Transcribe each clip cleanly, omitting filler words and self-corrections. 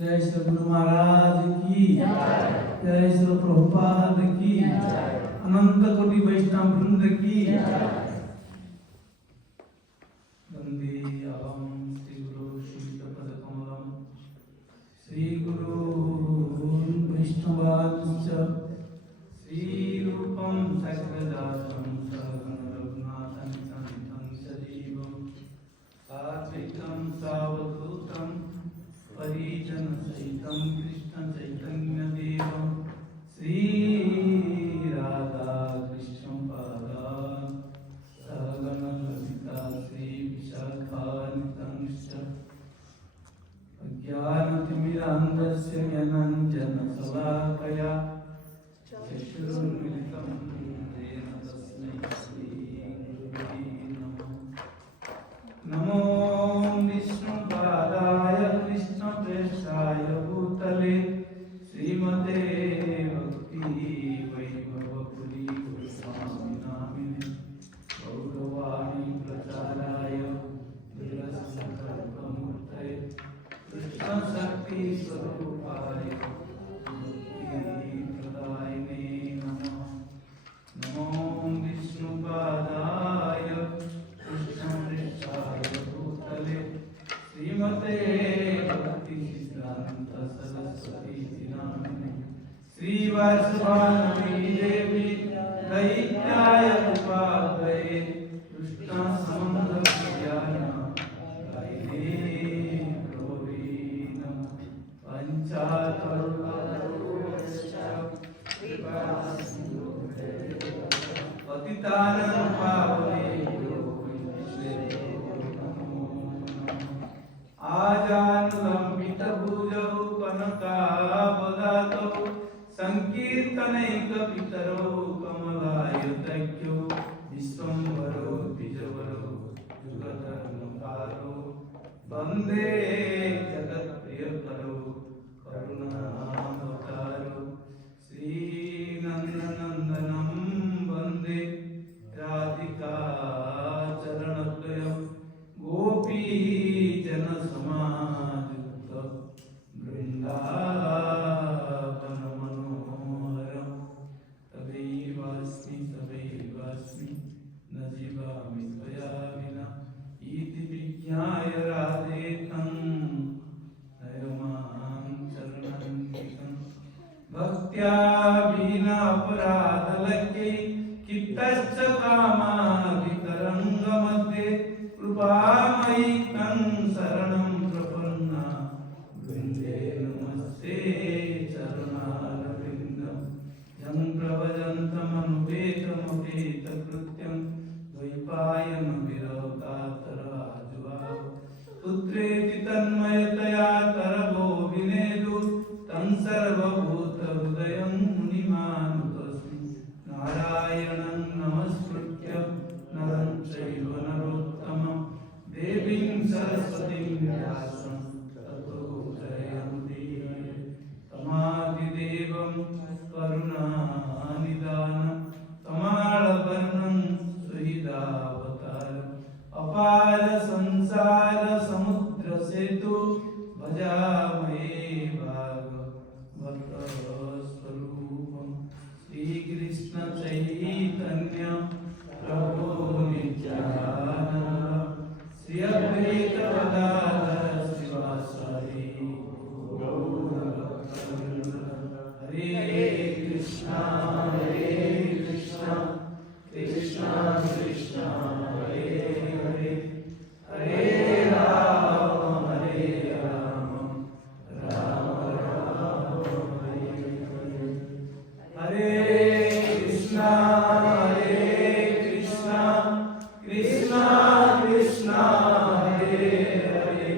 जय श्री गुरु महाराज की जय श्री प्रभुपाद की अनंत कोटि वैष्णव वृंद की वंदे अहं श्री गुरु श्रीपद कमलम श्री गुरु वैष्णवांश्च श्री रूपम सगदासं सहगण रघुनाथं सहितं सजीवं सात्विकं सावधूतं परिजन सहितं कृष्ण चैतन्य देवं श्री राधा कृष्ण पादान् सहगण ललिता श्री विशाखान्वितंश्च अज्ञानतिमिरान्धस्य ज्ञानाञ्जनशलाकया चक्षुरुन्मिलितं येन तस्मै श्रीगुरुवे नमः। नमो विष्णुपादाय कृष्णप्रेष्ठाय भूतले श्रीमते भक्ति वैभवपुरी गोस्वामी नामिने गौरवाणी प्रचाराय विरसकल्पमूर्तये कृष्णशक्ति स्वरूपाय भक्तिप्रदायिने नमः। नमो विष्णुपादाय कृष्णप्रेष्ठाय भूतले श्रीमते भक्ति सिद्धांत सरस्वती नामिने श्रीवासवानवी देवी दैत्याय उपाध्याये कृष्ण समन्द विद्याना गायिने गौरी नमः। पतितानां पावनेभ्यो वैष्णवेभ्यो नमो नमः। आजानुलम्बितभुजौ कनकावदातौ संकीर्तनैकपितरौ कमलायतज्ञौ विश्वम्भरो द्विजवरो जुगधर्मकारो वन्दे जगत्प्रियकरो करुणावतारो श्रीनन्दनन्दनं वन्दे राधिका चरणद्वयं गोपीजनसमायुक्त बृन्दावनमनोहरं तदैवास्मि न जीवामि त्वया विना इति विज्ञाय राधे तं नयमां चरणन्वितं भक्त्या विना अपराधलक्ष्यै कित्तश्च कामादितरङ्गमध्ये कृपामयि तं शरणं प्रपन्ना वृन्दे नमस्ते चरणारविन्दं यं प्रभजन्तमनुपेतमपेतकृत्यं द्वैपायनविरहकातराजुहाव पुत्रेति तन्मयतया तरवो विनेदु तं सर्वभूतहृदयं मुनिमानुतस्मि नारायणं नमस्कृत्य नरं चैव नरोत्तमं देवीं सरस्वतीं व्यासं ततो जयमुदीरये। तमादिदेवं करुणानिधानं तमालवर्णं सुहृदावतारम् अपार संसार समुद्र सेतु भजामहे भागवत स्वरूपं श्रीकृष्ण चैतन्य प्रभु नित्यानन्द श्री अद्वैत गदाधर शिवासादि गौरभक्तवृन्द। हरे कृष्णा कृष्णा कृष्णा हरे हरे हरे राम राम राम हरे हरे। हरे Krishna Krishna Krishna Hare Hare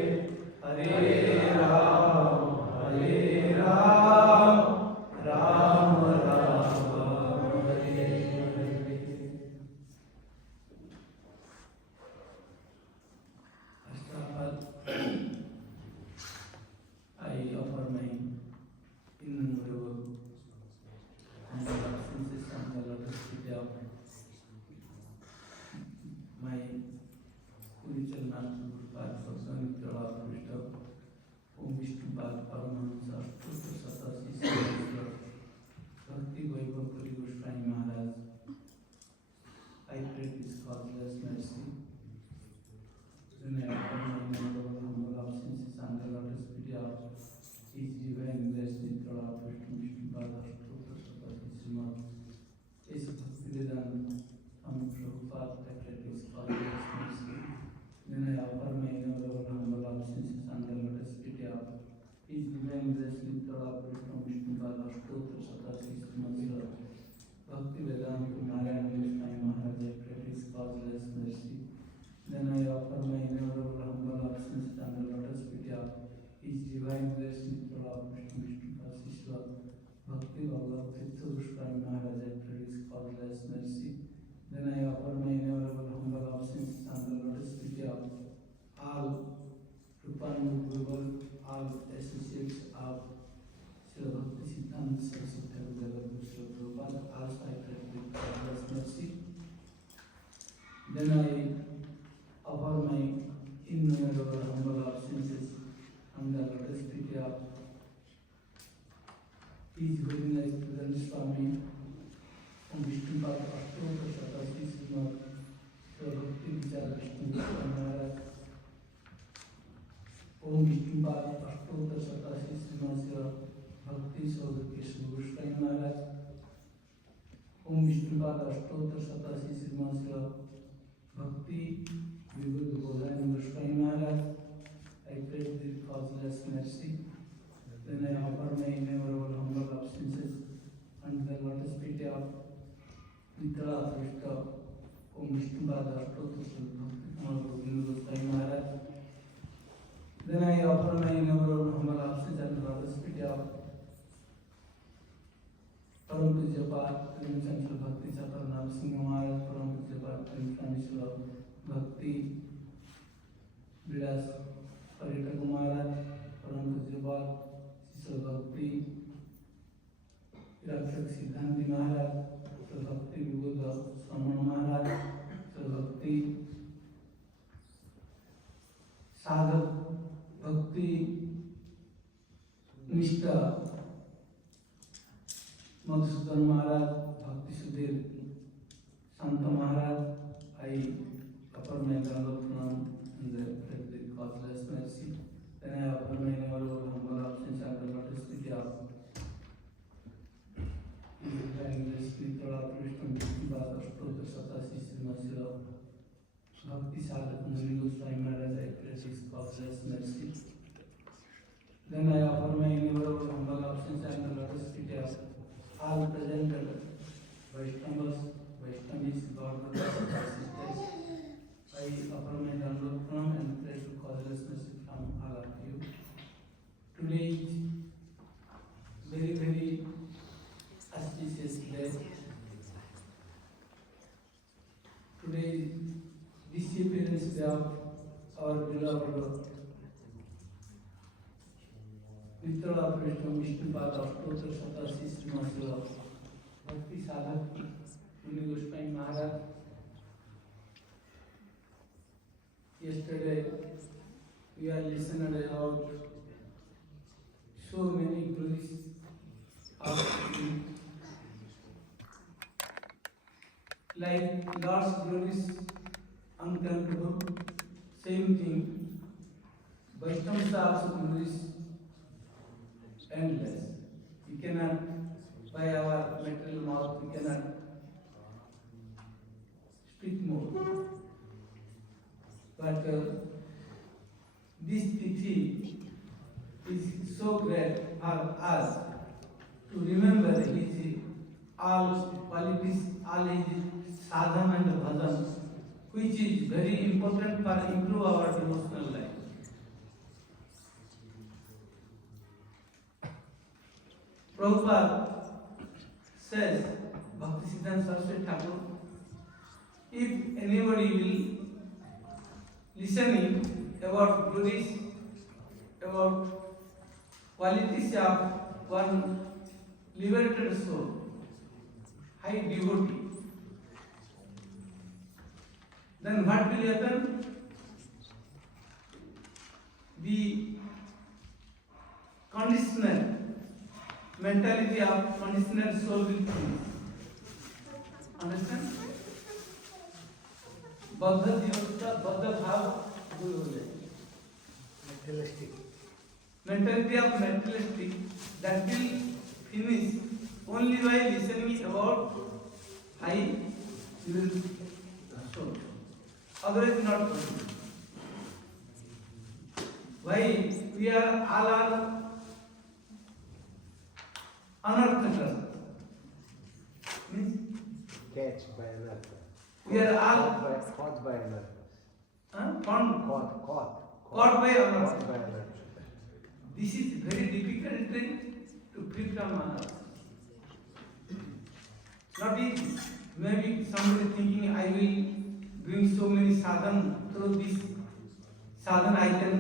Divine Grace Nitya from Visnupad Ashtotra Satasi Srimad Bhakti Vedanta Maharaj Maharaj, I pray His causeless mercy. Then I offer my innumerable humble obeisance and the lotus feet of His Divine Grace Nitya Visnupad Shishla Bhakti Vallabh Tirtha Maharaj, I pray His causeless mercy. Then I offer my innumerable humble obeisance and the lotus feet of all Rupanugurval, all associates of Srila Bhakti Siddhanta Saraswati Thakur Srila Prabhupada, also I pray with God's mercy. Then I offer my innumerable humble obeisances and the lotus feet of His Holiness Present Swami from Visnupad Ashtotra Satasi Srimad Srila Bhakti Vichar Vishnu Maharaj. Om Visnupad Ashtotra Satasi Srimad Bhakti Sadhak Goswami Maharaj. Om Visnupad Ashtotra Satasi Srimad Bhakti Goswami Maharaj. I pray with causeless mercy. Then I offer my innumerable humble obeisances and the lotus feet of Mitra Trishta. Om Visnupad Ashtotra Satasi Goswami Maharaj. Then I offer my innumerable humble obeisances and the lotus feet of Param Pujyapad Srimad Bhakti Chakra Nam Singh Maharaj, Param Pujyapad Srimad Bhakti Vilas Paritaku Maharaj, Param Pujyapad Srimad Bhakti Rakshak Siddhanti Maharaj, Srimad Bhakti Vibhuda Swaman Maharaj, Srimad Bhakti Sadhak Bhakti Nishta Madhusudan Maharaj, Bhakti Sudhir Santa Maharaj, I offer my Gandhapranam and the causeless mercy. Then I offer my innumerable humble obeisance and the lotus feet of His Divine Grace Nitya Vishnu Visnupad Ashtotra Satasi Srimad Bhakti Sadhak Muni Goswami Maharaj, I pray His causeless mercy. Then I offer my innumerable humble obeisance and the lotus feet of all presented Vaishnavas, Vaishnavis, God sisters. I offer my Gandhapranam and pray to causeless mercy from all of you. Today is very, very auspicious day. Today is Disappearance Day of our beloved Nitya Visnupad Ashtotra Satasi Srimad Bhakti Sadhak Muni Goswami Maharaj. Yesterday we are listened about so many glories of Him. Like Lord's glories uncountable, same thing. Vaishnavas also glories endless. We cannot, by our material mouth, we cannot speak more. But this tithi is so great for us to remember His all qualities, all His sadhana and bhajan, which is very important for improve our devotional life. Prabhupada says, Bhakti Siddhanta Saraswati Thakur, if anybody will listening about glories, about qualities of one liberated soul, high devotee, then what will happen? The conditional mentality of conditional soul will change. Understand? Baddha jivata, baddha bhav दूर हो जाए. Materialistic. Mentality of materialistic that will finish only by listening about high soul. Otherwise not possible. Why we are all Anartha. Means Catch by anartha. we are all Caught by anartha. Caught by anartha. Caught by anartha. This is very difficult thing to free from anartha. Not easy. Maybe somebody thinking I will doing so many sadhana, through this sadhana I can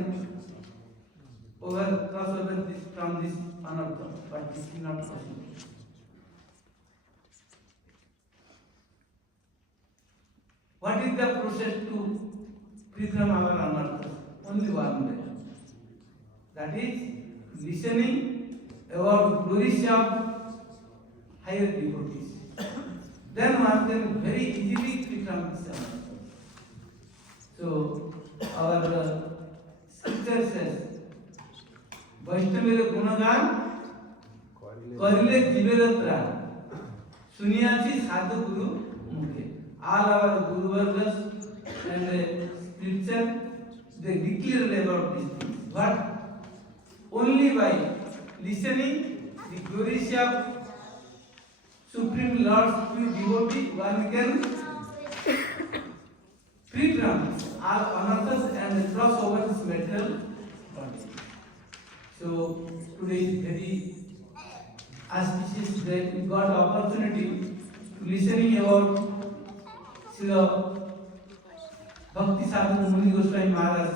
cross over this from this anartha, but this is not possible. What is the process to free from our anartha? Only one way. That is listening about glories of higher devotees. Then one can very easily free from this anartha. So our scripture says, Vaishnavira gunagan karile jivera त्राण सुनियाची साधु गुरु मुखे. All our guru vargas and scripture they declare about these things. But only by listening the glories of Supreme Lord's pure devotee, one can free from all anarthas and cross over this material body. So today is very auspicious that we got opportunity to listening about Srila Bhakti Sadhak Muni Goswami Maharaj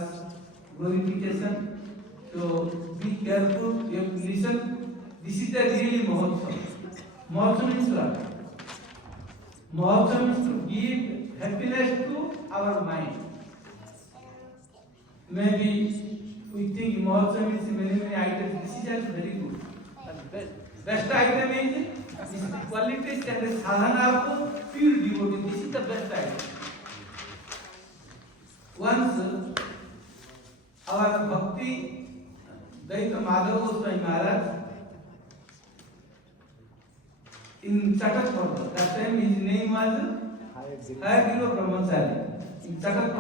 glorification. So be careful, you have to listen. This is the really Mahotsav. Mahotsav means what? Mahotsav means to give happiness to our mind. Maybe we think Mahotsav means many items. This is also very good. But best item is this qualities and the sadhana of pure devotee. This is the best item. Once our Bhakti Daita Madhava Goswami Maharaj in Sadhak, that time his name was Hayagriva Brahmachari. In Sadhak,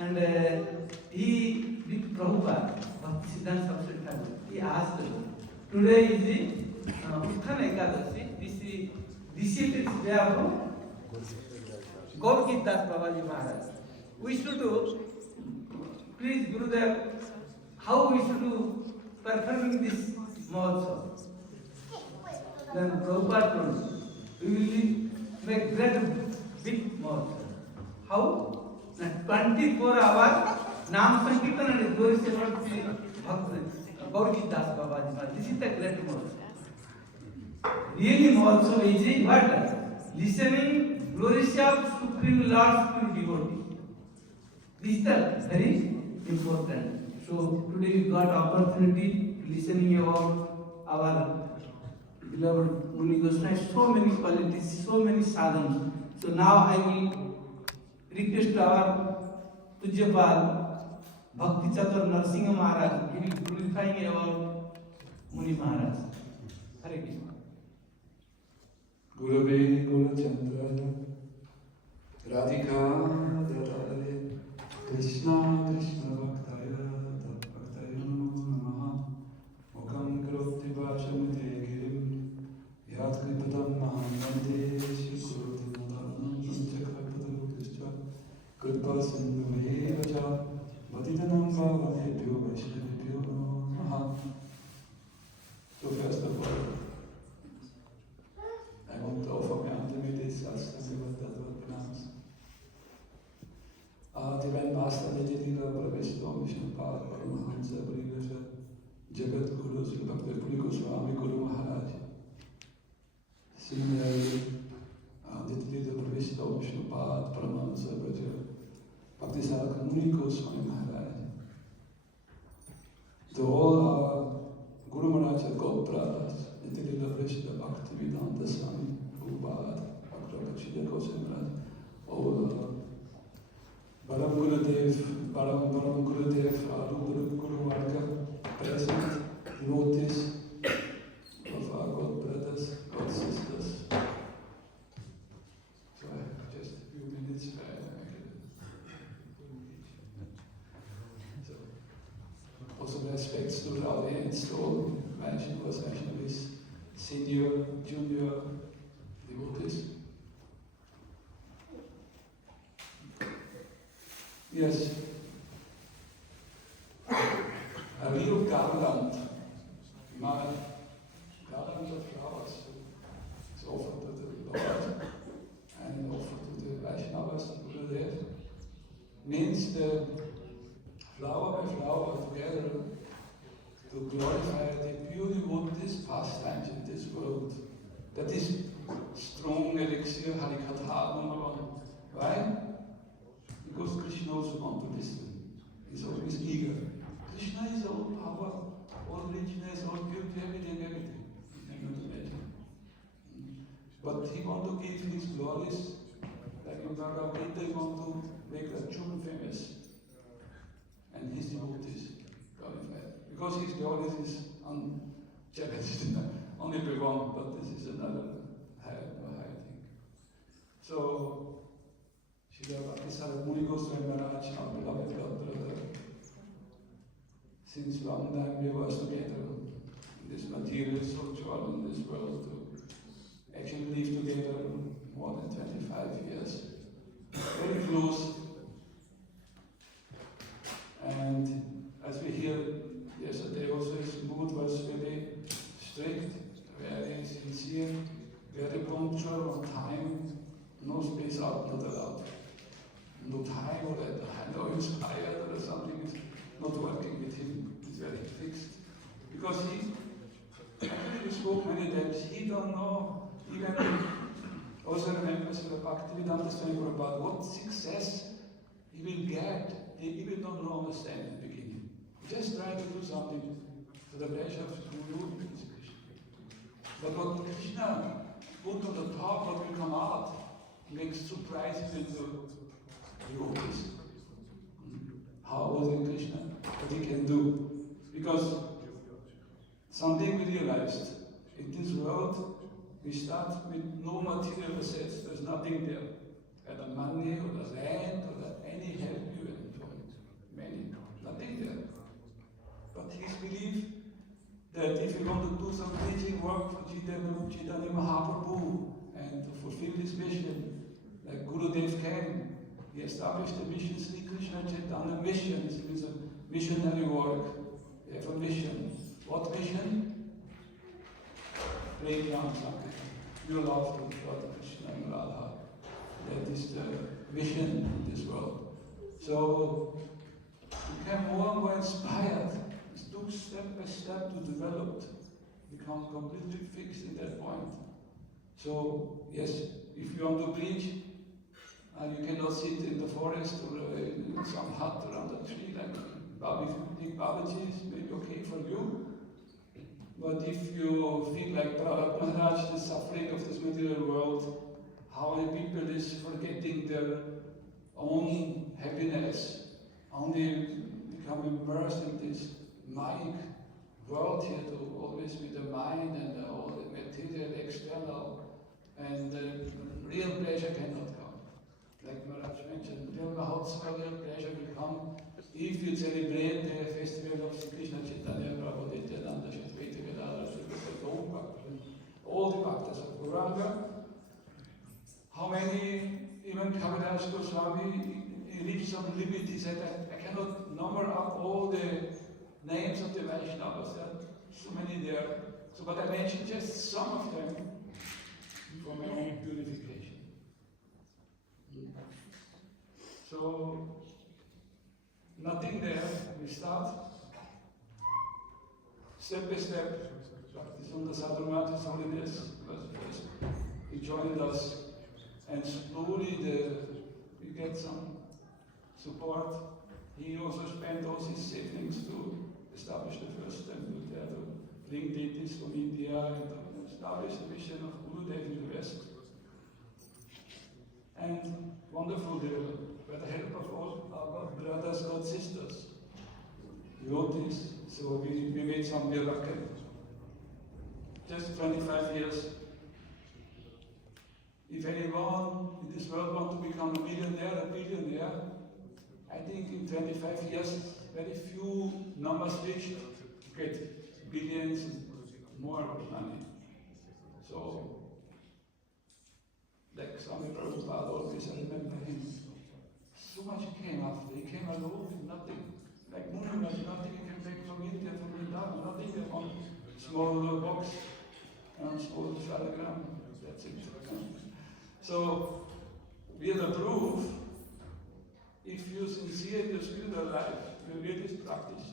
and he with Prabhupada, Bhakti Siddhanta Saraswati Thakur, he asked, today is the Utthana Ekadashi, this is Disappearance day of Gaur Das Babaji Maharaj. We should do, please Gurudev, how we should do performing this Mahotsav. Then Prabhupada told, we will make great big Mahotsav. How? 24 hours Nam Sankirtan and glories about Gaur Das Babaji Maharaj. This is the great Mahotsav. Really Mahotsav is what? Listening glories of Supreme Lord's pure devotee. This is the very important. So today we got opportunity listening about our beloved Muni Goswami, so many qualities, so many sadhans. So now I will request our Pujyapal Bhakti Chatur Narsingha Maharaj, he will glorifying about Muni Maharaj. Hare Krishna. Gurave Gurachandraya Radhika Dadare Krishna Krishna Bhaktaya Bhaktaya Namaha Mukam Karoti Bhashamite Girim Yat Kripatam Maham Vande Shri Guru Nadanam Chakra Krisha Kripa Sindhu Vacha Bhatitanam Bhavadebhyo Vaishnavibhyo Namaha. So first of all, I want to offer my unlimited pranams. Divine Master Nidhira Praveshtam Visnupad Paramahansa Parivasa Jagat Guru Sri Bhakti Goswami Guru Maharaj. Similarly, Nidhira Praveshtam Visnupad Paramahansa Bhakti Sadhak Muni Goswami Maharaj. To all our Guru Maharaj and Gopradas, Nidhira Praveshtam Bhakti Vedanta Swami Prabhupada, Bhakti Goswami Maharaj, all Param Gurudev, Guru Varga, present, devotees of our God brothers, God sisters. So I have just a few minutes. So, also respects to the audience, to all Vaishnavas, Vaishnavis, senior, junior devotees. Yes, a real garland, garland of flowers is offered to the Lord and offered to the Vaishnavas, to Gurudev, means the flower by flower together to glorify the pure devotees' pastimes in this world. That is strong elixir, Harikatha number one. Why? Because Krishna also wants to listen. He's always eager. Krishna is all power, all richness, all beauty, everything. You cannot imagine. But he wants to give his glories, like in Bhagavad Gita, he wants to make Arjuna famous. And his devotees glorified. Because his glories is unchallenged, only by one, but this is another high thing. So, Srimad Muni Goswami Maharaj, our beloved God brother, since long time we were together in this material social in this world to actually live together more than 25 years. Very close. And as we hear yesterday also, his mood was very strict, very sincere, very punctual on time, no space out, not allowed. No time or that I know he's tired or something is not working with him. It's very fixed. Because we spoke many times, he don't know, even also remembers the Bhakti understanding about what success he will get. He will not understand in the beginning. Just try to do something for the pleasure of Guru. But what Krishna put on the top, what will come out, makes surprises into devotees. How was in Krishna? What he can do? Because something we realized, in this world, we start with no material assets. There's nothing there. Either money or the land or any help you enjoy. Many, nothing there. But his belief that if you want to do some teaching work for Chaitanya Mahaprabhu and to fulfill his mission, like Gurudev came, he established the mission, Sri Krishna Chaitanya mission. It means a missionary work. They have a mission. What mission? Bring young Sankirtan. You love to Radha Krishna and Radha. That is the mission in this world. So we became more and more inspired. It took step by step to develop, become completely fixed in that point. So yes, if you want to preach, you cannot sit in the forest or in some hut around a tree like big Babaji, maybe okay for you. But if you feel like Maharaj, the suffering of this material world, how many people is forgetting their own happiness, only become immersed in this Maya world here to always be the mind and all the material external, and real pleasure cannot come. Like Maharaj mentioned, real Mahotsava, real pleasure will come if you celebrate the festival of Sri Krishna Chaitanya Prabhu Nityananda Shadvaita Gadadhara all the bhaktas of Gauranga. How many, even Kaviraj Goswami, he reached some limit. He said, I cannot number up all the names of the Vaishnavas. There are so many there. So, but I mentioned just some of them for my own purification. So, nothing there. We start step by step. Practice on the Sadhak holiness. He joined us, and slowly we get some support. He also spent all his savings to establish the first temple there, to bring deities from India and to establish the mission of Gurudev in the West. And wonderful, with the help of all our brothers and sisters, devotees. So we made some miracle. Just 25 years. If anyone in this world wants to become a millionaire, a billionaire, I think in 25 years very few numbers reached get billions more money. So, like Swami Prabhupada always, I remember him, so much he came after. He came alone with nothing. Like Muni was nothing, he came back from India, from Vrindavan, nothing, they one small box, small shalagram, that's it. So, we are the proof, if you sincerely your spiritual life, you really practice,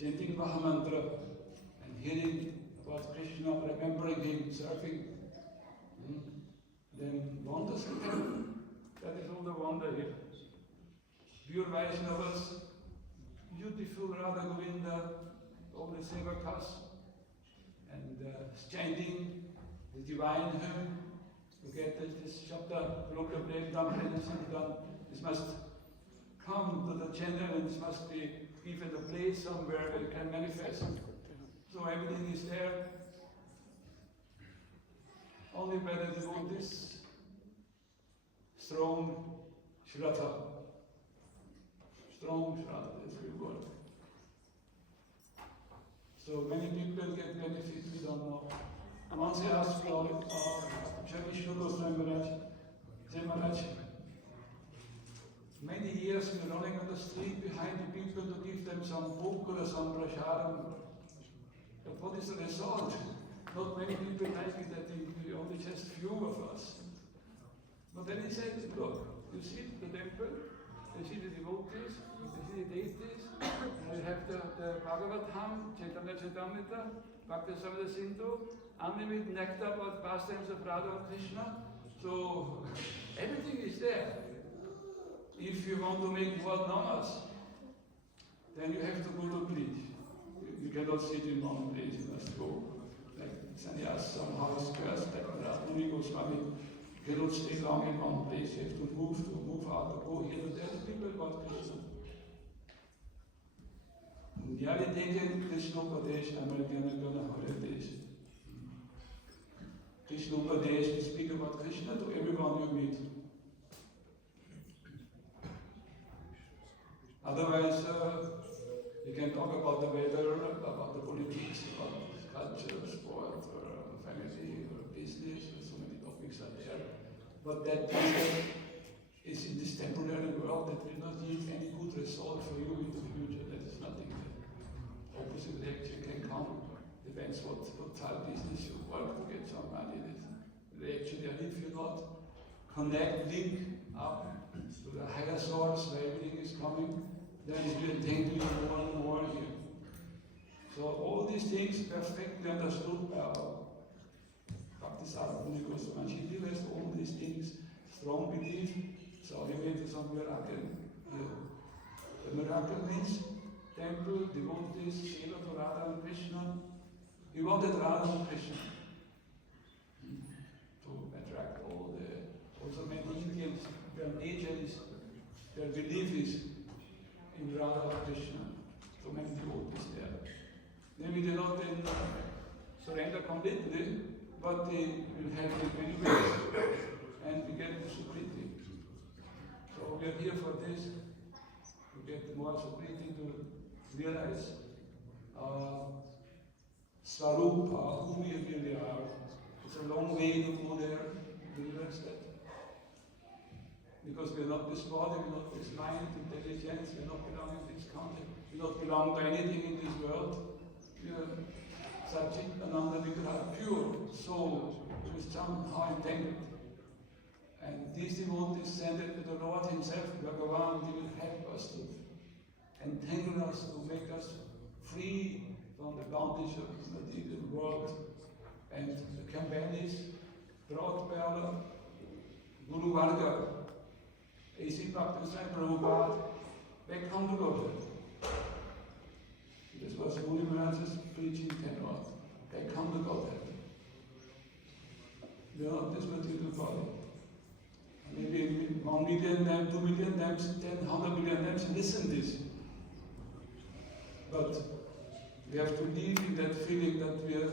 chanting Mahamantra and hearing about Krishna, remembering him, serving, then wonders will happen. That is all the wonder here. Pure Vaishnavas, beautiful Radha Govinda, all the Sevakas, and chanting the divine hymn. You get this chapter, Loka Premdam Prenasandam. This must come to the channel and this must be given a place somewhere where it can manifest. So everything is there. Only by the devotees, strong Shraddha. Strong Shraddha, that's the word. So many people get benefit, we don't know. Once I asked Vishnu Goswami Maharaj, many years we were running on the street behind the people to give them some book or some prashadam. But what is the result? Not many people like it, that we only just few of us. But then he said, look, you see the temple, you see the devotees, you see the deities, and you have the Bhagavatam, Chaitanya Chaitamrita, Bhakti Samada Sindhu, unlimited nectar about pastimes of Radha and Krishna. So everything is there. If you want to make world namas, then you have to go to bridge. You cannot sit in one place, you must go. Like sannyas somehow is cursed, like Muni Goswami, you cannot stay long in one place, you have to move out, to go here and there. People about Krishna. Nyari thinking Krishna Upadesh, American Gana Hare Krishna Upadesh, we speak about Krishna to everyone you meet. Otherwise, you can talk about the weather, about the politics, about culture, sport, or family, or business, or so many topics are there. But that is in this temporary world that will not yield any good result for you in the future. That is nothing. The opposite reaction can come. Depends what type of business you work to get some money. The reaction, and if you not connect, link up to the higher source where everything is coming, then it will entangle you more and more here. So all these things perfectly understood by our Bhakti Sadhak Muni Goswami. She realized all these things, strong belief, so he made some miracle here. The miracle means temple, devotees, seva to Radha and Krishna. He wanted Radha and Krishna to attract all the, also many Indians, their nature is, their belief is in Radha and Krishna. So many devotees there. Maybe they not then surrender completely, but they will have the benefits and we get the Sukriti. So we are here for this, to get more Sukriti to realize Swarupa, who we really are. It's a long way to go there, to realize that. Because we are not this body, we are not this mind, intelligence, we are not belonging to this concept, we do not belong to anything in this world. We are Satchit Ananda Vigraha, pure soul, who is somehow entangled. And these devotees send it to the Lord Himself, Bhagavan, He will help us to entangle us, to make us free from the bondage of the material world. And the campaign is brought by our Guru Varga, A.C. Bhakti Prabhupada, back home to Godhead. This was Muni Maharaj's preaching tenor, back home to Godhead. We are not this material body. Maybe 1 million times, 2 million times, 10, 100 million times, listen this. But we have to live in that feeling that we are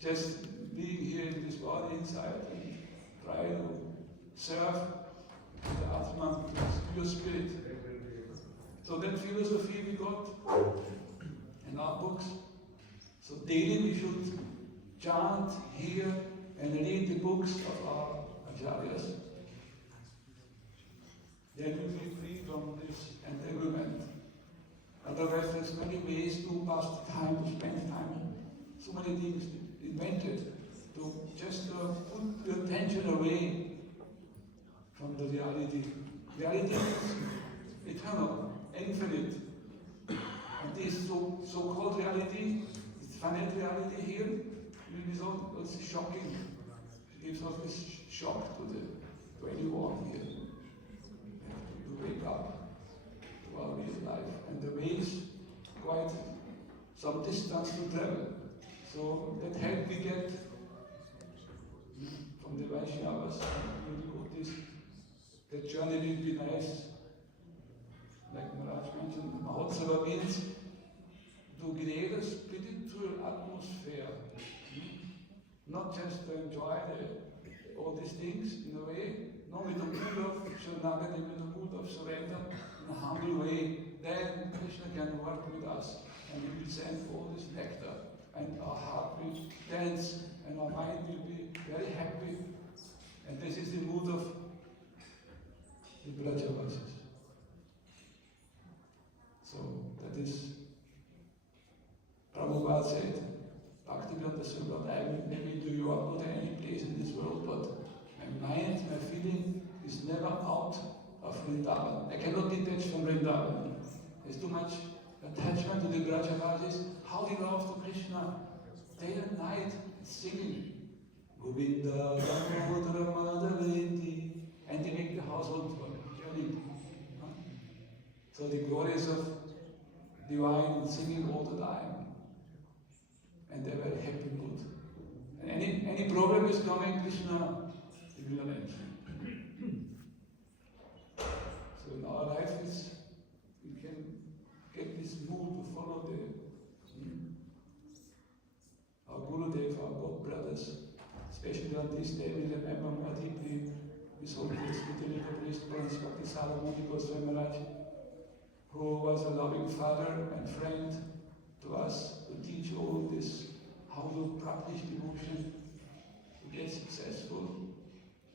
just being here in this body inside and try to serve the Atman, the pure spirit. So So that philosophy we got in our books. So daily we should chant, hear, and read the books of our acharyas. Then we will be free from this entanglement. Otherwise, there's many ways to pass the time, to spend time. So many things invented to just put the attention away from the reality. Reality is eternal, infinite. And this so-called reality, this finite reality here, it's shocking. It gives us this shock to anyone here. To wake up to our real life. And the way is quite some distance to travel. So that help we get from the Vaishnavas. The journey will be nice. Like Maharaj mentioned, Mahotsava means to create a spiritual atmosphere. Not just to enjoy all these things in a way, no, with the mood of Sharanagati, with the mood of surrender, in a humble way. Then Krishna can work with us and he will send all this nectar and our heart will dance and our mind will be very happy. And this is the mood of the Brajavasis. So that is, Prabhupada said, Bhaktivedanta Srimad, I will maybe do you up to any place in this world, but my mind, my feeling is never out of Vrindavan. I cannot detach from Vrindavan. There's too much attachment to the Brajavasis. How they love to Krishna, day and night, singing. Govinda, Damodara, Madhaveti, and they make the household journey. So the glories of divine singing all the time. And they're very happy mood. And any problem is coming, Krishna, he will arrange. So in our life we can get this mood to follow our Gurudev, our God brothers. Especially on this day, we remember more deeply His Holiness, the little priest, Prince Bhakti Sadhak Muni Goswami Maharaj, who was a loving father and friend to us, to teach all this, how to practice devotion, to get successful,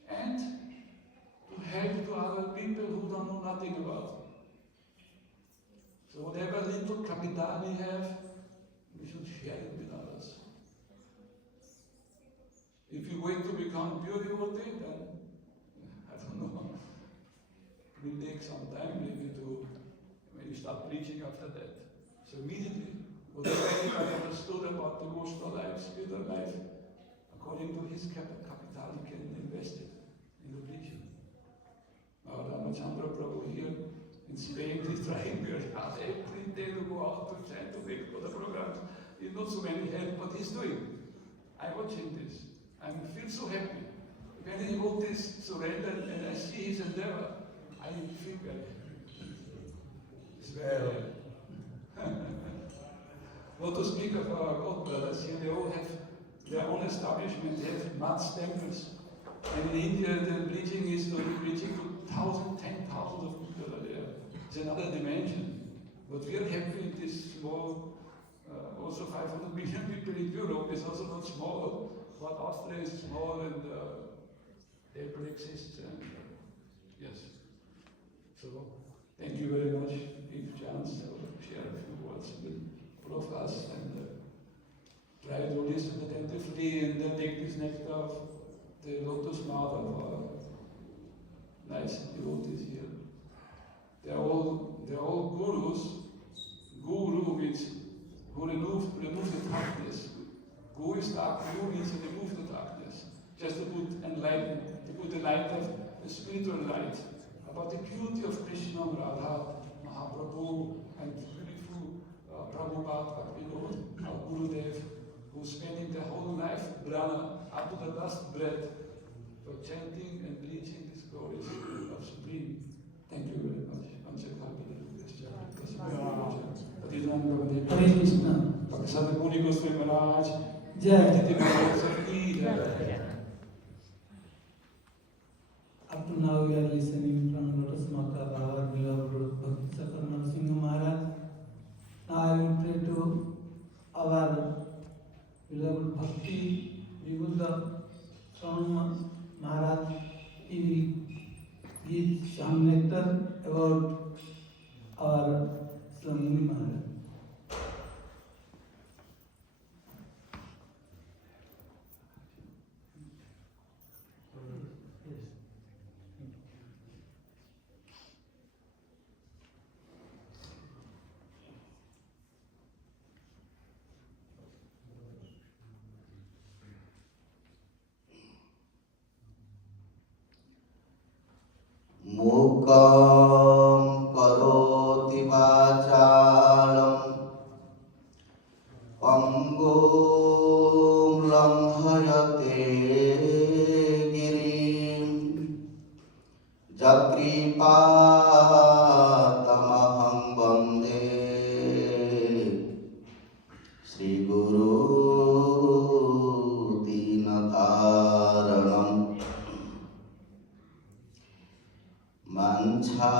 and to help to other people who don't know nothing about. So whatever little capital we have, we should share it with others. If you wait to become pure devotee, then I don't know. It will take some time maybe to when you start preaching after that. So immediately, whatever anybody understood about devotional life, spiritual life, according to his capital, he can invest it in the preaching. Now Ramachandra Prabhu here in Spain is trying very hard every day to go out to chant, to make for the programs. He's not so many help, but he's doing. I'm watching this. I feel so happy. When he wrote this surrender and I see his endeavor, I feel very happy. It's very happy. Not to speak of our God brothers here, they all have their own establishment, they have mass temples. And in India, the preaching is preaching to 10,000 of people are there. It's another dimension. But we are happy in this small, also 500 million people in Europe is also not small. But Austria is small and therefore exists. And, yes. So, thank you very much. Give a chance to share a few words with all of us and try to listen attentively and then take this nectar of the lotus mouth of our nice devotees here. They're all gurus. Guru means who remove the darkness. Go is dark, Guru means to remove the darkness. Just to put enlightenment, to put the light of the spiritual light about the beauty of Krishna, Radha, Mahaprabhu, and beautiful Prabhupada, our Gurudev, who's spending their whole life, Brahma, up to the last breath, for chanting and preaching these glories of Supreme. Thank you very much. Hare Krishna. Sadhak Muni Goswami Maharaj. Jai. Jai. Up to now we are listening from Lotus Mata, our beloved Bhakti Sakar Narasimha our beloved Bhakti Vibhuda from Maharaj, he will give some nectar about our Muni Maharaj. Mukam karoti vachalam pangum langhayate girim jakripatamaham vande Sri Guru Dinataranam Mancha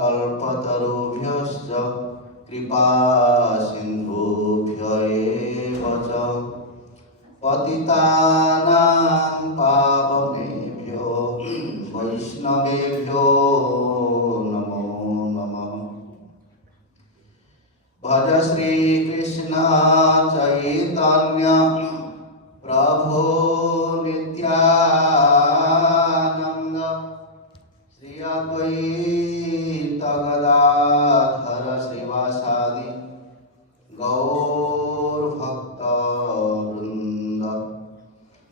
kalpatarubhyascha kripa sindhubhya eva cha patitanam pavanebhyo vaishnavebhyo namo namah Bhaja Shri Krishna Chaitanya Prabhu Nityananda Shri Advaita Gadadhara Srivasadi Gaur Bhakta Vrinda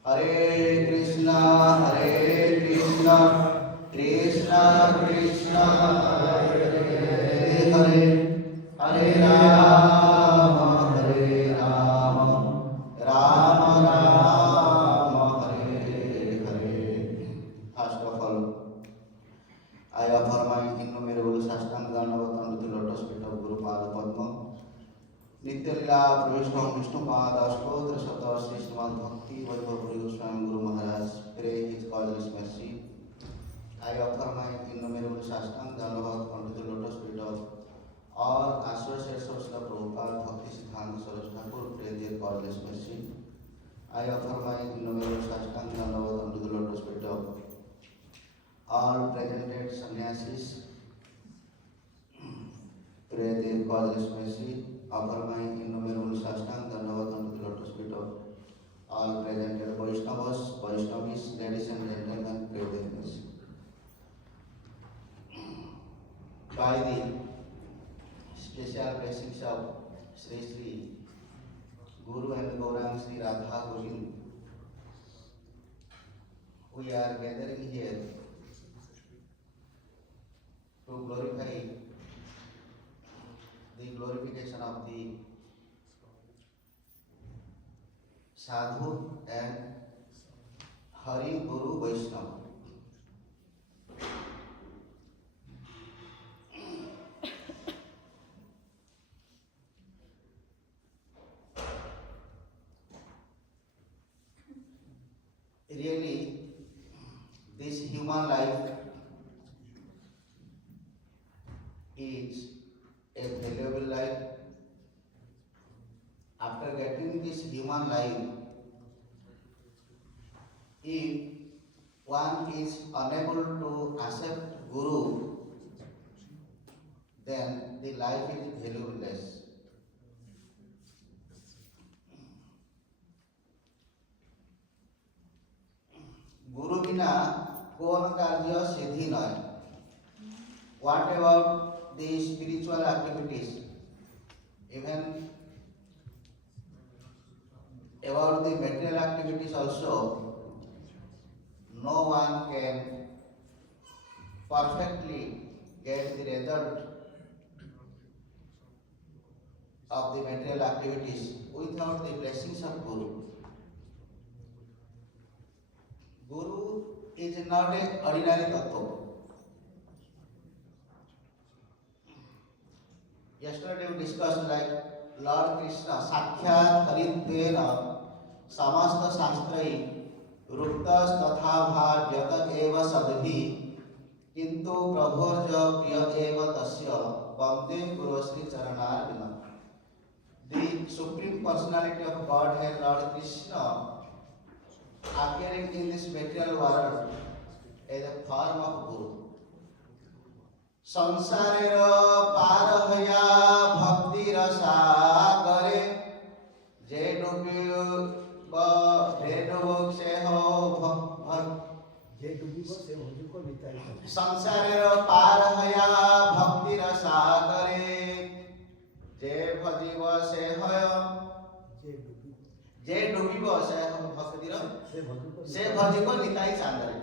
Hare Krishna Krishna Krishna Hare Hare Hare Rama Rama Rama Hare Hare. First of all, I offer my innumerable Sastanga Dandavat unto the lotus feet of Guru Pada Padma. Nitya Lila Pravishtam Visnupad Ashtotra Sata Sri Srimad Bhakti Vaibhav Goswami Guru Maharaj pray his causeless mercy. I offer my innumerable Sastanga Dandavat unto the lotus feet of all associates of Srila Prabhupada Bhakti Siddhanta Saraswati Thakur pray their causeless mercy. I offer my innumerable Sastanga Dandavat unto the lotus feet of all presented sannyasis pray their causeless mercy. Offer my innumerable Sastanga Dandavat unto the lotus feet of all presented Vaishnavas, Vaishnavis, ladies and gentlemen, pray their mercy. By the special blessings of Sri Sri Guru and Gaurang Sri Radha Govind, we are gathering here to glorify the glorification of the Sadhu and Hari Guru Vaishnava. Really, this human life is a valuable life. After getting this human life, if one is unable to accept Guru, then the life is valueless. Guru bina kon karya siddhi nahi. What about the spiritual activities? Even about the material activities also, no one can perfectly get the result of the material activities without the blessings of Guru. Guru is not an ordinary tattva. Yesterday we discussed like Lord Krishna, Sakhyat Haritvena, Samasta Shastrai, Ruktas Tatha Bhavyata Eva Sadhi, Kintu Prabhorja Priya Eva Tasya, Bhakti Guru Sri Charanar Vina. the Supreme Personality of Godhead, Lord Krishna, appearing in this material world as a form of Guru. संसारेर पार हया भक्ति रसागरे जे डूबिब से हो संसारेर पार हया भक्ति रसागरे जे भजिब से हय जे डूबिब से भक्तिर से भजिब निताई चांदरे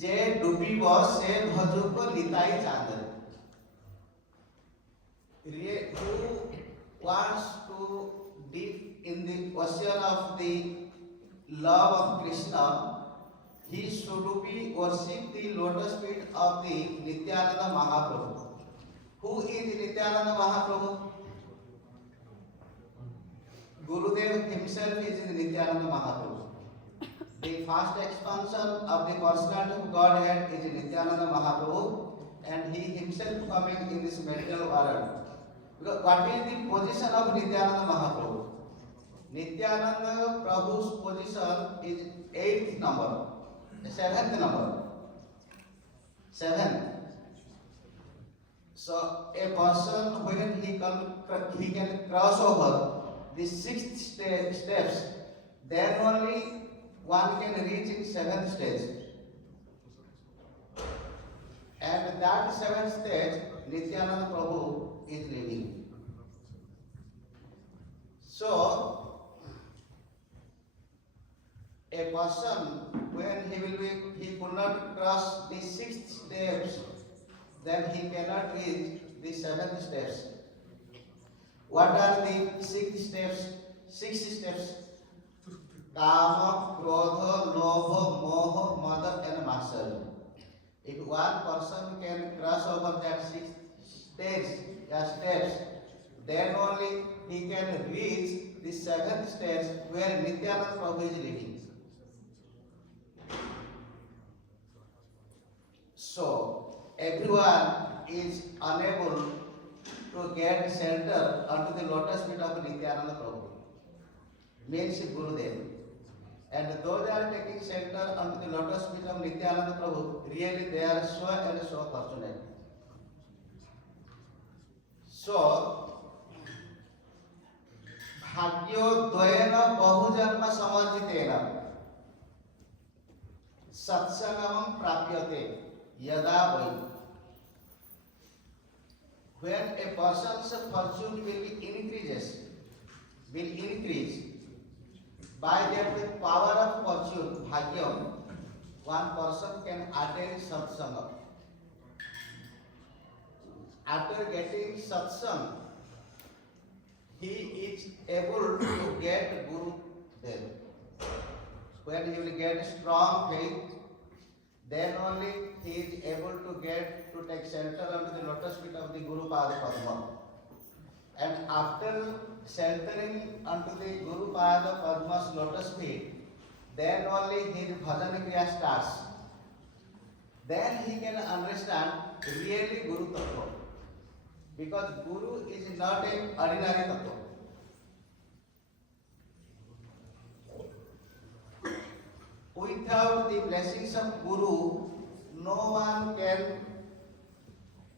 जे डूबिब से भजुक Nitai चांदरे. Who wants to dip in the ocean of the love of Krishna, he should be worship the lotus feet of the Nityananda Mahaprabhu. Who is Nityananda Mahaprabhu? Gurudev himself is Nityananda Mahaprabhu. The first expansion of the personality of Godhead is Nityananda Mahaprabhu, and he himself coming in this material world. Because what is the position of Nityananda Mahaprabhu? Nityananda Prabhu's position is 8th number, 7th number, 7th. So a person when he can cross over the 6th steps, then only one can reach in 7th stage. And that 7th stage, Nityananda Prabhu is living. So, a person when he could not cross the 6th steps, then he cannot reach the 7th steps. What are the 6 steps? 6 steps. Kama, Krodha, Lobha, Moha, Mada and Matsarya. If one person can cross over that 6 steps, then only he can reach the 7th stage where Nityananda Prabhu is living. So, everyone is unable to get shelter under the lotus feet of Nityananda Prabhu, means Gurudev. And those are taking shelter under the lotus feet of Nityananda Prabhu, really they are so and so fortunate. So, Bhagyo Dvayena Bahujanma Samarjitena Satsangamam Prapyate Yada Vai. When a person's fortune will increase by the power of fortune, Bhagyam, one person can attain satsanga. After getting satsang, he is able to get Guru there. When he will get strong faith, then only he is able to take shelter under the lotus feet of the Guru Pada Padma. And after sheltering unto the Guru Pada Padma's lotus feet, then only his bhajan kriya starts. Then he can understand really Guru Tattva. Because Guru is not an ordinary Tattva. Without the blessings of Guru, no one can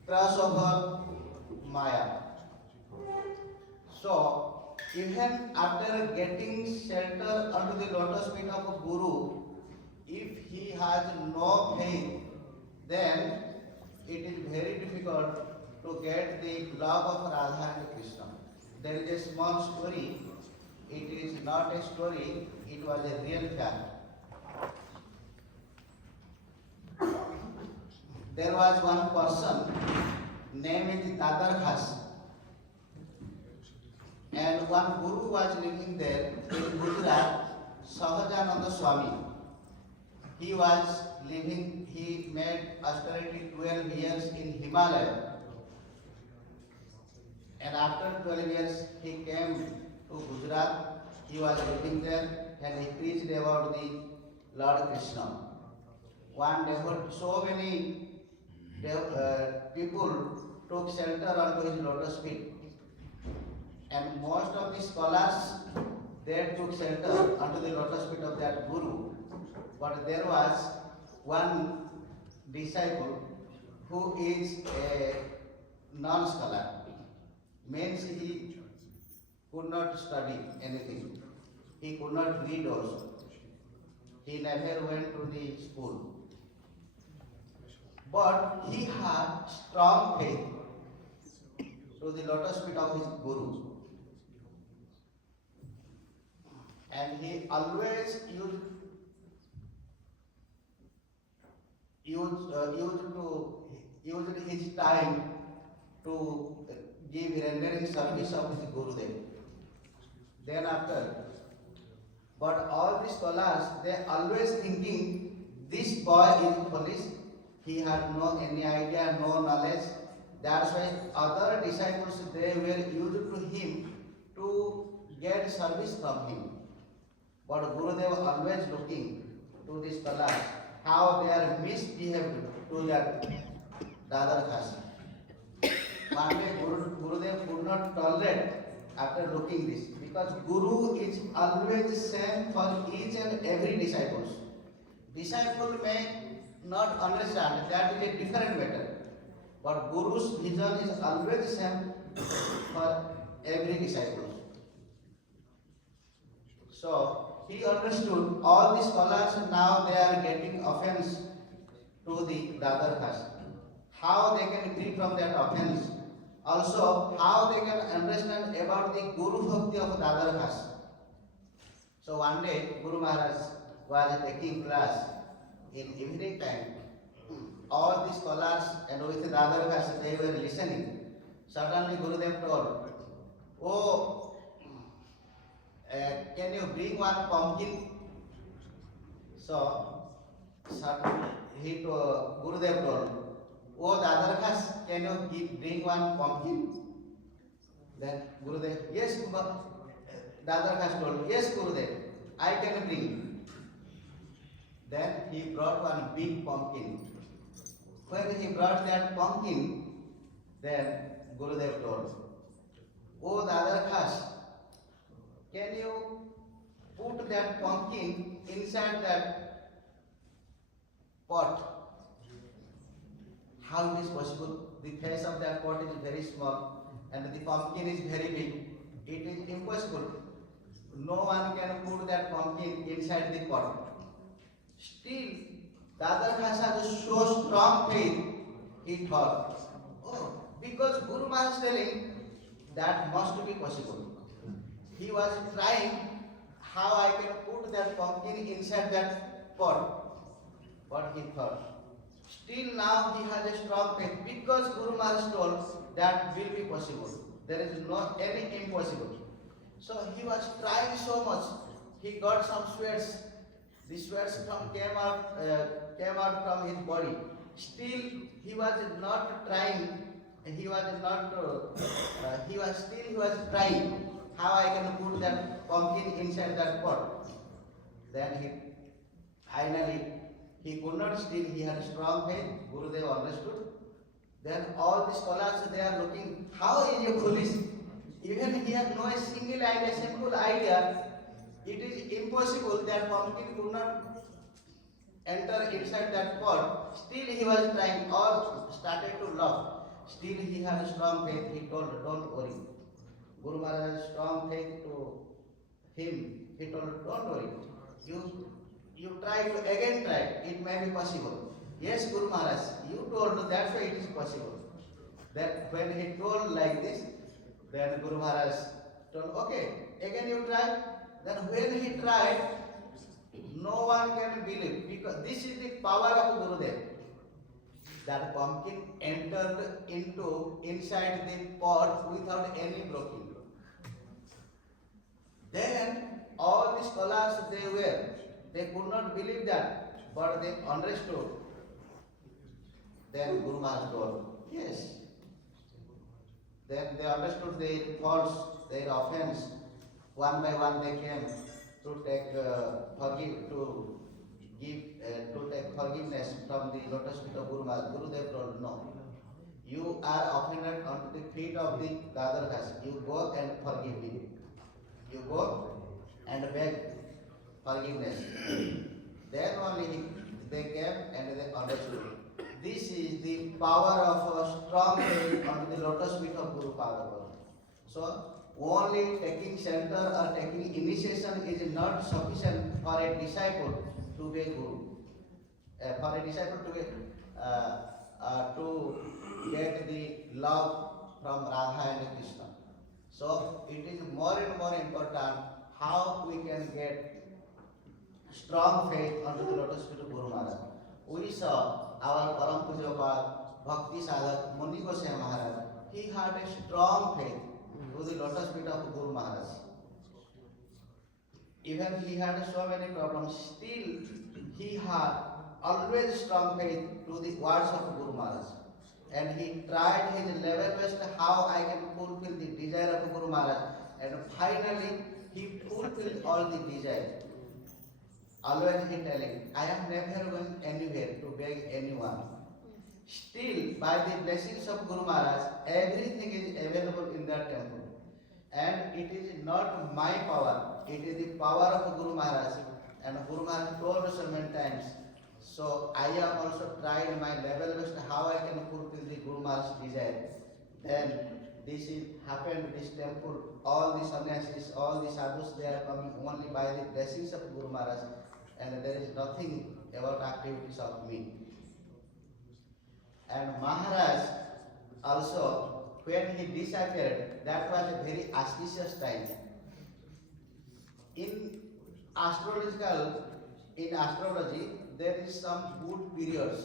cross over Maya. So, even after getting shelter under the lotus feet of a Guru, if he has no faith, then it is very difficult to get the love of Radha and Krishna. There is a small story. It is not a story, it was a real fact. There was one person named Dadar, and one Guru was living there in Gujarat, Sahajananda Swami. He made austerity 12 years in Himalaya. And after 12 years, he came to Gujarat. He was living there and he preached about the Lord Krishna. One day, so many people took shelter under his lotus feet. And most of the scholars, they took shelter under the lotus feet of that Guru. But there was one disciple who is a non-scholar. Means he could not study anything. He could not read also. He never went to the school. But he had strong faith to the lotus feet of his Guru. And he always used his time to give rendering service of his Gurudev. Then after, but all the scholars, they always thinking this boy is foolish. He had no any idea, no knowledge. That's why other disciples, they were used to him to get service from him. But Gurudev always looking to the scholars, how they are misbehaved to that Dadar caste. One day Gurudev could not tolerate after looking this, because Guru is always same for each and every disciples. Disciple may not understand, that is a different matter. But Guru's vision is always same for every disciple. So he understood all the scholars now they are getting offense to the Dadar caste. How they can free from that offense. Also, how they can understand about the Guru Bhakti of Dadar caste. So one day, Guru Maharaj was taking class in evening time. All the scholars and with the Dadar caste, they were listening. Suddenly Gurudev told, "Oh, can you bring one pumpkin?" So suddenly Gurudev told, "Oh, Dadar caste, can you bring one pumpkin?" Then Gurudev, "Yes, Dadar caste told, "Yes, Gurudev, I can bring." Then he brought one big pumpkin. When he brought that pumpkin, then Gurudev told, "Oh, Dadar caste, can you put that pumpkin inside that pot?" How it is possible? The face of that pot is very small and the pumpkin is very big. It is impossible. No one can put that pumpkin inside the pot. Still, Dadar caste has so strong faith. He thought, "Oh, because Guru Maharaj is telling that must be possible." He was trying how I can put that pumpkin inside that pot. But he thought, still now he has a strong faith because Guru Maharaj told that will be possible. There is not any impossible. So he was trying so much. He got some sweats. The sweats came out from his body. Still he was not trying. He was trying how I can put that pumpkin inside that pot. Then he could not still, he had strong faith, Gurudev understood. Then all the scholars, they are looking, how is he foolish? Even he had no single idea, simple idea, it is impossible that pumpkin could not enter inside that pot. Still he was trying, all started to laugh. Still he had strong faith, he told, "Don't worry." Guru Maharaj strong faith to him, he told, "Don't worry. You try to again try, it may be possible." "Yes, Guru Maharaj, you told that's why it is possible." That when he told like this, then Guru Maharaj told, "Okay, again you try." Then when he tried, no one can believe, because this is the power of Gurudev. That pumpkin entered inside the pot without any blocking. Then all the scholars they could not believe that, but they understood. Then Guru Maharaj told, "Yes." Then they understood their faults, their offense. One by one they came to take forgiveness from the lotus feet of Guru Maharaj. Gurudev told, "No. you are offended onto the feet of the other person. You go and forgive me. You go and beg forgiveness. Then only they came and they understood. This is the power of a strong faith on the lotus feet of Guru Padma. So only taking shelter or taking initiation is not sufficient for a disciple to be Guru. For a disciple to be to get the love from Radha and Krishna. So it is more and more important how we can get strong faith onto the lotus feet of Guru Maharaj. We saw our Param Pujapad, Bhakti Sadhak, Muni Goswami Maharaj. He had a strong faith to the lotus feet of Guru Maharaj. Even he had so many problems, still he had always strong faith to the words of Guru Maharaj. And he tried his level best how I can fulfill the desire of Guru Maharaj. And finally he fulfilled all the desires. Always he telling, I am never going anywhere to beg anyone. Still, by the blessings of Guru Maharaj, everything is available in that temple. And it is not my power, it is the power of Guru Maharaj. And Guru Maharaj told us so many times. So I have also tried my level best how I can fulfill the Guru Maharaj's desire. Then this is happened, this temple, all the sannyasis, all the sadhus, they are coming only by the blessings of Guru Maharaj. And there is nothing about activities of me. And Maharaj also, when he disappeared, that was a very auspicious time. In astrology, there is some good periods.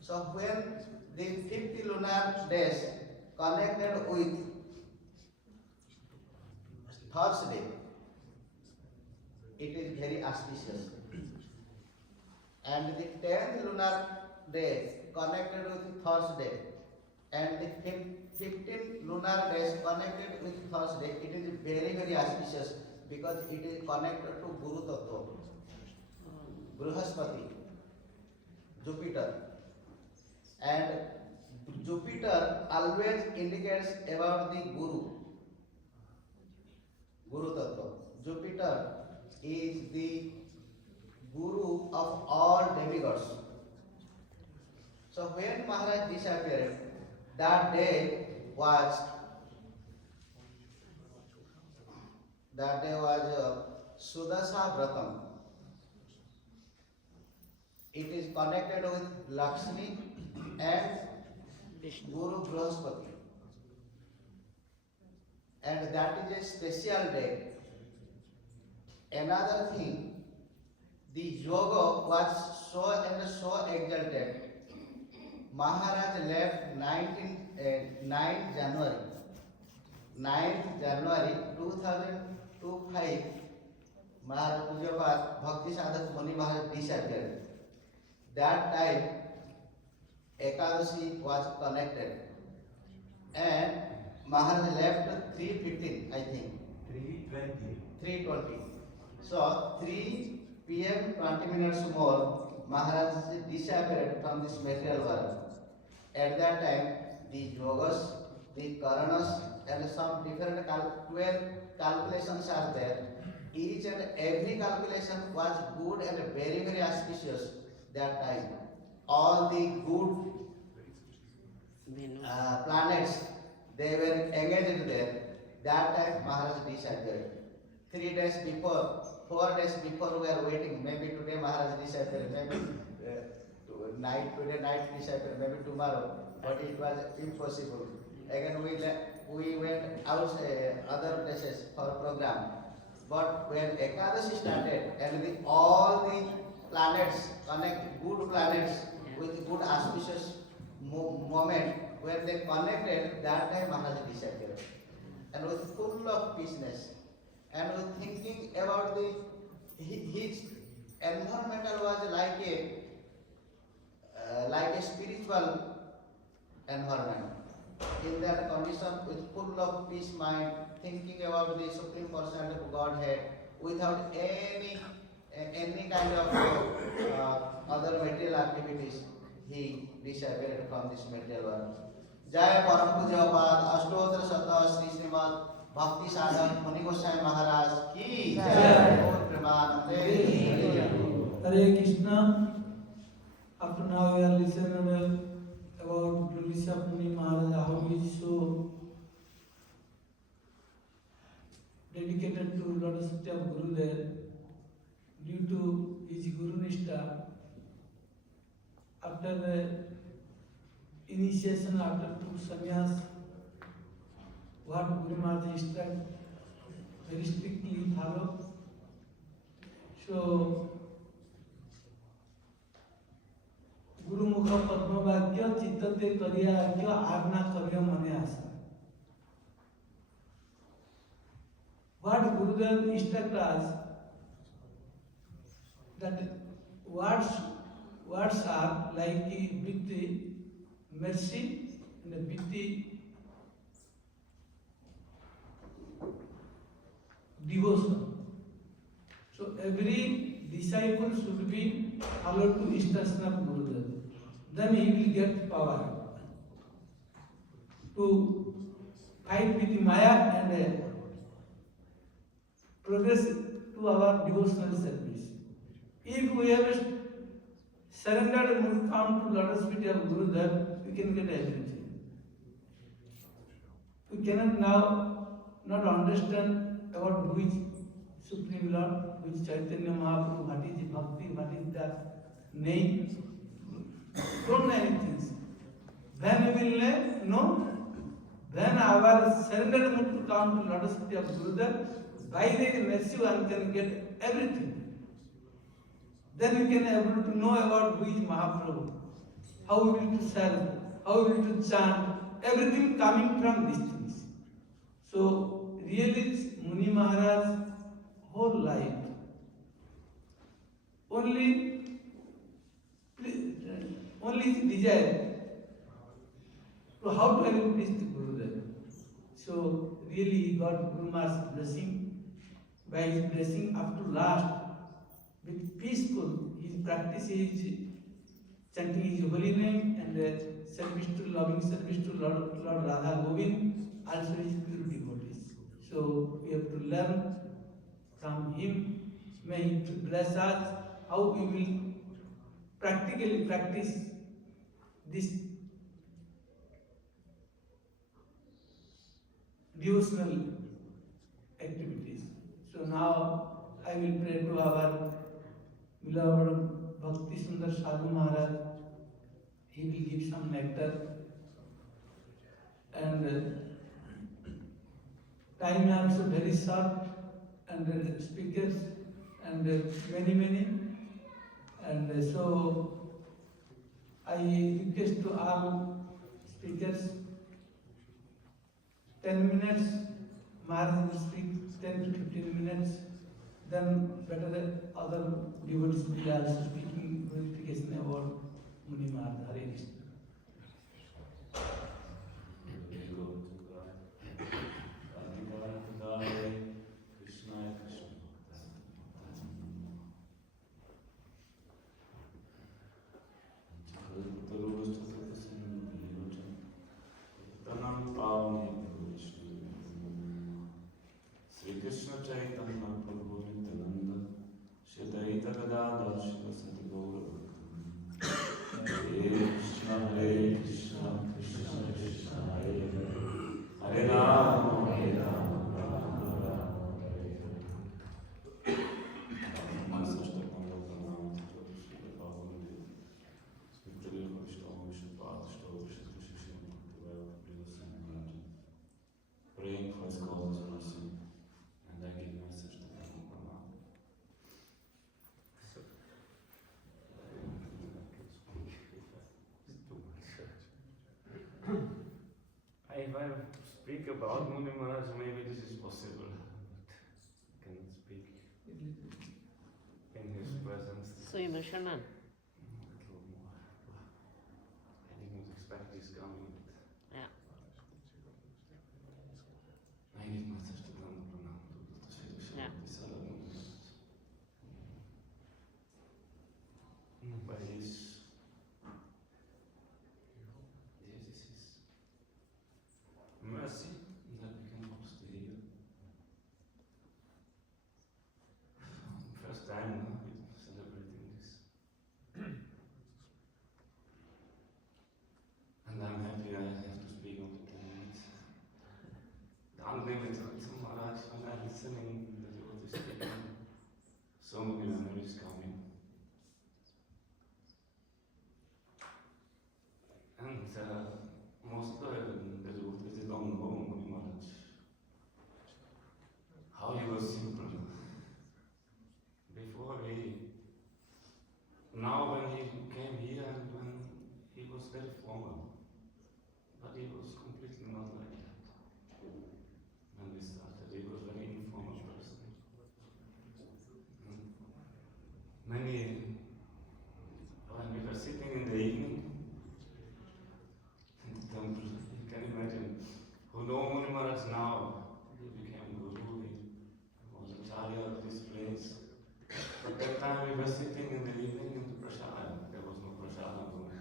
So when the 50 lunar days connected with Thursday, it is very auspicious. And the 10th lunar day connected with Thursday, and the 15th lunar days connected with Thursday, it is very, very auspicious because it is connected to Guru Tattva, Brihaspati, Jupiter. And Jupiter always indicates about the Guru Tattva. Jupiter is the Guru of all demigods. So when Maharaj disappeared, that day was Sudasa Vratam. It is connected with Lakshmi and Guru Brihaspati. And that is a special day. Another thing, the yoga was so and so exalted. Maharaj left 9th January 2005. Maharaj Pujapad Bhakti Sadhak Muni Maharaj disappeared. That time Ekadashi was connected. And Maharaj left 3:15, I think. 3:20. So 3 p.m. 20 minutes more, Maharaj disappeared from this material world. At that time, the yogas, the karanas, and some different 12 calculations are there. Each and every calculation was good and very, very auspicious that time. All the good planets, they were engaged there. That time Maharaj disappeared. 3 days before, 4 days before we are waiting. Maybe today Maharaj disappeared, maybe today night disappeared, maybe tomorrow. But it was impossible. Again we went outside other places for program. But when Ekadashi started and all the planets connect, good planets with good auspicious moment, when they connected, that time Maharaj disappeared. And was full of peaceness. And was thinking about his environmental was like a spiritual environment. In that condition, with full of peace mind, thinking about the Supreme Personality of Godhead, without any kind of other material activities, he disappeared from this material world. Jai Param Puja Pad Ashtotra Sata Sri Srimad Bhakti Sadhak Muni Goswami Maharaj ki Jai. Gaur Premanande. Hare Krishna. Up to now we are listening about glories of Muni Maharaj, how he is so dedicated to lotus feet of Gurudev due to his Guru Nishtha. After the initiation, after took sannyas, what Guru Maharaj instructed very strictly follow. So Guru Mukha Padma Vakya Chittate Kariya Akya Agna Kariya Mane Asa. What Gurudev instructed us that words are like with mercy and with devotion. So every disciple should be followed to instruction of Gurudev. Then he will get power to fight with Maya and progress to our devotional service. If we have surrendered and come to lotus feet of Gurudev, we can get everything. We cannot now not understand about who is Supreme Lord, who is Chaitanya Mahaprabhu, what is Bhakti, what is the name. Don't know anything. When we will know, then our surrendered mood to come to lotus feet of Gurudev, by the mercy one can get everything. Then we can able to know about who is Mahaprabhu, how we will to serve, how we will to chant, everything coming from these things. So really Muni Maharaj whole life only his desire to how to please the Gurudev. So really he got Guru Maharaj's blessing. By his blessing up to last, with peaceful, his practice is chanting his holy name and service to loving service to Lord Radha Govind, also his pure devotees. So we have to learn from him. May he bless us how we will practically practice this devotional activities. So now I will pray to our beloved Bhakti Sundar Sadhu Maharaj. He will give some nectar. And time is also very short, and speakers and many. And so I request to all speakers 10 minutes. Maharaj will speak 10 to 15 minutes. Then better other devotees will be also speaking glorification about Muni Maharaj. Hare Krishna. Krishna Chaitanya Prabhu Nityananda Shri Advaita Gadadhar Shiva Sati Gaura Hare Krishna Krishna Krishna Hare Hare Rama Rama Rama Hare Hare. Praying for his cause and mercy. And I give message to them. If I speak about Muni Maharaj, maybe this is possible, but I cannot speak in his presence. So emotional. A little more. I didn't expect this coming. Yeah. I give message to them. Yeah. By his was simple. Before now when he came here and when he was very formal, but he was completely not like that. When we started, he was a very informal person. When we were sitting in the evening in the temple, you can imagine, who know Muni Maharaj now, he became Guru, he was Acharya of this place. But that time we were sitting in the evening in the prasad. There was no prasad room.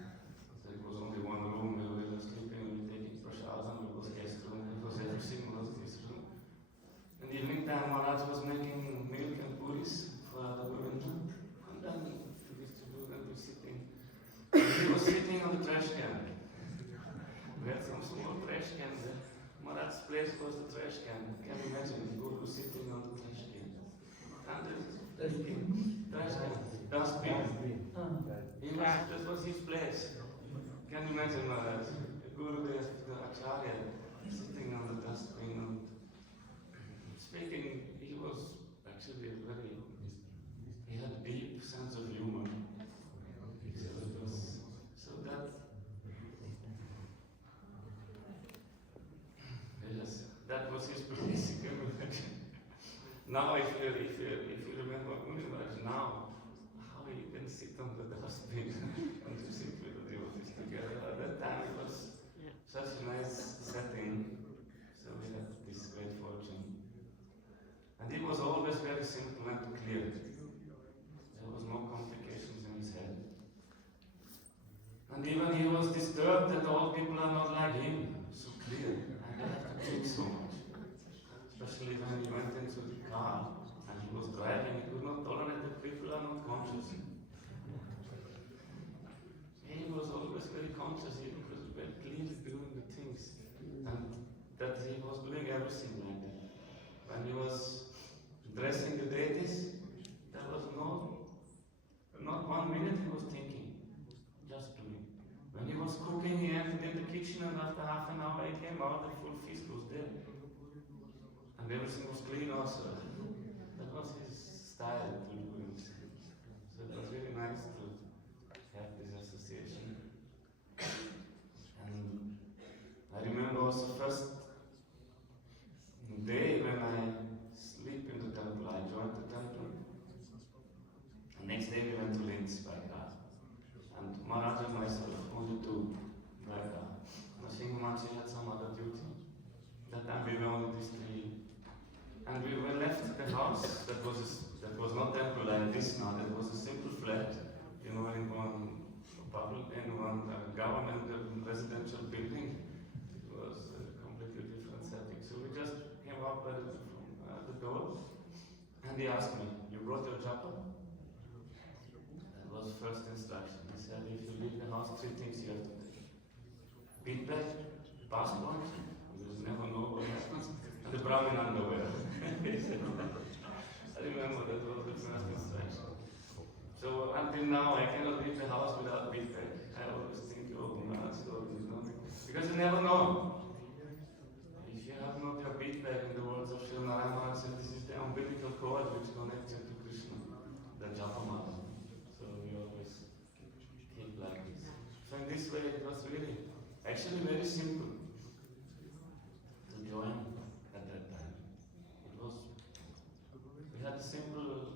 There was only one room where we were sleeping, we were taking prasad, and it was guest room, it was everything was this room. In the evening time, Maharaj was making milk and puris for the women. And then we used to do that, we were sitting. He was sitting on the trash can. We had some small trash can there. Maharaj's place was the trash can. Can you imagine? The Guru sitting on the trash can. And trash can, dustbin. That was his place. Can you imagine Maharaj? The Guru, the Acharya, sitting on the dustbin and speaking. He was actually he had a deep sense of humor. So that was his place. Now if you remember Muni Maharaj now, how he can sit on the dustbin and to sit with the devotees together. At that time it was such a nice setting, so we had this great fortune. And he was always very simple and clear. There was no complications in his head. And even he was disturbed that all people are not like him, so clear, and they have to think so much. Especially when he went into the car and he was driving, he could not tolerate that people are not conscious. He was always very conscious, he was very clearly doing the things, and that he was doing everything like that. When he was dressing the deities, there was not 1 minute he was thinking, just doing. When he was cooking, he entered in the kitchen and after half an hour he came out, the full feast was there. And everything was clean also. That was his style to do everything. So it was really nice to have this association. And I remember also first day when I sleep in the temple, I joined the temple. The next day we went to Linz by car. And Maharaj and myself only two by car. I think Maharaj had some other duty. That time we were only these three. And we were left the house that was not temple like this now. That was a simple flat, in one government residential building. It was a completely different setting. So we just came out from the door, and he asked me, "You brought your japa?" That was first instruction. He said, "If you leave the house, 3 things you have to take: beat bag, passport, you will never know what happens, and the Brahmin underwear." I remember that was the first instruction. So until now, I cannot leave the house without beat bag. I always think, oh, no, because you never know. If you have not your beat bag, in the words of Sri Maharaj said, this is the umbilical cord which connects you to Krishna, the Japamala. So we always keep like this. So in this way, it was really, actually very simple to join at that time. It was, we had a simple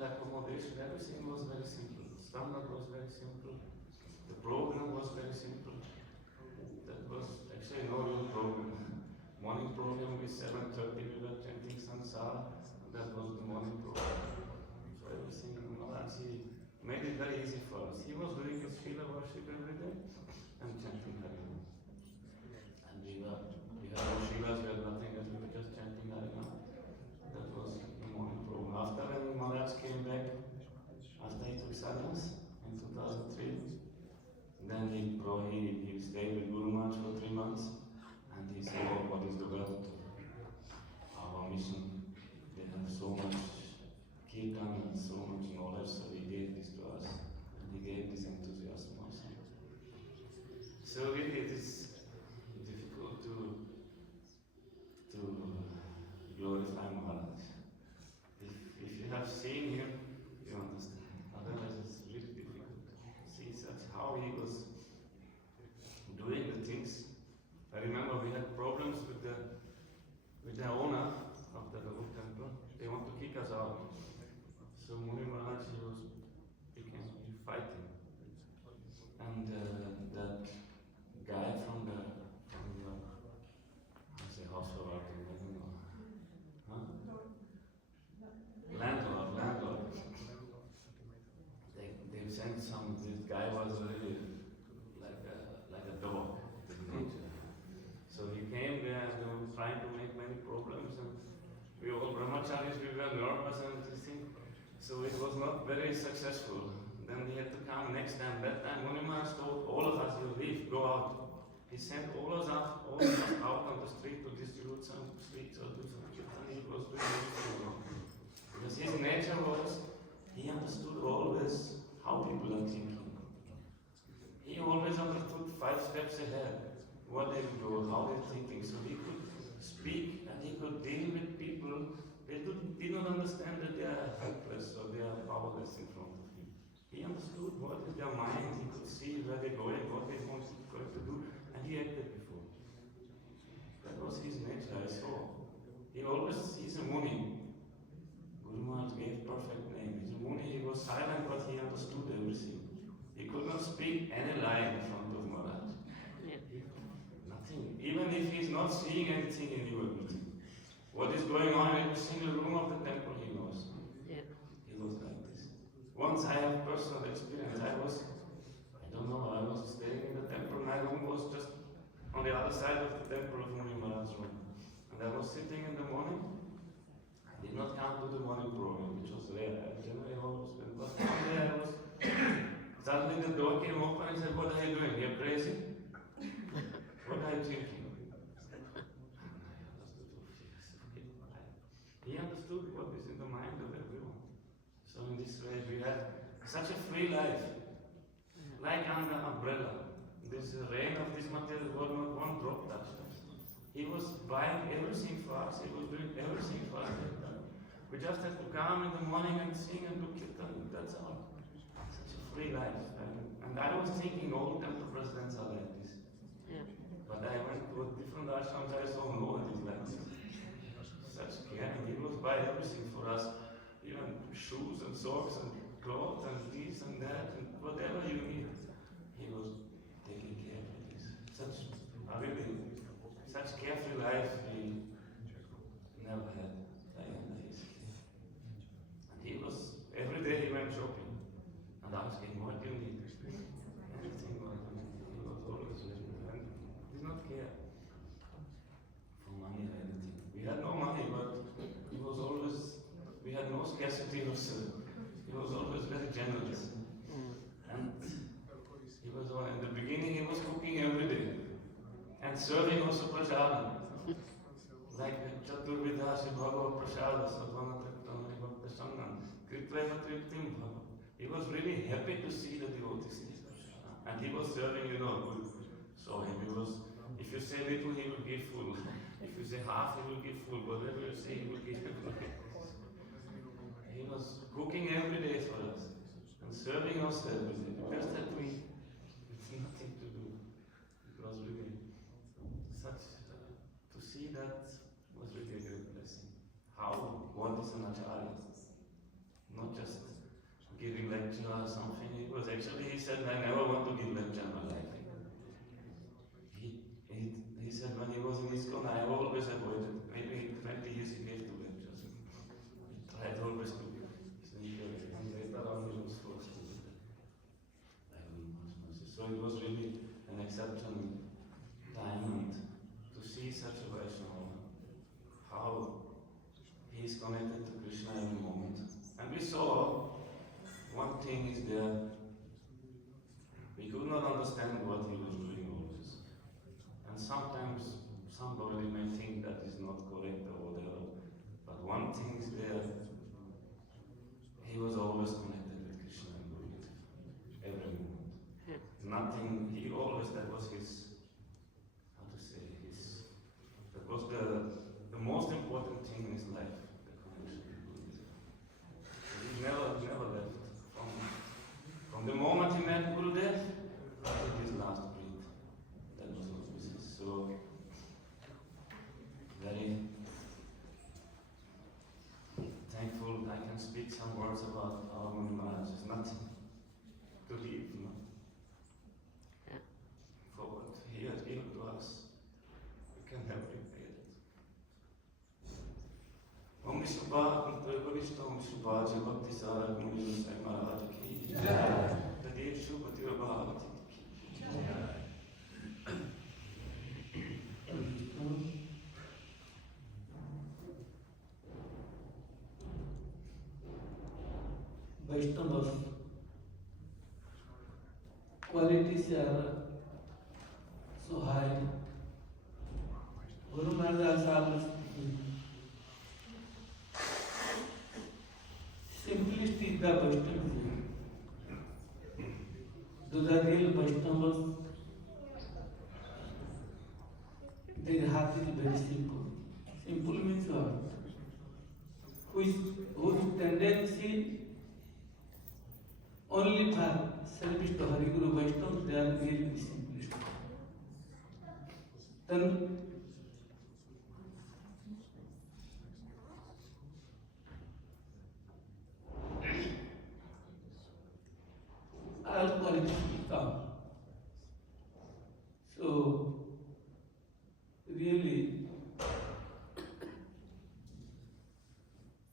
accommodation, everything was very simple. Standard was very simple. The program was very simple. That was actually no real program. Morning program is 7:30, we were chanting Sansar. That was the morning program. So everything, Maharaj, he made it very easy for us. He was doing his Shila worship every day and chanting Harinam. And we had no Shilas, we had nothing else, we were just chanting Harinam. That was the morning program. After when Maharaj came back, after he took sannyas in 2003, then he stayed with Guru Maharaj for 3 months, and he said, "Oh, what is the wealth of our mission? They have so much kirtan and so much knowledge, so he gave this to us, and he gave this enthusiasm also." So really, it is have seen him, you understand. Otherwise it's really difficult to see such how he was doing the things. I remember we had problems with the owner of the Guru temple. They want to kick us out. So Muni Maharaj, became fighting. And that guy from the house of art, landlord. They sent this guy was really like a dog. So he came there and they were trying to make many problems, and we all brahmacharis, we were nervous and everything. So it was not very successful. Then he had to come next time. That time Muni Maharaj told all of us, you leave, go out. He sent all of us out on the street to distribute some sweets or do some kirtan. He was doing everything. Because his nature was, he understood always how people are thinking. He always understood 5 steps ahead, what they would do, how they're thinking. So he could speak and he could deal with people. They did not understand that they are helpless or they are powerless in front of him. He understood what is their mind, he could see where they're going, what they want to do, and he acted before. That was his nature, I saw. He's a Muni. Guru Maharaj gave perfect name. He's a Muni, he was silent but he understood everything. He could not speak any lie in front of Maharaj. Nothing. Even if he's not seeing anything, he knew everything. What is going on in every single room of the temple, he knows. Yeah. He was like this. Once I have personal experience, I was staying in the temple. My room was just on the other side of the temple of Muni Maharaj's room. And I was sitting in the morning. I did not come to the morning program, which was rare. I generally always went. But one day I was, suddenly the door came open and said, what are you doing? You're crazy? What are you thinking? He understood what is in the mind of everyone. So in this way we had such a free life, like under umbrella. This rain of this material was not one drop touched us. He was buying everything for us, he was doing everything for us. We just had to come in the morning and sing and do kirtan, that's all. Such a free life. And I was thinking all temple presidents are like this. Yeah. But I went to a different ashrams, I saw no one is like this. Such care, and he was buying everything for us, even shoes and socks and clothes and this and that and whatever you need. He was taking care of this. Such carefree life we never had. And he was, every day he went shopping and asking, what do you need? Anything what you need. He was always ready and did not care for money or anything. We had no money, but he was always, we had no scarcity of service. He was always very generous. And he was, in the beginning he was cooking every day and serving also prasadam. Like Chaturvidasi Bhava Prasada Sadhana Triptamani Bhakta Sangam Kritveva Triptim Bhava. He was really happy to see the devotees. And he was serving, good. So he was, if you say little, he will give full. If you say half, he will give full. Whatever you say, he will give full. He was cooking every day for us and serving us every day. Just that we, it's nothing to do. It was really such, to see that was really a great blessing. How one is an acharya, not just giving lecture or something. It was actually, he said, I never want to give lecture in my life. He said when he was in ISKCON, I always avoided. Maybe 20 years he gave 2 lectures. He tried always to sneak away. And later on he was forced to do that. So it was really an exceptional time, and to see such a Vaishnava, how he is connected to Krishna every moment. And we saw one thing is there. We could not understand speak some words about our Muni Maharaj is nothing to leave, no? Yeah. For what he has given to us, we can never repay it. Om Visnupad, Om Visnupad, Bhakti Sadhak, Muni Maharaj ki jai. Tadev Shubhati Bhagavati ki jai. Vaishnavas qualities are so high. Guru Maharaj always simplicity is the Vaishnavism. Those are real Vaishnavas. Their heart is very simple. Simple means what? Whose tendency only for selfish to Hari Guru Vaishnavas, they are really simplest. Then all qualities come. So really,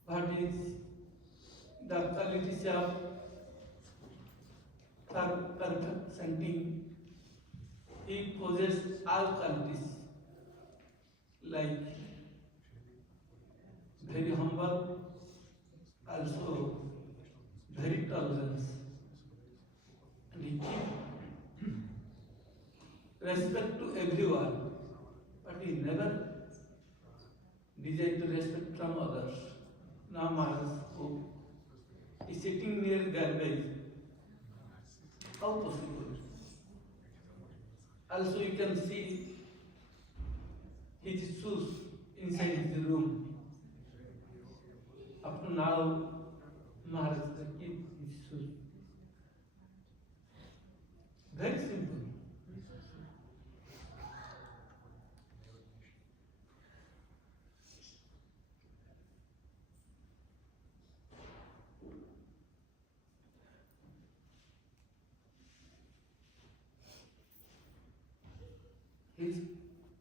what is the qualities of perfect sanctity? He possesses all qualities, like very humble, also very tolerant, and he keeps respect to everyone, but he never desired to respect from others. Now Maharaj, who is sitting near garbage, how possible? Also you can see his shoes inside his room. Up to now, Maharaj keep his shoes. Very simple.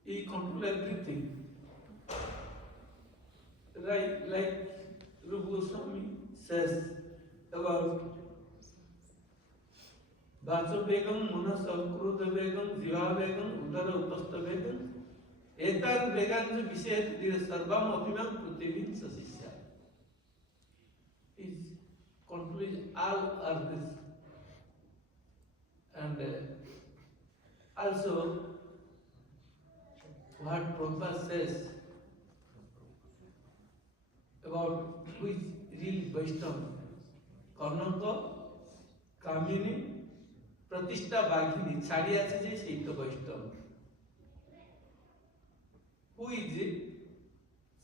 He controls everything. Right, like Rupa Goswami says about Vacho Begam, Muna Sankruta Begam, Jiva Begam, Udara Upasta Begam, Etar Begam Vishet Dira Sarvam Opimam Prutivin Sasisya. His control is all earths. And also, what Prabhupada says about who is real Vaishnava, Karnaka, Kamini, Pratishta Bhagini, Chadi আছে যে সেই তো বৈষ্ণব. Who is it?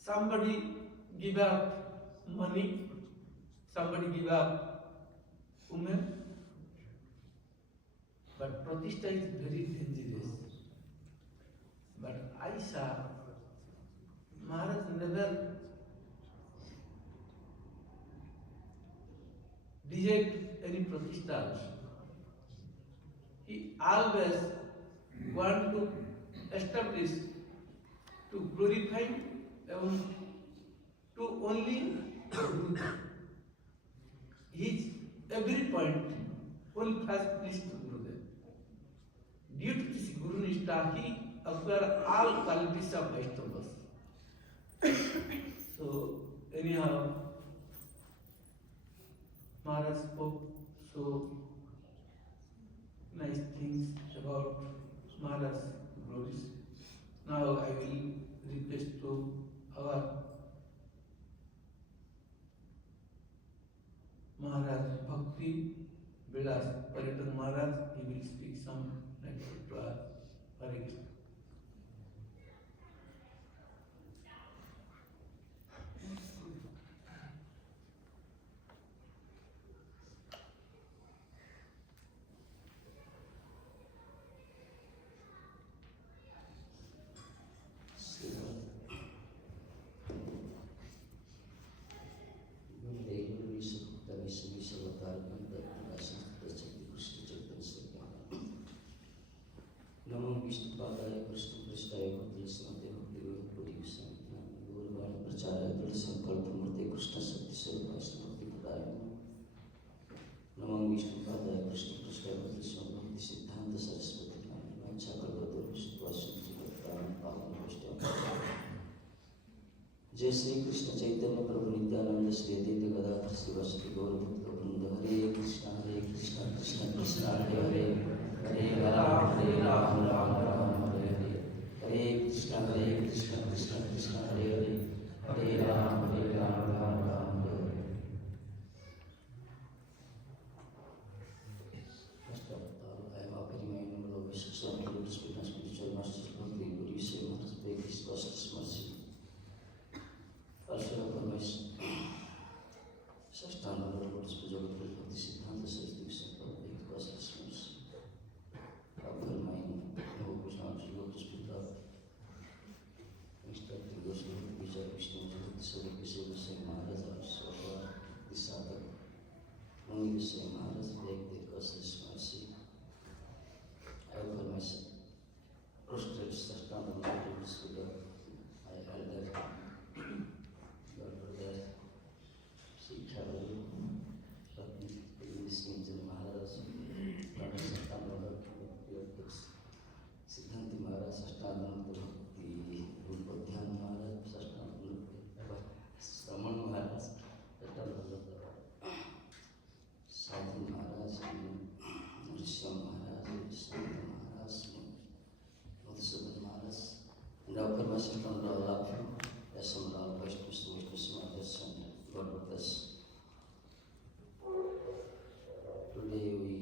Somebody give up money, somebody give up woman, but Pratishta is very dangerous. But I saw Maharaj never reject any Pratishta. He always want to establish, to glorify, to only his every point, only first please to Gurudev. Due to this Guru Nishtha, he acquire all qualities of Vaishnavas. So, anyhow, Maharaj spoke so nice things about Maharaj's glories. Now I will request to our Maharaj Bhakti Vilas Paritan Maharaj, he will speak some next to our Hare Krishna. Good day. Krishna Sakti Sarva Vaishnava Pradaya Namo Visnupad Krishna Krishna Bhakti Bhakti Siddhanta Saraswati Vacha Kalpataru Sitvasanti Bhaktan Pavan Vaishnava Jai Sri Krishna Chaitanya Prabhu Nityananda Sri Advaita Gadadhar Srivasati Gaura Bhakta Vrinda Hare Krishna Krishna Krishna Hare Hare Hare Rama Rama Rama Hare Hare Hare Krishna Krishna Krishna Hare Hare Hare Rama Rama Rama Hare Hare. First of all, I am offering my humble obeisance to the spiritual masters of the Guru Srimad, beg His costless mercy. Also upon my Sastanga Lord Jagat Bhakti Siddhanta Saraswati Sampad, beg costless mercy. Upon my Goswami Lotus Pita, instructing Goswami Vijay Vishnu Jagat Sadhak Visnupad Maharaj, also the Sadhak, Muni Maharaj, beg their costless mercy. I offer myself prostrate Sastanga Lotus Pita. I elder Siddhanti Maharaj, Sashtananda Bhakti, Rupadhyana Maharaj, Sashtananda Raman Maharaj, Sashtananda Sadhu Maharaj, Nrsimha Maharaj, Santa Maharaj, Madhusudan Maharaj, and I offer myself on all of you, as some Lal Vaishnavas, Srimadas, and God bless. Today we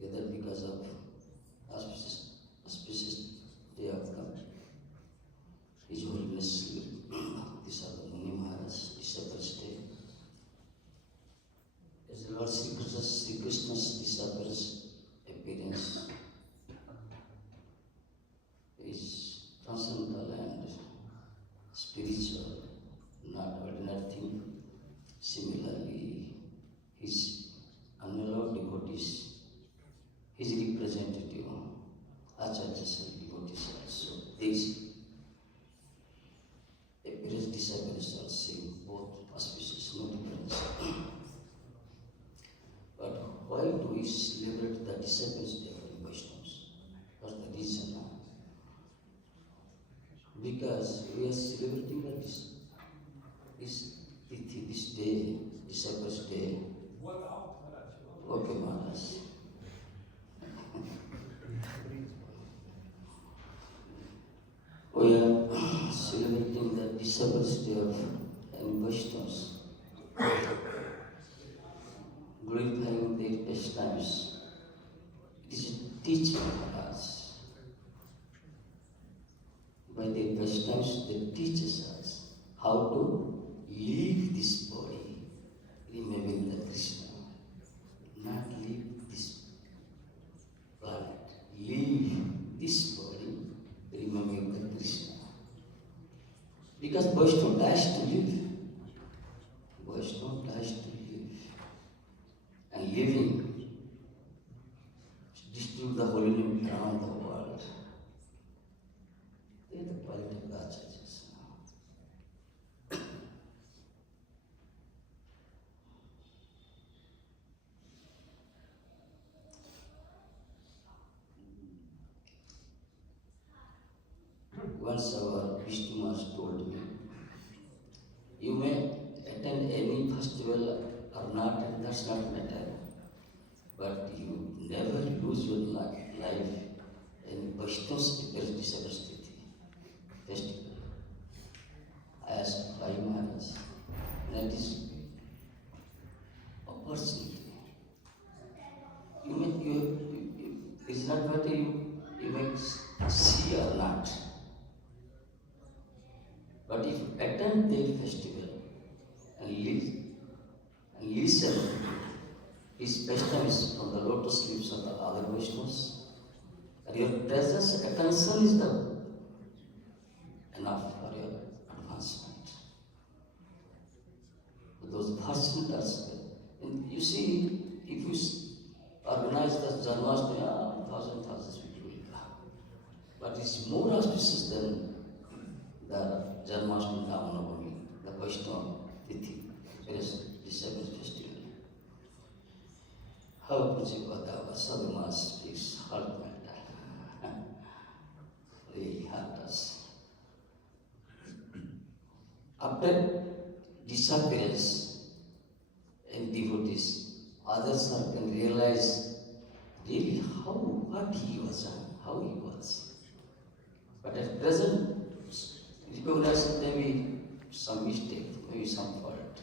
gather because of auspicious day of the His Holiness Bhakti Sadhak Muni Maharaj, Disappearance Day. As the Lord Sri Krishna's disappearance appearance is transcendental and spiritual, not ordinary thing. Similarly, his unallowed devotees, his representative, Acharyas devotees also, these appearance disciples are same, both auspicious, no difference. But why do we celebrate the disciples' day of Vaishnavas? What's the reason? Because we are celebrating this day, disciples' day. Okay, Maharaj. We are celebrating the disciples' day of Vaishnavas, glorifying their pastimes. It is a teaching for us. By their pastimes, they teach us how to leave this body, remembering the Krishna. Not leave this planet. Leave this body, remembering the Krishna. Because Vaishnava dies to live. Vaishnava dies to live. And living, distribute the holy name around the world. They are the quality of Acharyas. Once our Vishnu Maharaj told me, you may attend any festival or not, and that's not matter. But you never lose your life in Vaishnav's disappearance festival. I asked why Maharaj. That is opportunity. It's not whether you may see or not. But if you attend their festival and listen his pastimes from the lotus lips of the other Vaishnavas, and your presence, attention is enough for your advancement. Those persons, and you see, if you organize the Janmashtami, thousands people will come. But it's more auspicious than the Janmashtami Ramanavami, the Vaishnava Tithi, various disciples festival. How Pujipada Sadhuma speaks heart matter. Really hurt us. After disappearance and devotees, others can realize really what he was, how he was. But at present, recognize maybe some mistake, maybe some fault.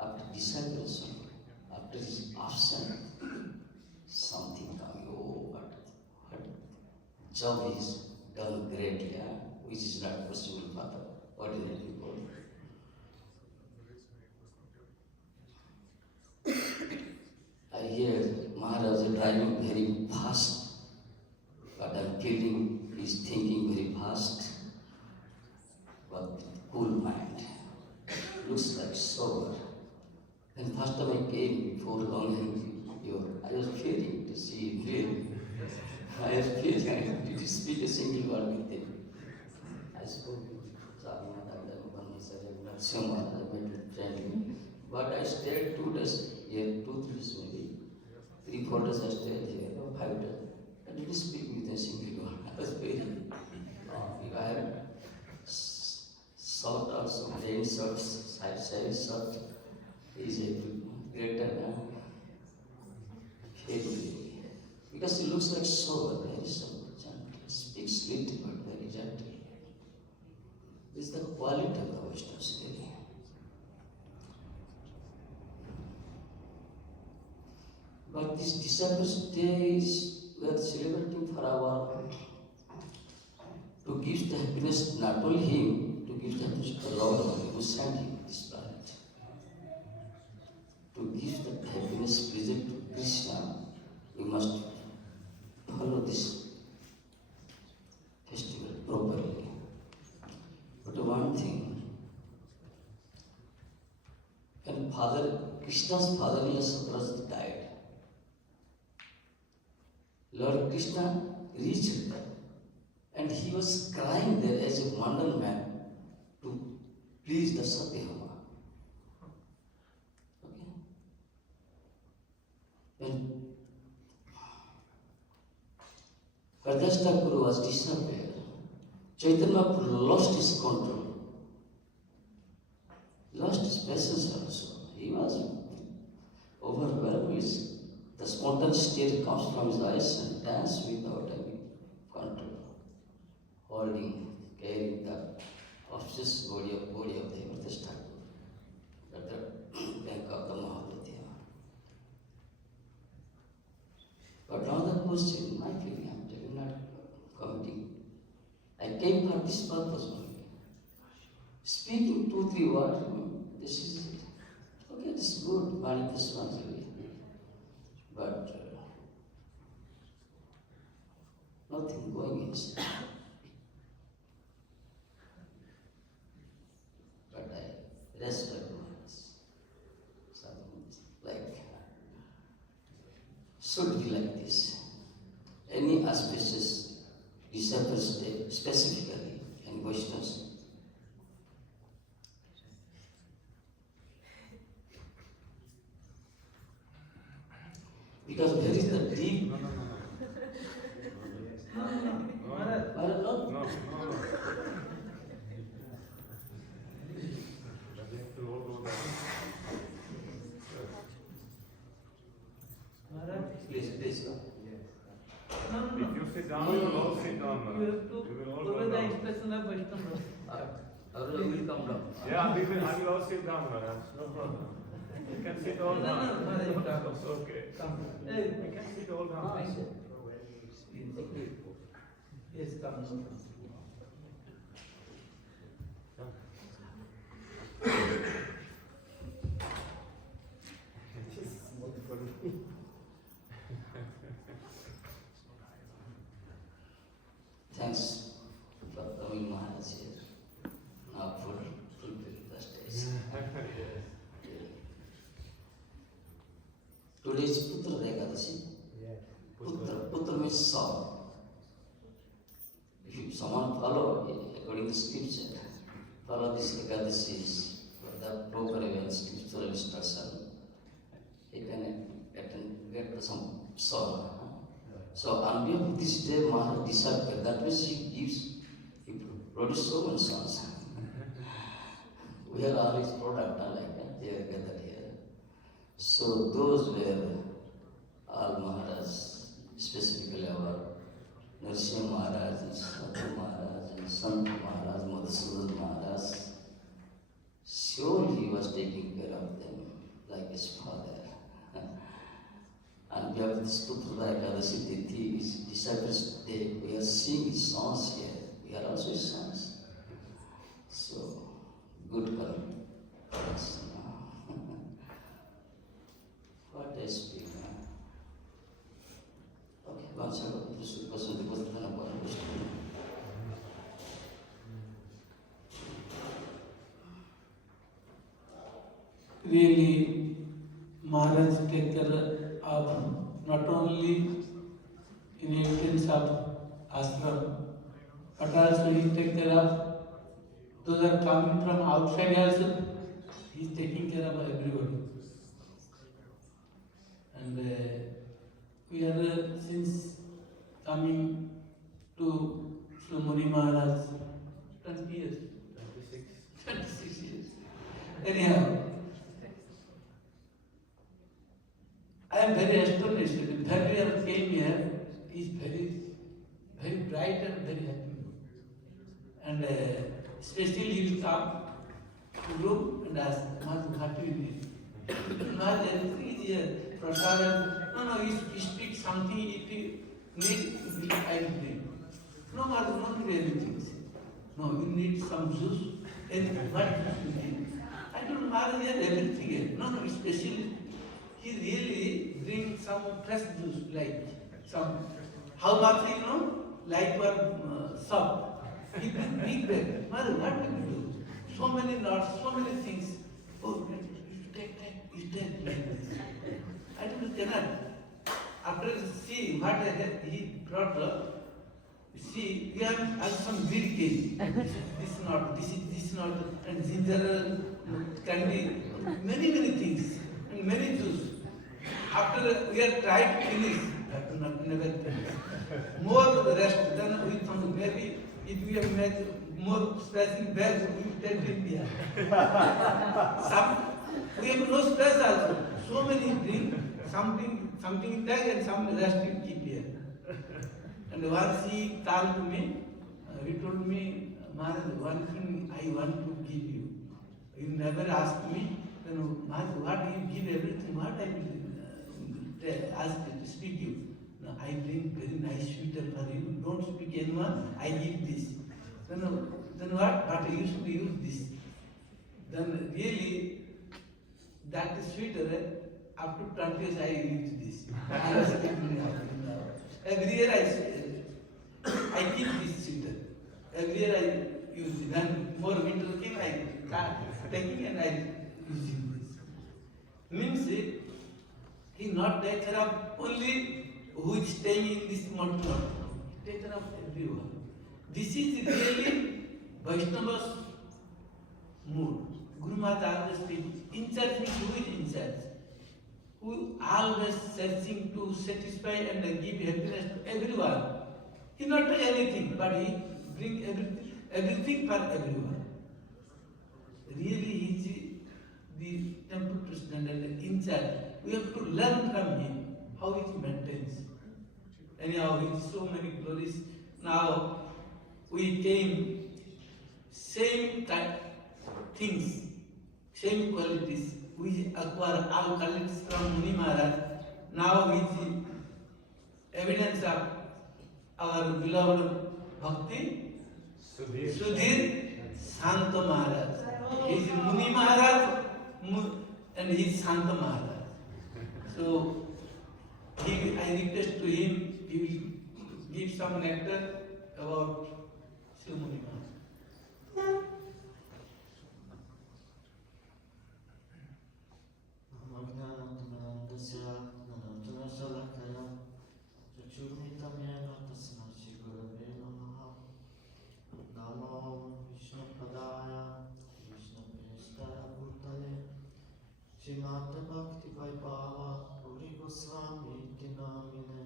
After disappearance, after his absence, something coming, what job is done great, yeah, which is not possible for the ordinary people. I hear Maharaj is driving very fast, but I'm feeling he's thinking very fast, but with cool mind. Looks like sober. And first time I came before long, I was fearing to see him real. I was fearing I didn't speak a single word with him. I spoke with Srimad, I met with friend. But I stayed 2 days here, 2-3 days maybe. 3-4 days I stayed here, 5 days. I didn't speak with a single word. I was very if I had short also, rain short, side short, is a greater because he looks like sober, very sober, gentle, speaks little but very gentle. This is the quality of the Vaishnavas really. But this Disappearance Day is we are celebrating for our to give the happiness not only him, to give the happiness to the Lord who sent him this planet. To give the happiness present to Krishna, we must follow this festival properly. But one thing, when Krishna's father-in-law Satraj died, Lord Krishna reached there and he was crying there as a wonder man to please the Satyabhama. Okay? When Hardasta Guru was disappeared, Chaitanya Mahaprabhu lost his control, lost his patience also. He was overwhelmed. The spontaneous tear comes from his eyes and dance without any control, holding, carrying the obsessed body of the Hardasta Guru at the bank of the Mahabharata. But now the question, my feeling, I'm not commenting. I came for this purpose only. Speaking 2-3 words, this is it. Okay, this is good, Manipusmanjali. But nothing going inside. But I respect something like should be like this. Any auspicious Disappearance Day specifically in Vaishnavas. Because there is the deep. Maharaj, No. Maharaj, Please. no. If you sit down, you will all sit down. You have to You will all go go with the down. expression of Vaishnava. Aruna will come down. Yeah, I will all sit down, Maharaj. No problem. You can sit all down. No, It's okay. Come. You can sit all down. Yes, come. Thanks for coming, Maharaj here. Now fulfill the stage. Today is Putra Ekadashi. Putra means son. If someone follow according to scripture, follow this Ekadashis, the proper spiritual instruction, he can get some soul. So on behalf of this day, Maharaj disappeared. That means he produced so many sons. We are all his product, like that. They are gathered here. So those were all Maharaj, specifically our Nrsimha Maharaj, and Sadhak Maharaj, and Sant Maharaj, Madhusudan Maharaj. Surely he was taking care of them like his father. And we have this Putra Ekadashi Tithi, his disciples' day. We are seeing his sons here. We are also his sons. So, good coming. Yes. What a speak. Okay, one second. This is person the Putra Ekadashi. Really, Maharaj take care of not only inhabitants of ashram, but also he take care of those are coming from outside also. He is taking care of everybody. And we are since coming to Muni Maharaj 20 years. 26 years. Anyhow, I am very astonished. The third year came here is very bright and very happy. And especially he will come to room and ask, Maharaj, what do you need? Maharaj, everything is here. Prasad, no, you speak something, if you need, I will bring. No, Maharaj, not need anything. No, you need some juice. And what you need? I don't know, Maharaj, he has everything here. No, especially he really brings some fresh juice, like some, how much you know, like one sub. He brings big bag. Maharaj, what will you do? So many nuts, so many things. Oh, you take like this. I don't know, cannot. After see what he brought up, see, we have some green cake. This not, and ginger, candy, many things, and many juice. After we are tried to finish, never finish. More rest, then we found maybe if we have made more space in bag, we will take India. We have no space also. So many drink, something in bag and some rest we keep here. And once he called to me, he told me, Maharaj, one thing I want to give you. You never asked me, then Maharaj, what do you give everything? What I will ask to speak you. No, I bring very nice sweeter for you. Don't speak anyone. I give this. Then what? But you should use this. Then really, that is sweeter. After 20 years, I use this. I was speaking now. Every year I keep this sweeter. Every year I use it. Then more winter came, I start taking and I using this. Means he not take care of only who is staying in this mountain. Take care of everyone. This is really Vaishnava's mood. Guru Mata always speaks, in charge means who is in charge? Who always searching to satisfy and give happiness to everyone. He not do anything, but he bring everything for everyone. Really, he is the temple president and in charge. We have to learn from him how he maintains. Anyhow, he has so many glories. Now we came, same things, same qualities. We acquire all qualities from Muni Maharaj. Now with evidence of our beloved Bhakti, Sudhir Santa Maharaj. He is Muni Maharaj and he is Santa Maharaj. So I request to him, he will give some nectar about Sri Muni Maharaj. Namo Visnupad Srimad Bhakti Vaibhava Puri Goswami Dinamine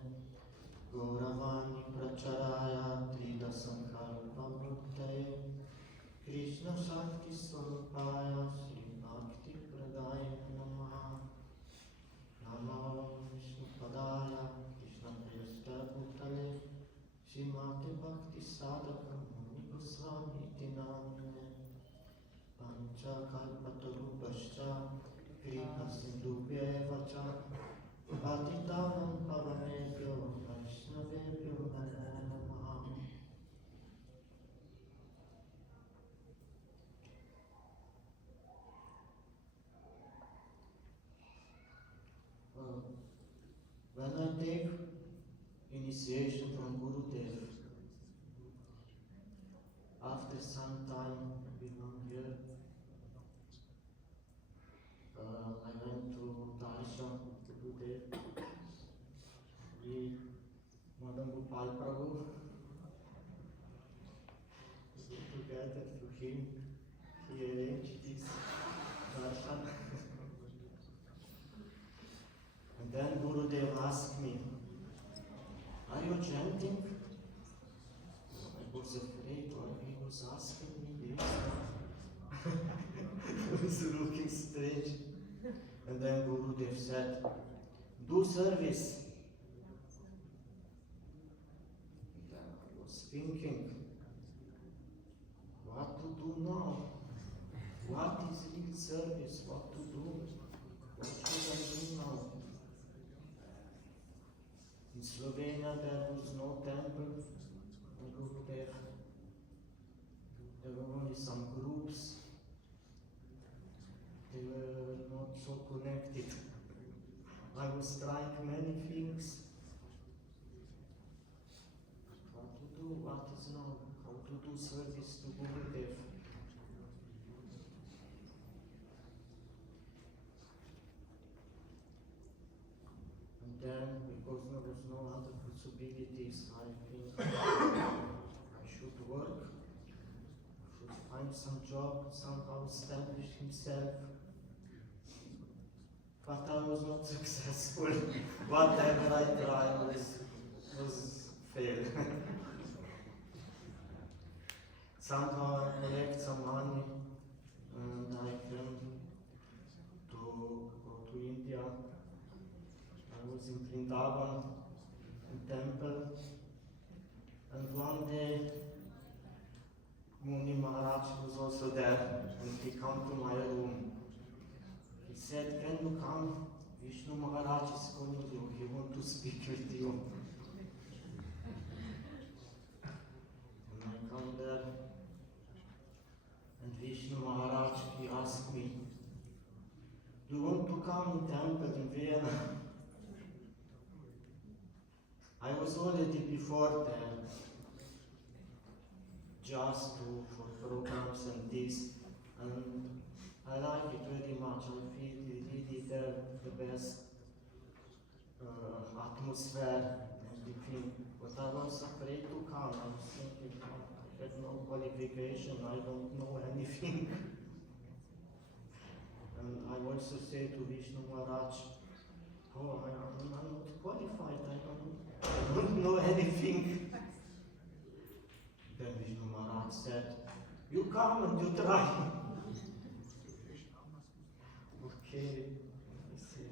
Gauravani Pracharaya Trida Sankalpa Murtaye Krishna Shakti Swarupaya Sri Bhakti Pradaya Namaha Namo Vishnupadaya Krishna Presta Bhutale Srimad Bhakti Sadhak Muni Goswami Dinamine Pancha Kalpatarupascha Kripa Sindhubhyeva Cha Patitanam Pavanebhyo Vaishnavebhyo Namo Namaha. When I take initiation from Gurudev, after some time, maybe 1 year, I went to Darshan to Gurudev. We Madam Gopal Prabhu together to him. He arranged this darshan. And then Gurudev asked me, "Are you chanting?" I was afraid why he was asking me this. I was looking strange. And then Gurudev said, "Do service." And then I was thinking, what to do now? What is real service? What to do? What should I do now? In Slovenia there was no temple in Gurudev. There were only some groups. They were not so connected. I was trying many things. What to do? What is now? How to do service to Gurudev? And then, because there was no other possibilities, I think I should work, I should find some job, somehow establish himself. But I was not successful. Whatever I tried was fail. Somehow I collect some money and I came to go to India. I was in Vrindavan, in temple, and one day Muni Maharaj was also there, and he came to my room. He said, "Can you come? Vishnu Maharaj is calling you, he wants to speak with you." And I come there, and Vishnu Maharaj, he asked me, "Do you want to come in temple in Vienna?" I was already before there, just for programs and this, and I like it very much. I feel really there the best atmosphere and everything. But I was afraid to come. I was thinking, I have no qualification, I don't know anything. And I also say to Vishnu Maharaj, "Oh, I'm not qualified, I don't know anything." Then Vishnu Maharaj said, "You come and you try." Okay, I say,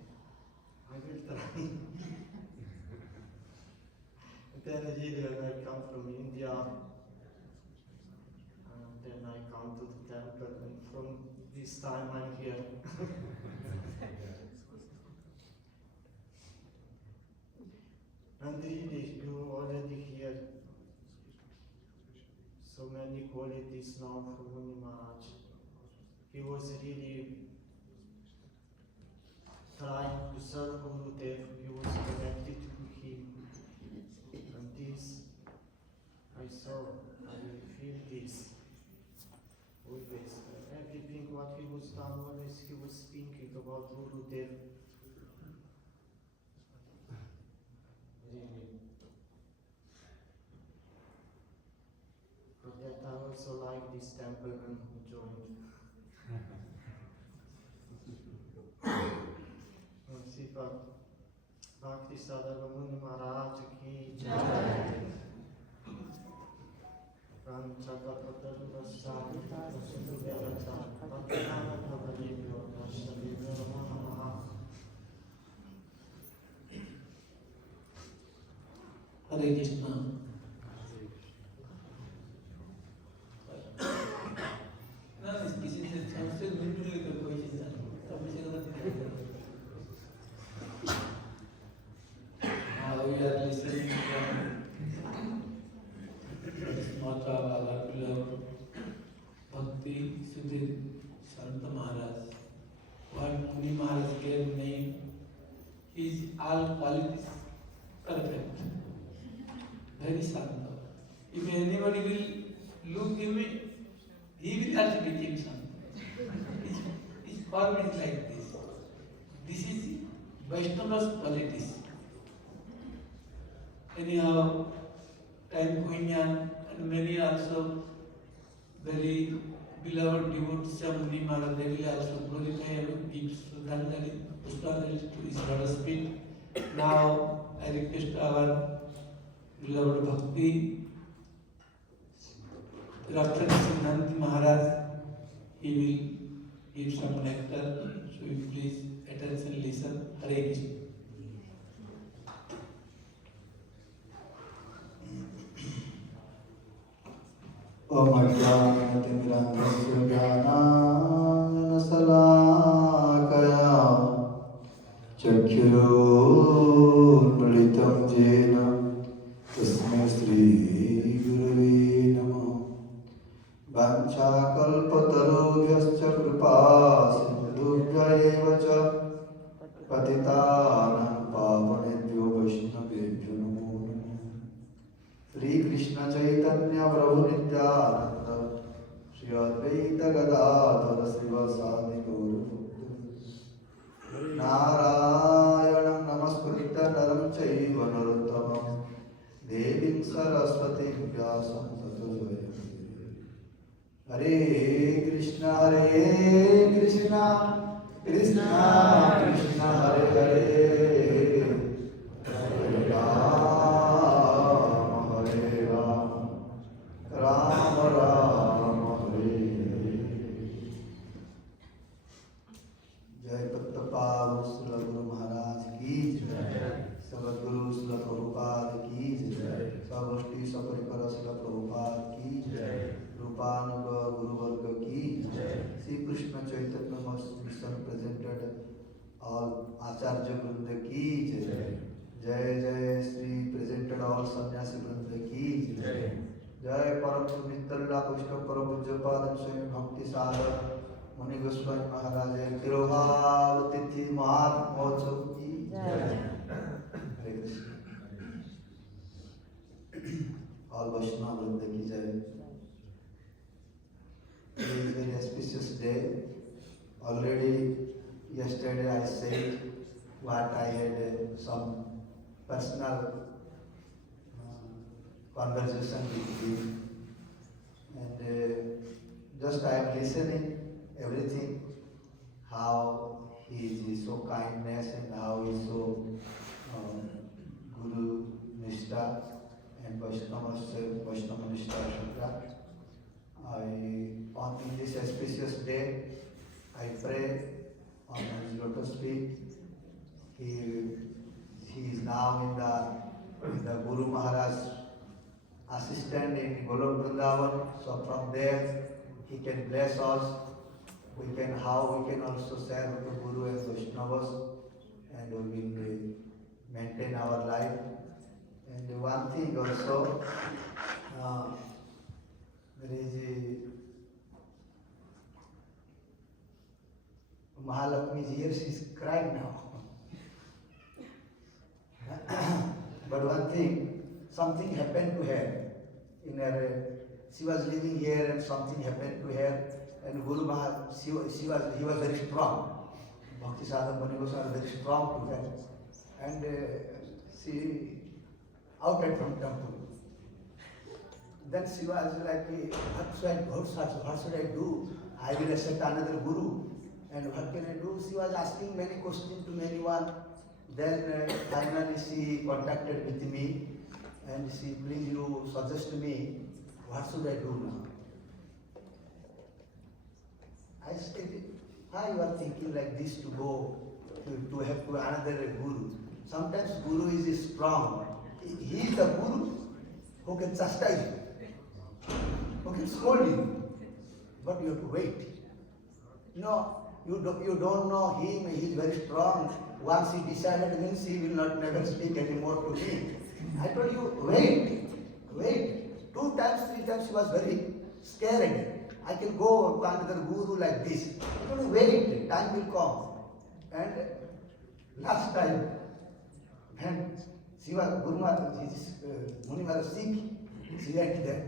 I will try. Then really when I come from India, then I come to the temple, and from this time I'm here. And really, you already hear so many qualities now from Muni Maharaj. He was really trying to serve Gurudev, he was connected to him. And this, I saw, I feel this. Always, everything what he was done, always he was thinking about Gurudev. Really. For that I also like this temple when he joined. Bhakti Sadhak Muni Maharaj ki Hare Krishna. ना किसी से हमसे मिल लेकर कोई चीज नहीं तब मुझे गलत नहीं Now we are listening from Mata Bala beloved Bhakti Sudhir Sant Maharaj. What Muni Maharaj gave name is all qualities perfect, very Santa. If anybody will look him, he will also become Santa. His form is like this. This is Vaishnava's qualities. Anyhow, time Koinyan and many also very beloved devotees of Muni Maharaj, they will also glorify and give Shraddhanjali to his lotus feet. Now I request our beloved Bhakti Srimad Maharaj, he will give some nectar, so you please attention listen. Hare Krishna. Om Ajnanatimidandasya Jnanasalaakaya Chakyurunmilitam Jena Tasmai Shri Gurave Namah Vanchakalpatarubhyascha kripa sindhubhya eva cha patitanam pavanebhyo vaishnavebhyo namo namo Shri Krishna Chaitanya Prabhu Nityananda Shri Advaita Gadadhara Srivasadi Gaurabhakta Narayanam Namaskritya Naram Chaiva Narottamam Devim Saraswati Vyasam Tato Jayamudire Hare Krishna Krishna Krishna Hare Hare Hare Rama Rama Rama Hare Hare Jai Pattapadu Srila Guru Maharaj ki Jai Sabadguru Srila Prabhupada ki Jai Sabashti Saparipara Srila Prabhupada ki Jai Rupanuga Guru Varga ki Jai Sri Krishna Chaitanya Mission presented all Acharya Vrinda ki Jai Jai Jai Sri presented all Sannyasi Vrinda ki Jai Jai Param Nittalla Krishna Param Pujyapadam Swami Bhakti Sadhak Muni Goswami Maharaj Tiruvav Tithi Mahatmotsav ki Jai Hare Krishna all Vaishnava Vrinda ki Jai. Today is a very auspicious day. Already yesterday I said what I had some personal conversation with him, and just I am listening everything, how he is so kindness and how he is so Guru Nishta and Vaishnava Nishta Shukra. On this auspicious day, I pray on his lotus feet. He is now in the Guru Maharaj assistant in Golok Vrindavan. So from there, he can bless us. We can also serve the Guru and Vaishnavas, and we will maintain our life. And one thing also, there is Mahalakshmi is here, she is crying now. But one thing, something happened to her. She was living here and something happened to her. And Guru Maharaj, he was very strong. Bhakti Sadhak Muni Goswami was very strong to her. And she outed from temple. Then she was like, what should I do? I will accept another Guru. And what can I do? She was asking many questions to many one. Then finally she contacted with me and she, please you suggest me what should I do now. I said, why you are thinking like this to go to have to another guru? Sometimes guru is strong. He is the guru who can chastise you, who can scold you, but you have to wait. No, you don't know him, he is very strong. Once he decided means he will not never speak anymore to me. I told you, wait. 2 times, 3 times she was very scared. I can go to another guru like this. I told you, wait, time will come. And last time, when she was Guru Maharaj, Muni Maharaj sick, she went there.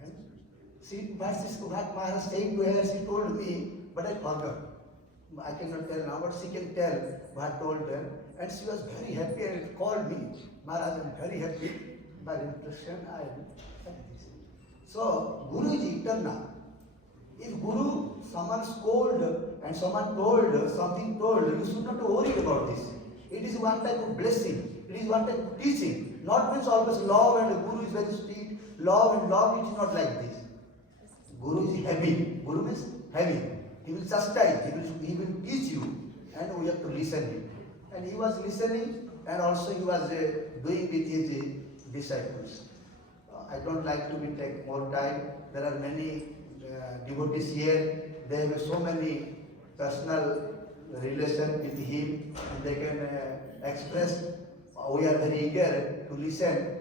And what Maharaj said to her, she told me, but I forgot. I cannot tell now, but she can tell what told her. And she was very happy and called me. Maharaj, I am very happy. By impression, I am like this. So, Guru is eternal. If Guru, someone scolded and someone told, something told, you should not be worried about this. It is one type of blessing. It is one type of teaching. Not means always love and Guru is very strict. Love and love, it is not like this. Guru is heavy. Guru means heavy. He will chastise, he will teach you, and we have to listen him. And he was listening, and also he was doing with his disciples. I don't like to take more time. There are many devotees here. They have so many personal relation with him, and they can express. We are very eager to listen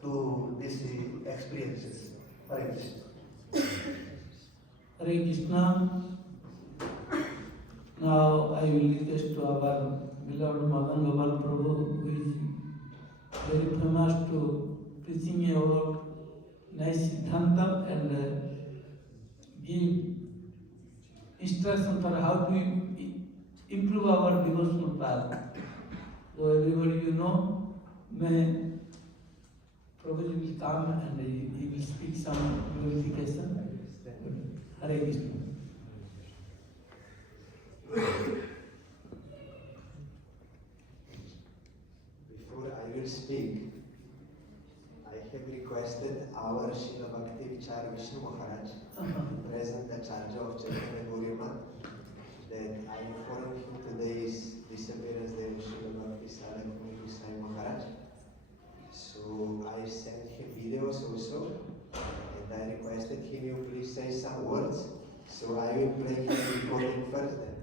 to these experiences. Hare Krishna. Hare Krishna. Now I will request to our beloved Madan Gopal Prabhu, who is very famous to preaching about nice Siddhanta and give instruction for how to improve our devotional path. So everybody may Prabhuji will come and he will speak some glorification. Hare Krishna. Before I will speak, I have requested our Srila Bhakti Vichar Vishnu Maharaj, present Acharya of Chaitanya Gauriya, that I inform him today's disappearance day of Srila Bhakti Sadhak Muni Maharaj. So I sent him videos also, and I requested him to please say some words. So I will play his recording first then.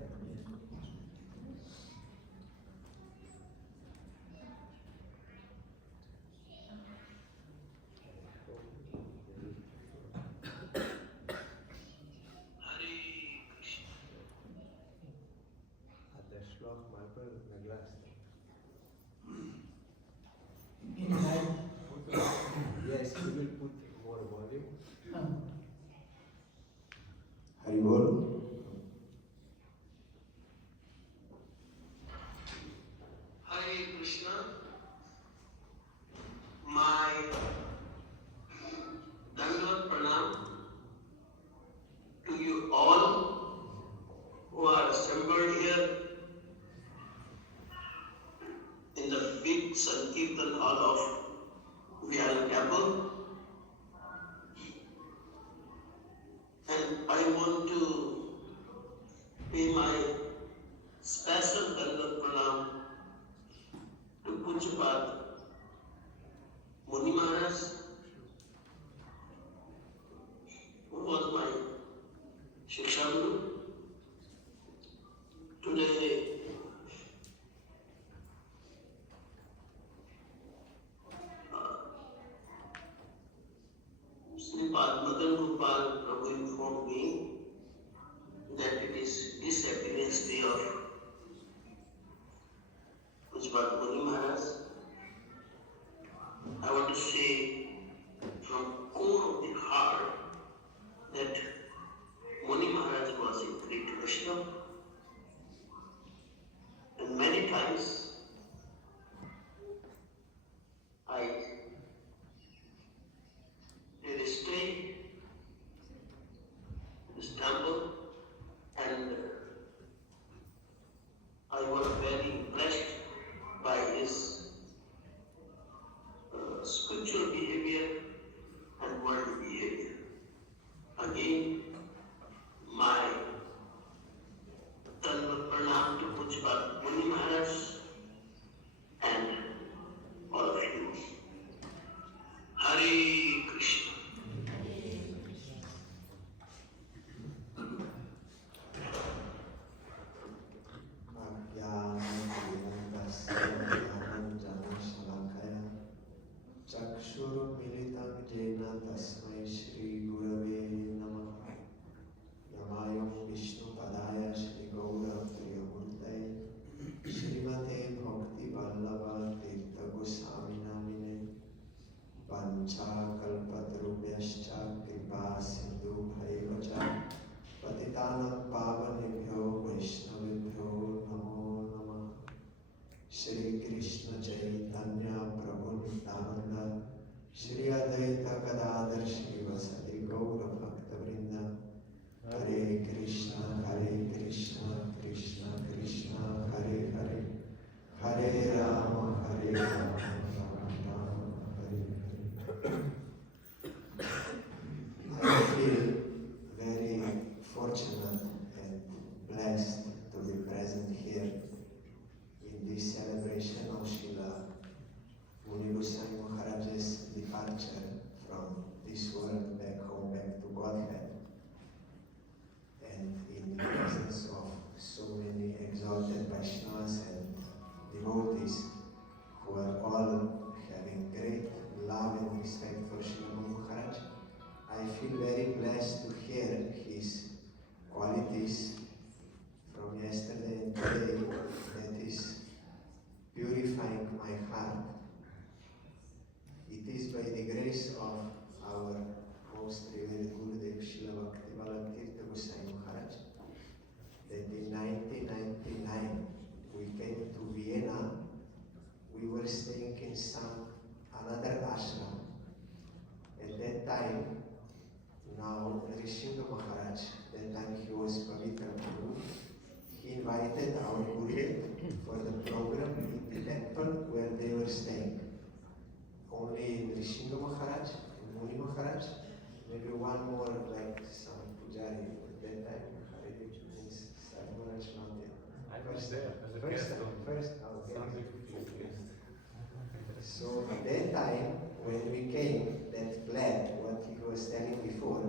Yes, we will put more volume. Hari Bol. Hare Krishna. My Dandavat Pranam to you all who are assembled here in the big Sankirtan hall of Vyala Temple. And I want to pay my special Dandavat Pranam to Pujapad Muni Maharaj, who was my Shiksha Guru. Today, Srimad Madan Gopal Prabhu informed me that it is Disappearance day of Pujapad Muni Maharaj. I want to say from core of the heart that Muni Maharaj was a great Vaishnava, and many times I did stay in this temple, and I was very पावनेभ्यो वैष्णवेभ्यो नमो नमः। श्री कृष्ण चैतन्य प्रभु नित्यानंद श्री अद्वैत गदाधर श्रीवासदि गौर भक्तवृंद। हरे कृष्ण कृष्ण कृष्ण हरे हरे, हरे Ram Ram Ram Hare Hare. I feel very fortunate and blessed to be present here in this celebration of Srila Muni Goswami Maharaj's departure from this world back home, back to Godhead, and in the presence of so many exalted Vaishnavas and devotees who are all having great love and respect for Srila Muni Maharaj. I feel very blessed to hear his qualities from yesterday and today that is purifying my heart. It is by the grace of our most revered Gurudev Srila Bhakti Goswami Maharaj that in 1999 we came to Vienna. We were staying in another ashram. At that time, now Rishinga Maharaj, that time he was Pavitra Guru, he invited our Gurudev for the program in the temple where they were staying. Only Rishinga Maharaj, Muni Maharaj, maybe one more like some Pujari at that time. Maharaj not yet. I was there as a guest. So at that time, when we came, that flat, what he was telling before,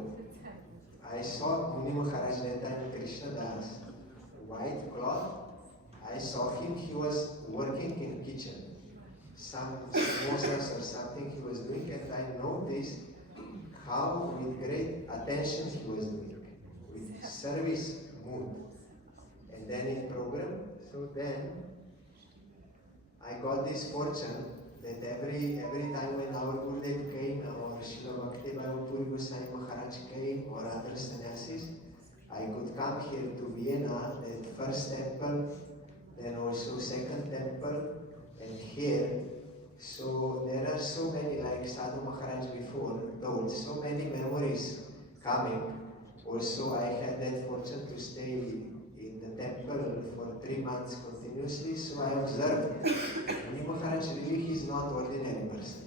I saw Muni Maharaj that time, Krishna Das, white cloth. I saw him, he was working in kitchen. Some samosas or something he was doing, and I noticed how with great attention he was doing, with service mood. And then in program, so then I got this fortune that every time when our Gurudev came, or Srila Bhakti Goswami Maharaj came, or other sannyasis, I could come here to Vienna, that first temple, then also second temple, and here. So there are so many, like Sadhu Maharaj before told, so many memories coming. Also I had that fortune to stay in the temple for 3 months continuously, so I observed Muni Maharaj really he is not ordinary person.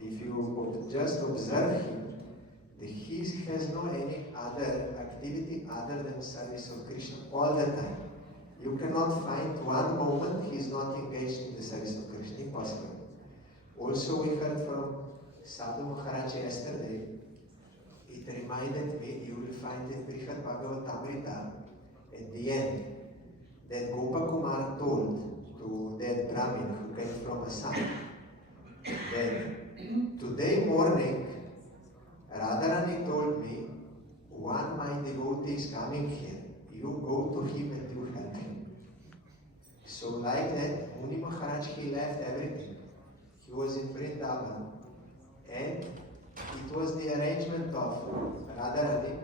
If you just observe him, he has no any other activity other than service of Krishna all the time. You cannot find one moment he is not engaged in the service of Krishna, impossible. Also we heard from Sadhu Maharaj yesterday, it reminded me, you will find in Brihad Bhagavatamrita at the end, that Gopakumar told to that Brahmin who came from Assam, that today morning Radharani told me, one my devotee is coming here, you go to him and you help him. So like that, Muni Maharaj, he left everything. He was in Vrindavan, and it was the arrangement of Radharani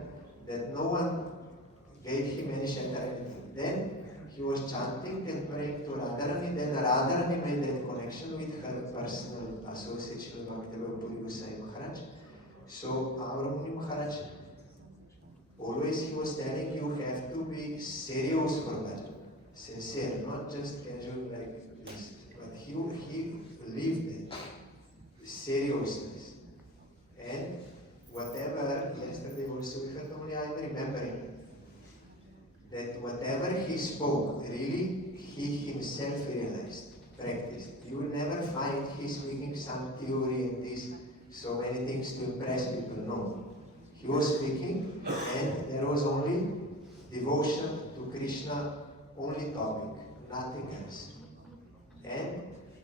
that no one gave him any shelter, anything. Then he was chanting and praying to Radharani, then Radharani made that connection with her personal association with Bhakti Goswami Maharaj. So our Muni Maharaj, always he was telling you have to be serious for bhajan, sincere, not just casual like this. But he lived it, seriousness. And whatever, yesterday also we heard only I'm remembering that whatever he spoke, really he himself realized, practiced. You will never find he speaking some theory and this, so many things to impress people, no. He was speaking and there was only devotion to Krishna, only topic, nothing else. And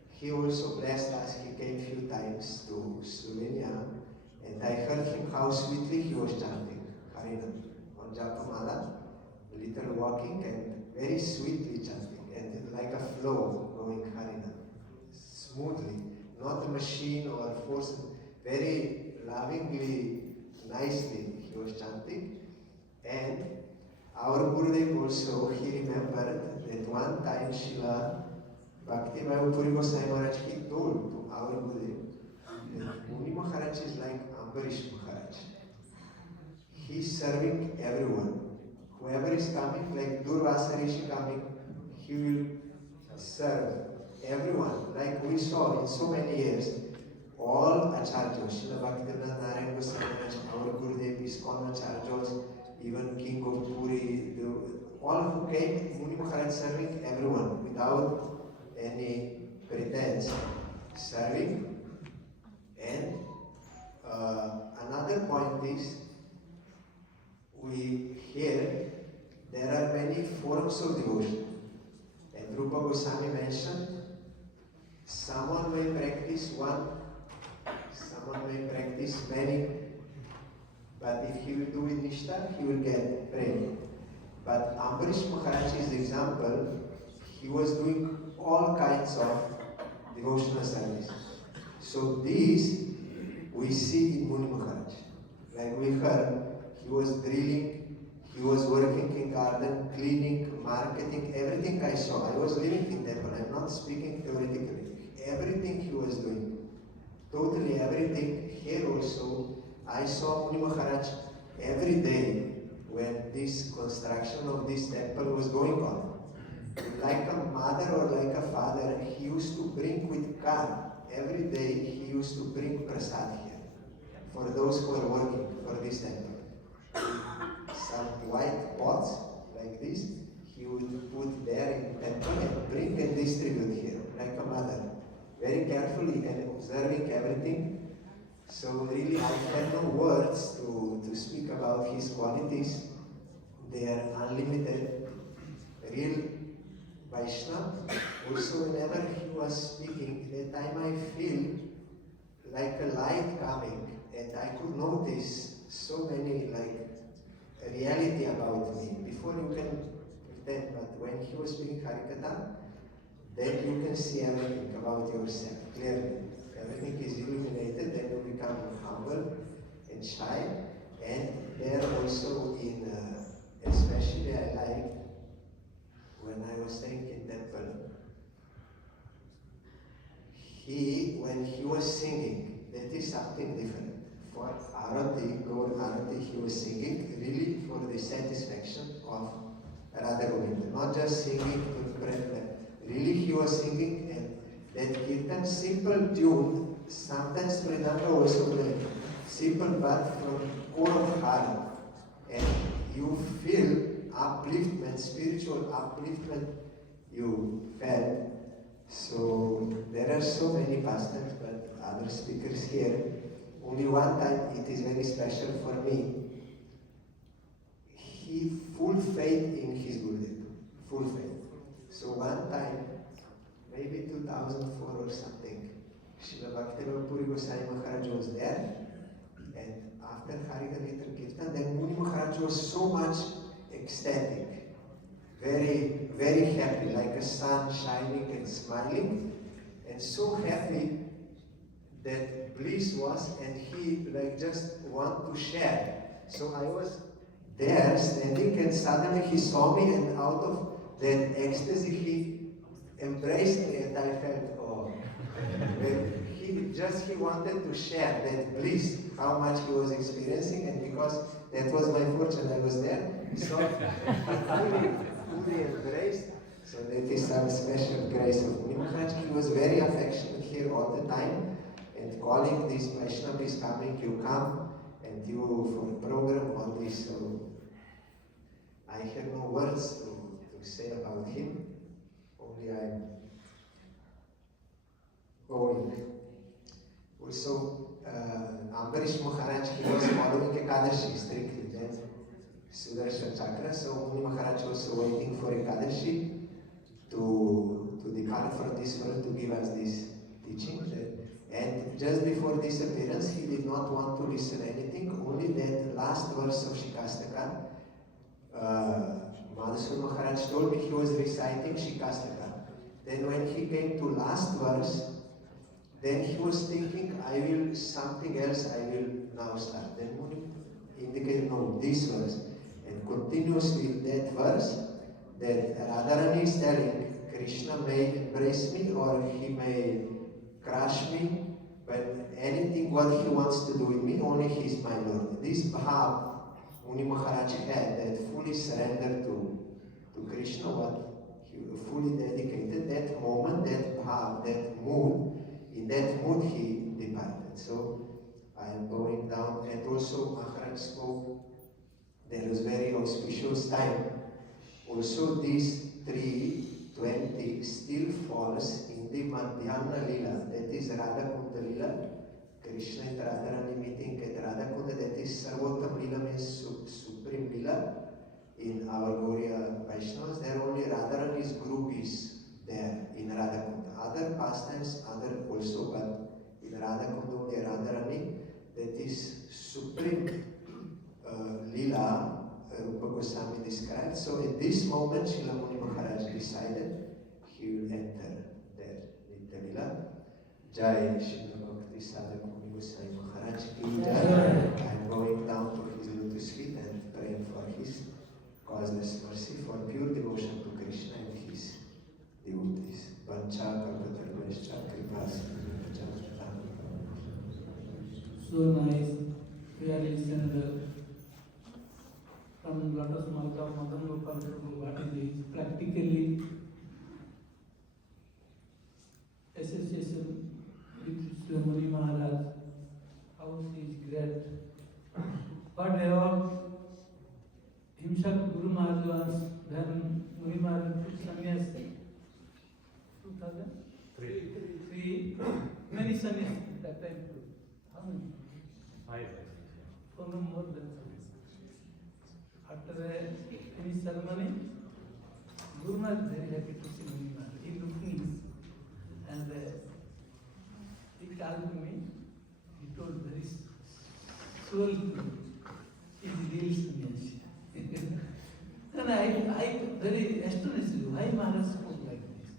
he also blessed us, he came few times to Slovenia, and I heard him how sweetly he was chanting Harinam on Japamala, little walking and very sweetly chanting, and like a flow going Harinam, smoothly, not a machine or force, very lovingly, nicely he was chanting. And our Gurudev also, he remembered that one time Srila Bhakti Puri Goswami Maharaj, he told to our Gurudev that Muni Maharaj is like Ambarish Maharaj. He's serving everyone. Whoever is coming, like Durvasa Rishi coming, he will serve everyone. Like we saw in so many years, all acharyas, Srila Bhaktivinoda Narayan Goswami Maharaj, our Gurudev, ISKCON acharyas, even King of Puri, all who came, Muni Maharaj serving everyone without any pretense, serving. And another point is, we hear there are many forms of devotion. And Rupa Goswami mentioned, someone may practice one, someone may practice many, but if he will do it Nishtha, he will get prema. But Ambarish Maharaj is the example, he was doing all kinds of devotional service. So these we see in Muni Maharaj. Like we heard, he was drilling, he was working in garden, cleaning, marketing, everything I saw. I was living in temple, I'm not speaking theoretically. Everything he was doing, totally everything. Here also, I saw Muni Maharaj every day when this construction of this temple was going on. Like a mother or like a father, he used to bring with car. Every day he used to bring prasad here for those who are working for this temple. Some white pots like this, he would put there in temple and bring and distribute here, like a mother. Very carefully and observing everything. So really I have no words to speak about his qualities. They are unlimited, real Vaishnava. Also whenever he was speaking, that time I feel like a light coming, and I could notice so many like reality about me. Before you can pretend, but when he was speaking Harikatha, then you can see everything about yourself clearly. Everything is illuminated, then you become humble and shy. And there also in, especially I like when I was staying in temple, when he was singing, that is something different. For Arati, Gaur Arati, he was singing really for the satisfaction of Radha Govinda, not just singing to impress them. Really he was singing, and that kirtan, simple tune, sometimes Prananda also play, simple but from core of heart, and you feel upliftment, spiritual upliftment you felt. So there are so many pastimes, but other speakers here, only one time it is very special for me. He full faith in his Gurudev, full faith. So one time, maybe 2004 or something, Srila Bhakti Puri Goswami Maharaj was there, and after Harikatha Kirtan, then Muni Maharaj was so much ecstatic, very, very happy, like a sun shining and smiling, and so happy that bliss was, and he like just want to share. So I was there standing, and suddenly he saw me, and out of that ecstasy he embraced me, and I felt, oh, he wanted to share that bliss, how much he was experiencing, and because that was my fortune, I was there, so he fully embraced. So that is some special grace of Muni Maharaj. He was very affectionate here all the time, and calling this Vaishnava is coming, you come, and you for program, all this. So I have no words to say about him, only I'm going. Also, Ambarish Maharaj, he was following Ekadashi strictly, then Sudarshan Chakra, so Muni Maharaj was waiting for Ekadashi to depart from this world to give us this teaching. And just before disappearance, he did not want to listen anything, only that last verse of Shikastaka. Madhusur Maharaj told me he was reciting Shikastaka. Then when he came to last verse, then he was thinking, I will something else, I will now start. Then Muni indicated, no, this verse. And continuously that verse, that Radharani is telling, Krishna may embrace me or he may crush me, but anything what he wants to do with me, only he is my Lord. This bhav Muni Maharaj had, that fully surrendered to Krishna, what he fully dedicated, that moment, that bhav, that mood, in that mood he departed. So I am going down, and also Maharaj spoke, there was very auspicious time. Also this 3:20 still falls in the Madhyana Lila, that is Radha Kunda Lila. Krishna and Radharani meeting at Radha Kunda, that is Sarvottam Lila, means Supreme Lila. In our Gauriya Vaishnavas, there only Radharani's group is there in Radha Kunda. Other pastimes, other also, but in Radha Kunda only Radharani, that is Supreme Lila, Rupa Goswami described. So at this moment, Srila Muni Maharaj decided he will enter there, Nitya Lila. Jai Srila Bhakti Sadhak Muni Goswami Maharaj ki Jai. I am going down to his lotus feet and praying for his causeless mercy, for pure devotion to Krishna and his devotees. Vancha kalpatarvescha kripasindhubhyacha. So nice. We are listening from Lotus Malka of Madan Gopal Prabhu, what it is practically association with Sri Muni Maharaj, how he is great. But about himself, Guru Maharaj once, when Muni Maharaj took sannyas, 2003, many sannyas that time. How many? 5. For no more than after any ceremony, Guru Maharaj is very happy to see Muni Maharaj. He looked me and he told me, he told very slowly to me, he is really sannyasi. And I very astonished, why Maharaj spoke like this?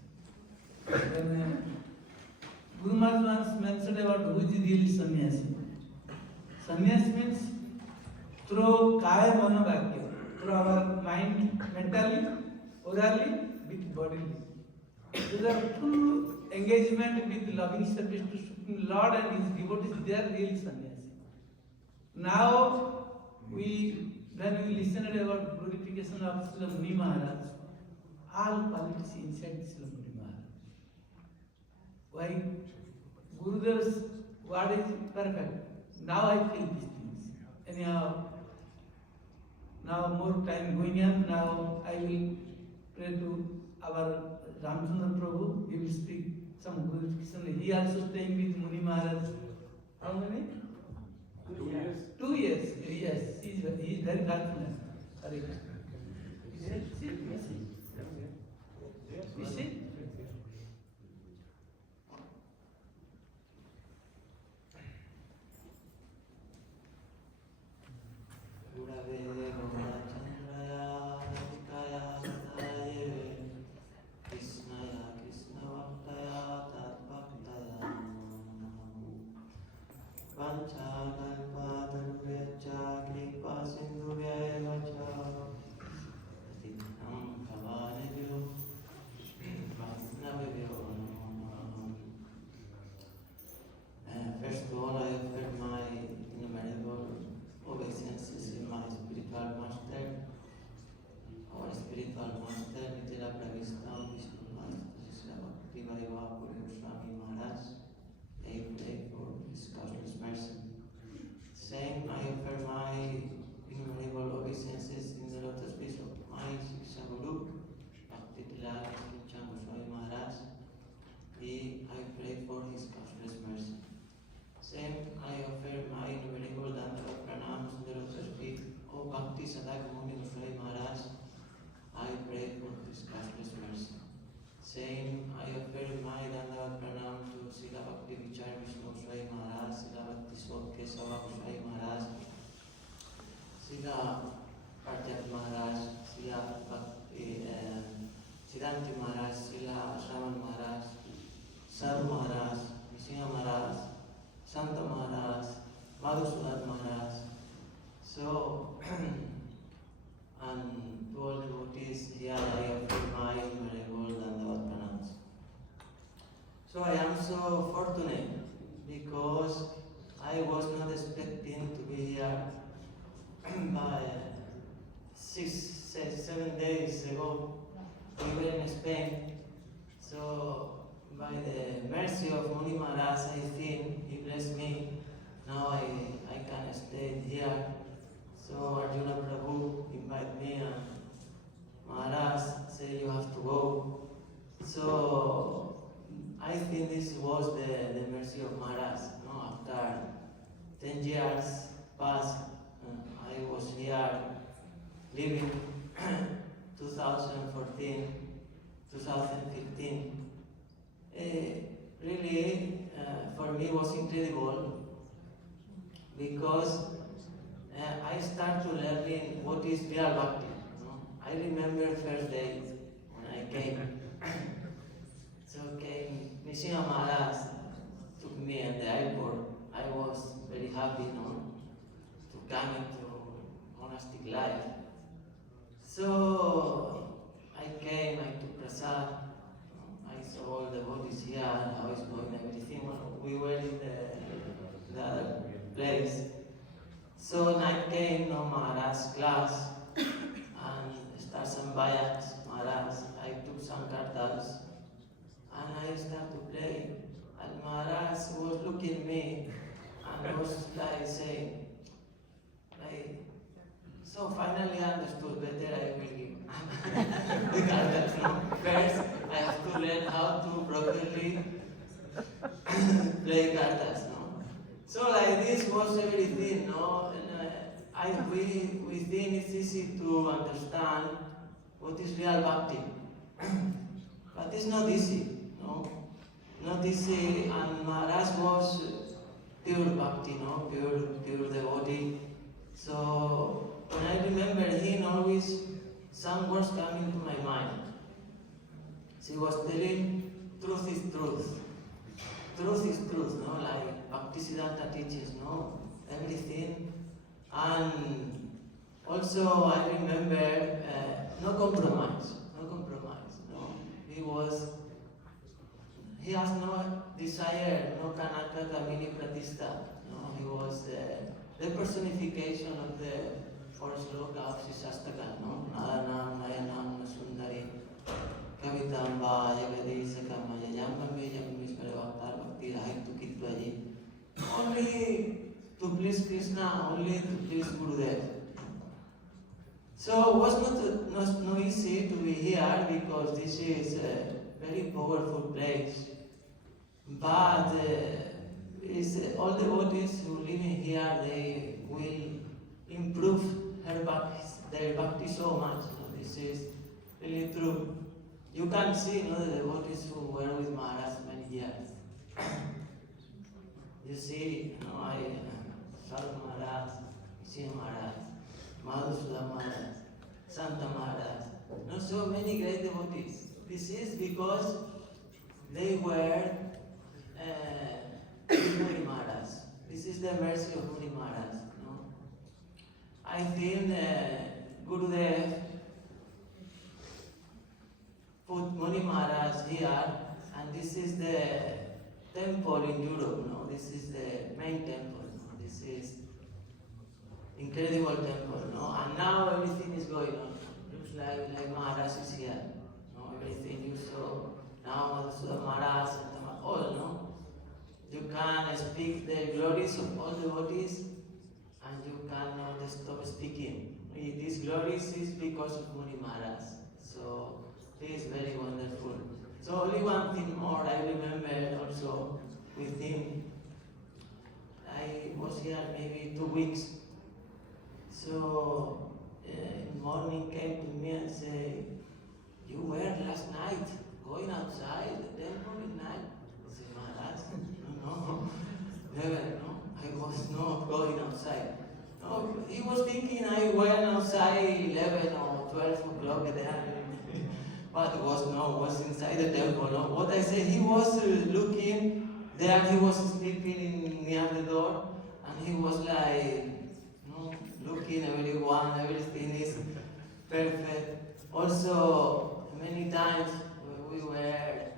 When Guru Maharaj once mentioned about who is really sannyasi. Sannyas means through kaya mana vakya, through our mind, mentally, orally, with bodily. These are full engagement with loving service to Supreme Lord and His devotees, they are really sannyasi. Now, when we listen about glorification of Srila Muni Maharaj, all qualities inside Srila Muni Maharaj. Why? Gurudev's word is perfect. Now I feel these things. Anyhow, now more time going on, now I will pray to our Ramchandra Prabhu. He will speak some glorification. He also staying with Muni Maharaj. How many? 2 years. 2 years. Yes, he is very confident. Hare Krishna. You see? days ago, we were in Spain. So, by the mercy of Muni Maharaj, I think he blessed me. Now I can stay here. So Arjuna Prabhu invited me and Maharaj said you have to go. So I think this was the mercy of Maharaj. No, after 10 years passed, I was here living 2014, 2015. Really, for me was incredible because I started to learning what is real bhakti. I remember first day when I came. So came Nishima Maharaj took me at the airport. I was very happy, to come into monastic life. So I came, I took prasad. I saw all the devotees here, how it's going, everything. We were in the other place. So night came, Maharaj's class, and start some bayats, Maharaj. I took some kartals, and I started to play. And Maharaj was looking at me, and was like saying, so finally I understood better, I will give the kartals. First, I have to learn how to properly play kartals. So like this was everything, And we think it's easy to understand what is real bhakti. But it's not easy, Not easy, and Maharaj was pure bhakti, pure devotee. So when I remember him, always some words coming to my mind. She was telling, truth is truth. Truth is truth, like Bhaktisiddhanta teaches, everything. And also I remember no compromise. He has no desire, no kanaka kamini pratista. He was the personification of the first sloka of Sastaka, Nadanam, Nayanam, Sundari, Kavitamba, Yagadi, Sakama, Yamame, Yamismaravata, Bhakti, Rahit to Kitwaji. Only to please Krishna, only to please Gurudev. So it was not easy to be here because this is a very powerful place. But all the devotees who live in here, they will improve their bhakti so much. This is really true. You can see the devotees who were with Maharaj many years. You see, Sadhak Maharaj, Srimad Maharaj, Madhusudha Maharaj, Santa Maharaj, so many great devotees. This is because they were Muni Maharaj. This is the mercy of Muni Maharaj. I think Gurudev put Muni Maharaj here, and this is the temple in Europe. This is the main temple. This is incredible temple. And now everything is going on. Looks like Maharaj is here. Everything you saw now, Madhusudha Maharaj, all. You can speak the glories of all devotees, and you cannot stop speaking. These glories is because of Muni Maharaj. So it is very wonderful. So only one thing more I remember also with him. I was here maybe 2 weeks. So in the morning came to me and said, "You were last night going outside the temple at night?" I said, "Maharaj, no, never, I was not going outside." No, he was thinking I went outside 11 or 12 o'clock there. But was inside the temple. What I said, he was looking there, he was sleeping near the door, and he was like, looking everyone, everything is perfect. Also, many times we were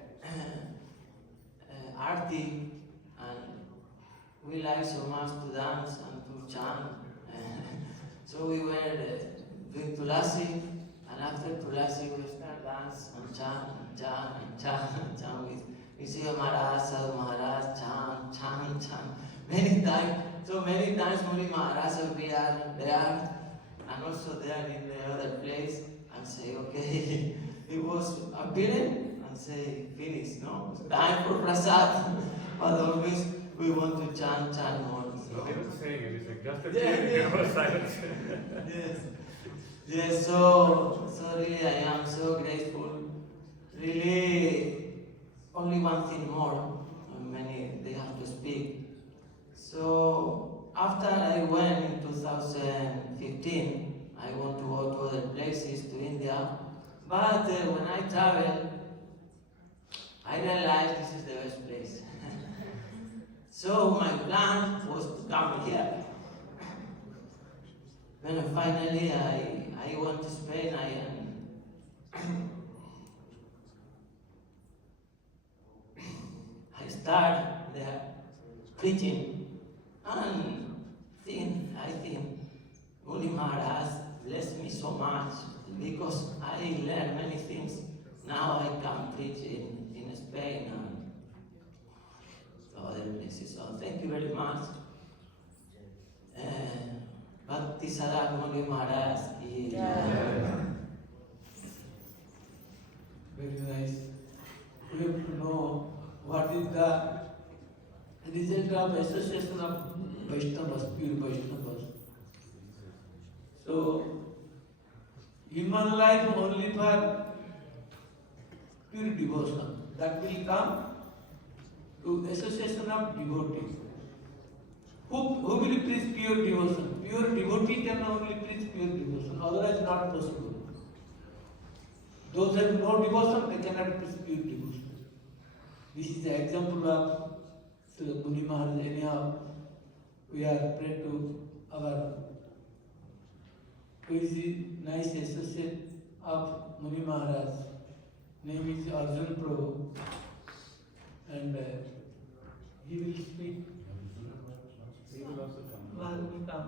arty, and we like so much to dance and to chant. So we were doing tulasi, And after Tulasi, we start dance and chant and chant and chant and chant with Vishya Maharaj, Sadhak Maharaj, chant many times. So many times Muni Maharaj will be there and also there in the other place and say, okay, it was appearing and say, finish, no? Time for prasad. But always we want to chant more. No, they were saying it, it's like just a Yeah. there was silence. Yes, so really I am so grateful. Really, only one thing more. Many they have to speak. So after I went in 2015, I want to go to other places, to India. But when I travel, I realized this is the best place. So my plan was to come here. When finally I went to Spain, I started there preaching, and I think Muni Maharaj blessed me so much because I learned many things. Now I can preach in Spain and other places. So thank you very much. Bhakti Sadhak Muni Maharaj. Very nice. We have to know what is the result of association of Vaishnavas, pure Vaishnavas. So, human life only for pure devotion. That will come to association of devotees. Who will preach pure devotion? Pure devotee can only preach pure devotion, otherwise not possible. Those who have no devotion, they cannot preach pure devotion. This is the example of Muni Maharaj. Anyhow, we are praying to our who is the nice associate of Muni Maharaj. Name is Arjun Prabhu, and he will speak. He will also come. Maharaj will come.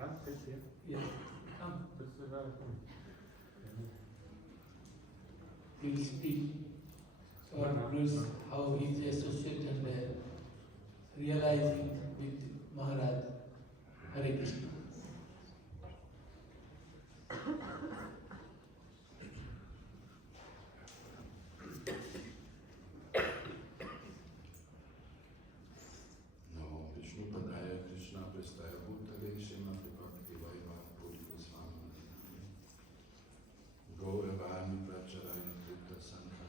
Huh? This here? Yes, come. This is where I come. He will speak. So how he is associated and realizing with Maharaj. Hare Krishna. Namo Visnupadaya Krishna Prestaya Bhutale Srimad Bhakti Vaibhav Puri Goswami Gauravani Pracharaya Krita Sankara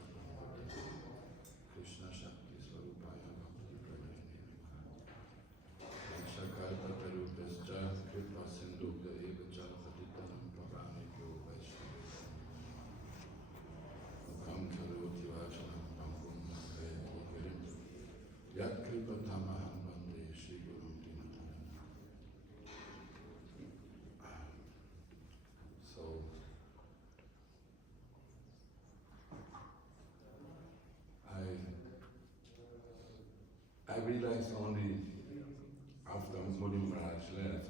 Krishna Shakti Swarupaya Bhakti Pradayane Vakshakarta Tarupescha Kripa Sindhuka Evacha Patitanam Pavani Pyo Vaishnava Mukam Karoti Vachanam Pampum Nakayati Girim Yat Kripa Tamaham Bande Shri Gurum Dinatana. So, I realized only after Muni Maharaj left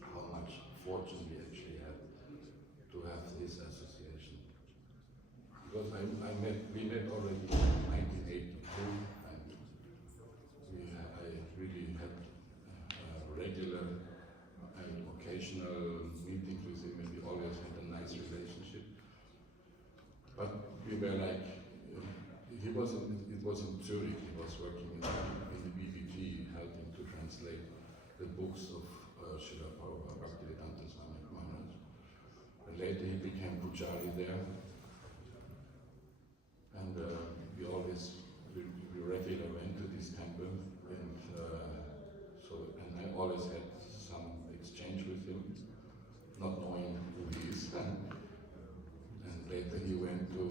how much fortune we actually had to have this association. Because we met already in 1982, and I really had regular and occasional meetings with him, and we always had a nice relationship. But we were like, it was in Zurich, he was working in the BBT, helping to translate the books of Srila Prabhupada, Bhaktivedanta Swami Maharaj. And later he became Pujari there. And we regularly went to this temple, and I always had some exchange with him, not knowing who he is. And later he went to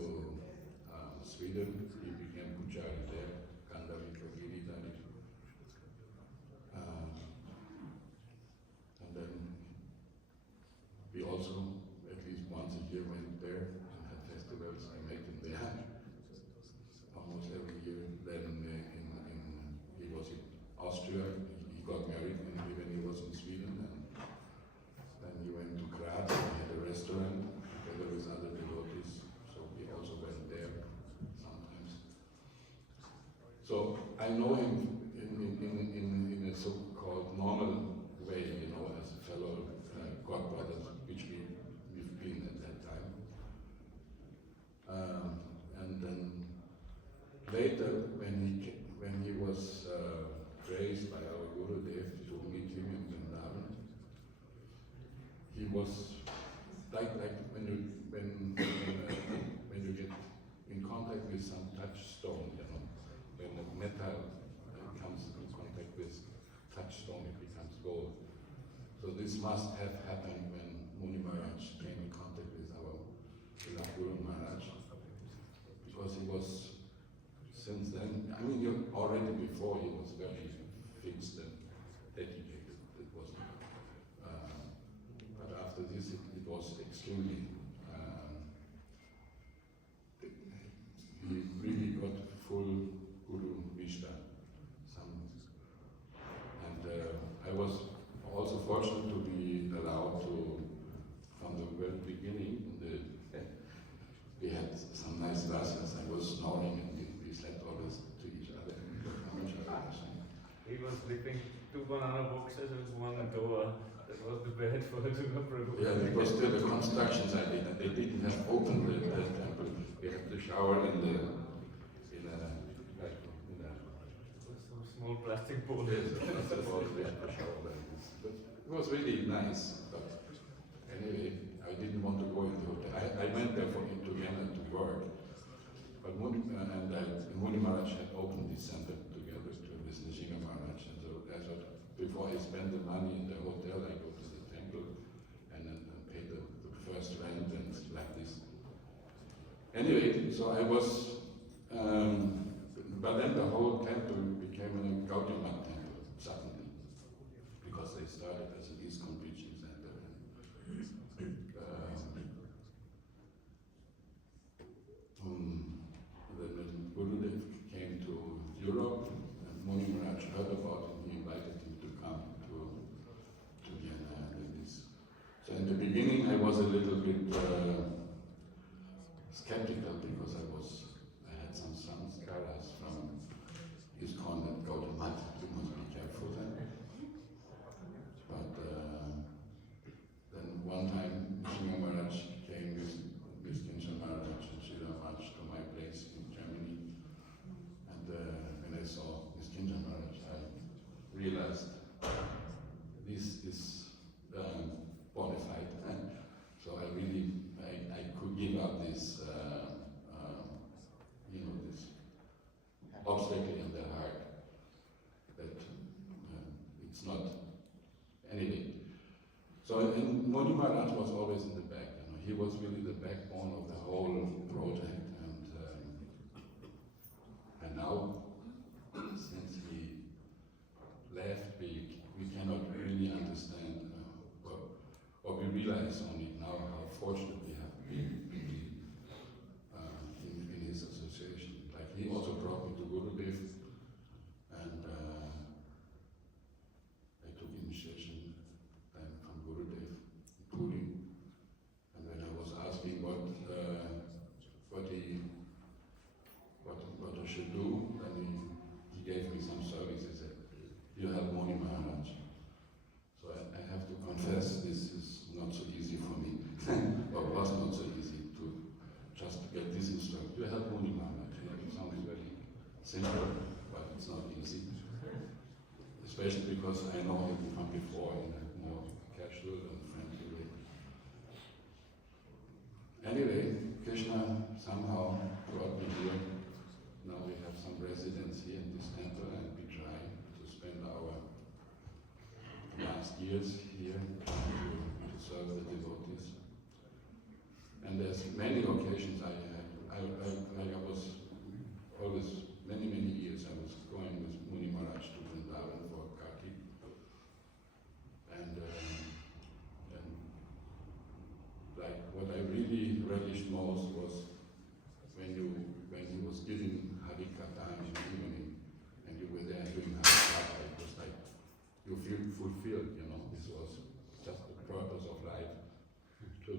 Sweden, he became Pujari there, Kandavika Giridhari. And then we also, at least once a year, went there and had festivals. I met him there almost every year. Then he was in Austria, he got married when he was in Sweden, and then he went to Graz, he had a restaurant together with So I know him in a so-called normal way, as a fellow godbrothers, which we've been at that time. And then later, when he was praised by our Gurudev to meet him in Vrindavan, he was like when you get in contact with some touchstone, when the metal comes in contact with touchstone, it becomes gold. So this must have happened when Muni Maharaj came in contact with our Guru Maharaj, because he was, since then, already before he was very fixed and dedicated. It was, but after this, it was extremely. He really got full Guru Vishta. I was also fortunate to be allowed to, from the very beginning, we had some nice lessons. I was snoring and we slept always to each other. He was sleeping 2 banana boxes and 1 door. That was the bed for the Prabhu. Yeah, it was still the construction site, and they didn't have opened the temple. We had to shower in a small plastic bowl. Yes, plastic bowl. We had to shower like this. But it was really nice. But anyway, I didn't want to go in the hotel. I went there to Vienna to work. But Muni Maharaj had opened this center together with Nrsimha Maharaj. And so I thought, before I spend the money in the hotel, I go to the temple and then pay the first rent and like this. Anyway, so I was, but then the whole temple became a Gaudiya temple suddenly, because they started as an ISKCON preaching center. When Gurudev came to Europe, and Muni Maharaj heard about him, he invited him to come to Vienna. So in the beginning I was a little bit skeptical, because I had some samskaras from ISKCON that go to Mat. You must be careful then. But then one time Nrsimha Maharaj came with Kinshasa Maharaj and Srila Maharaj to my place in Germany. And when I saw Kinshasa Maharaj, I realized this is bona fide. So I could give up this, this obstacle in the heart that it's not anything. So and Muni Maharaj was always in the back. He was really the backbone of the whole project. And now, since he left, we cannot really understand, or we realize only now how fortunate we have been in his association. Like, he also brought me to Gurudev, and I took initiation then from Gurudev in Puri. And when I was asking what I should do, then he gave me some services. He said, "You have Muni Maharaj." So I have to confess, this is not so easy for me, or was not so easy to just get this instruction. You have Muni Maharaj. It sounds very simple, but it's not easy. Especially because I know him from before in a more casual and friendly way. Anyway, Krishna somehow brought me here. Now we have some residents here in this temple, and we try to spend our last years here to serve the devotees. And there's many occasions I was always, many years I was going with Muni Maharaj to Vrindavan for Kartik. And like what I really relished most was when he was giving Harikatha in the evening, and you were there doing Harikatha. It was like you feel fulfilled, This was just the purpose of life, to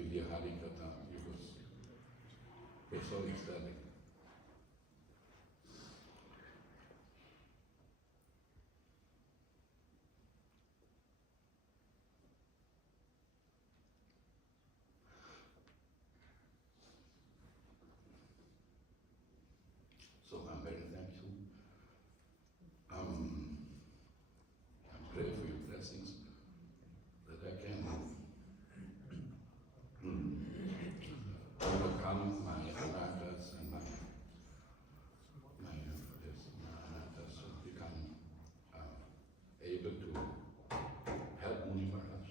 hear Harikatha. It was so ecstatic. become my anattas and my anattas have become able to help Muni Maharaj.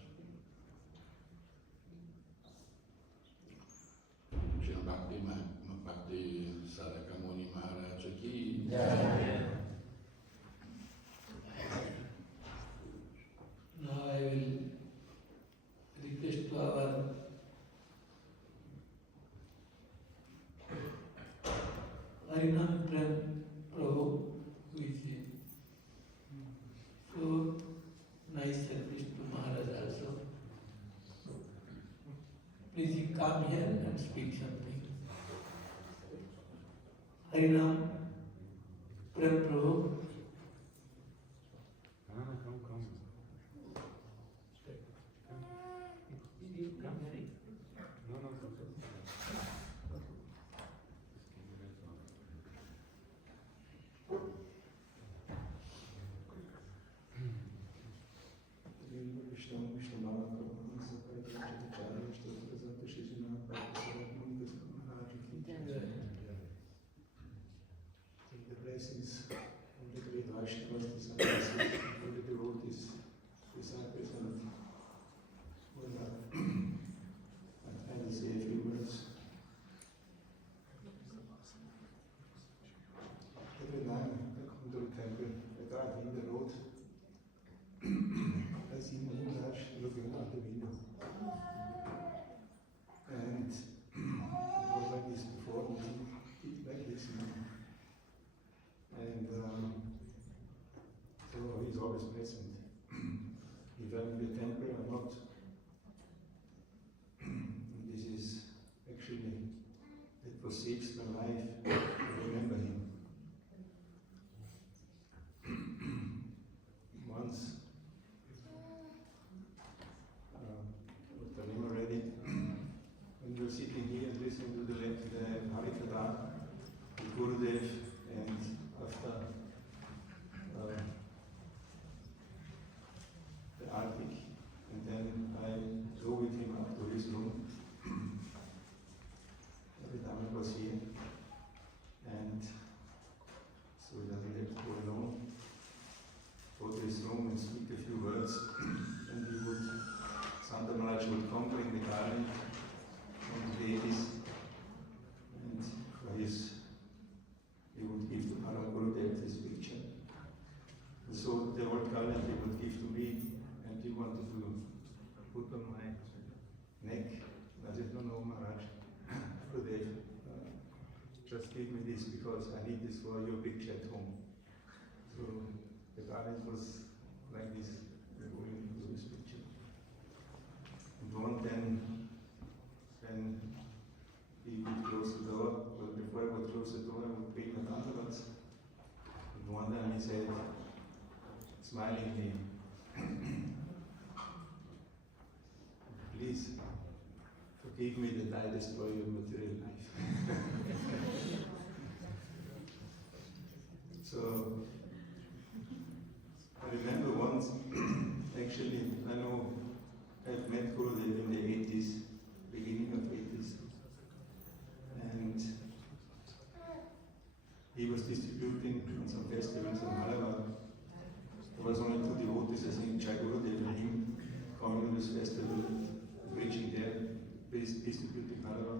Srimad Bhakti Sadhak Muni Maharaj ki. Now I will request to our Harinam Prem Prabhu, who is so nice service to Maharaj also. Please you come here and speak something. Harinam Prem Prabhu. The blessings of the great Vaishnavas, disciples, all the devotees, disciples, and all that. I will say a few words. Every time I come to the temple, I drive in the road. I see Maharaj looking out the window. And it was like this before, like this. And so he's always present. If I'm in the temple or not. This is actually, it was saves my life to remember him. Once, what's the name already? When we were sitting here and listening to the Harikatha, the Gurudev, and after the Arctic, and then I go with him up to his room. Every time I was here, and so he doesn't have to go alone. Go to his room and speak a few words, and he would, Santa Maharaj would come, bring the garland from the ladies, and for his, he would give to Param Gurudev this picture. And so the old garland he would give to me, and he wanted to put on my neck. I said, no, Maharaj, Gurudev, just give me this because I need this for your picture at home. So the garland was like this, going into this picture. And one then, when he would close the door, well, before I would close the door, I would pay my dandavat. And one time he said, smilingly, please forgive me that I destroy your material life. So, I remember once, actually, I know I've met Gurudev in the 80s, beginning of 80s, and he was distributing on some festivals in Malabar. There was only two devotees, I think, Jai Gurudev and him, coming to this festival, preaching there, distributing Malabar.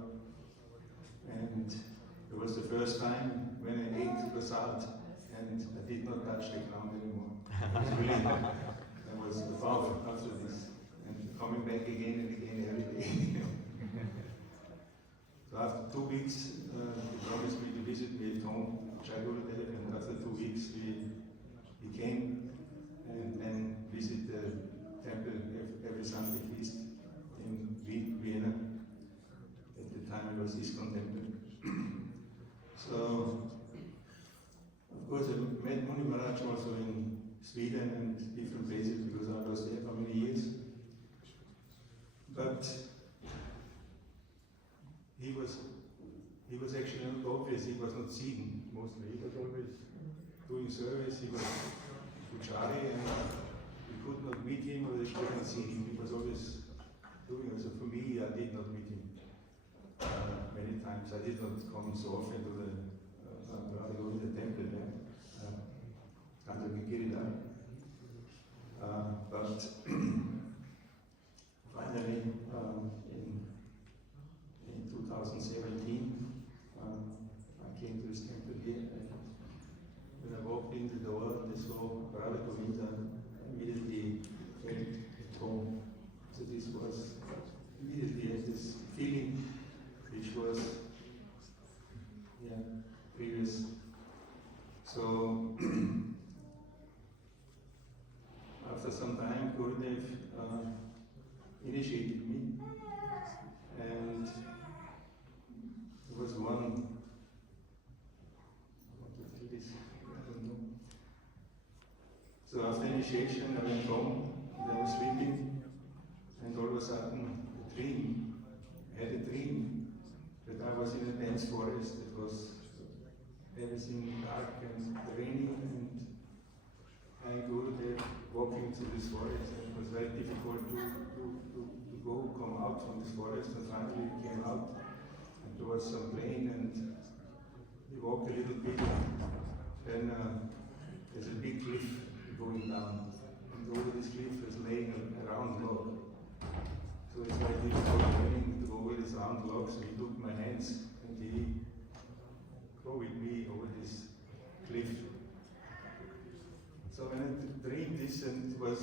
And it was the first time when I ate prasad, and I did not touch the ground anymore. Really, I was far after this, and coming back again and again every day. So after 2 weeks, he promised me to visit me at home, Jai Gurudev, and after 2 weeks he came and visited the temple every Sunday feast in Vienna. At the time it was ISKCON temple. So, of course, I met Muni Maharaj also in Sweden and different places because I was there for many years. But he was actually not obvious, he was not seen mostly. He was always doing service, he was Pujari, and we could not meet him or we could not see him. He was always doing it. So for me, I did not meet him many times. times. I did not come so often to the temple there, under Girida. But finally, in 2017, I came to this temple here, and when I walked in the door and I saw Radha Govinda, I immediately felt at home. So this was immediately had this feeling which was previous. So after some time, Gurudev initiated me, and there was one. I want to tell this, I don't know. So after initiation, I went home, and I was sleeping, and all of a sudden, I had a dream that I was in a dense forest. It was everything dark and rainy, and Gurudev walking through this forest, and it was very difficult to come out from this forest, and finally we came out, and there was some rain, and we walked a little bit, then there's a big cliff going down, and over this cliff is laying a round log. So it's very difficult to go over this round log, so he took my hands, and he go with me over this cliff. So when I dreamed this, and it was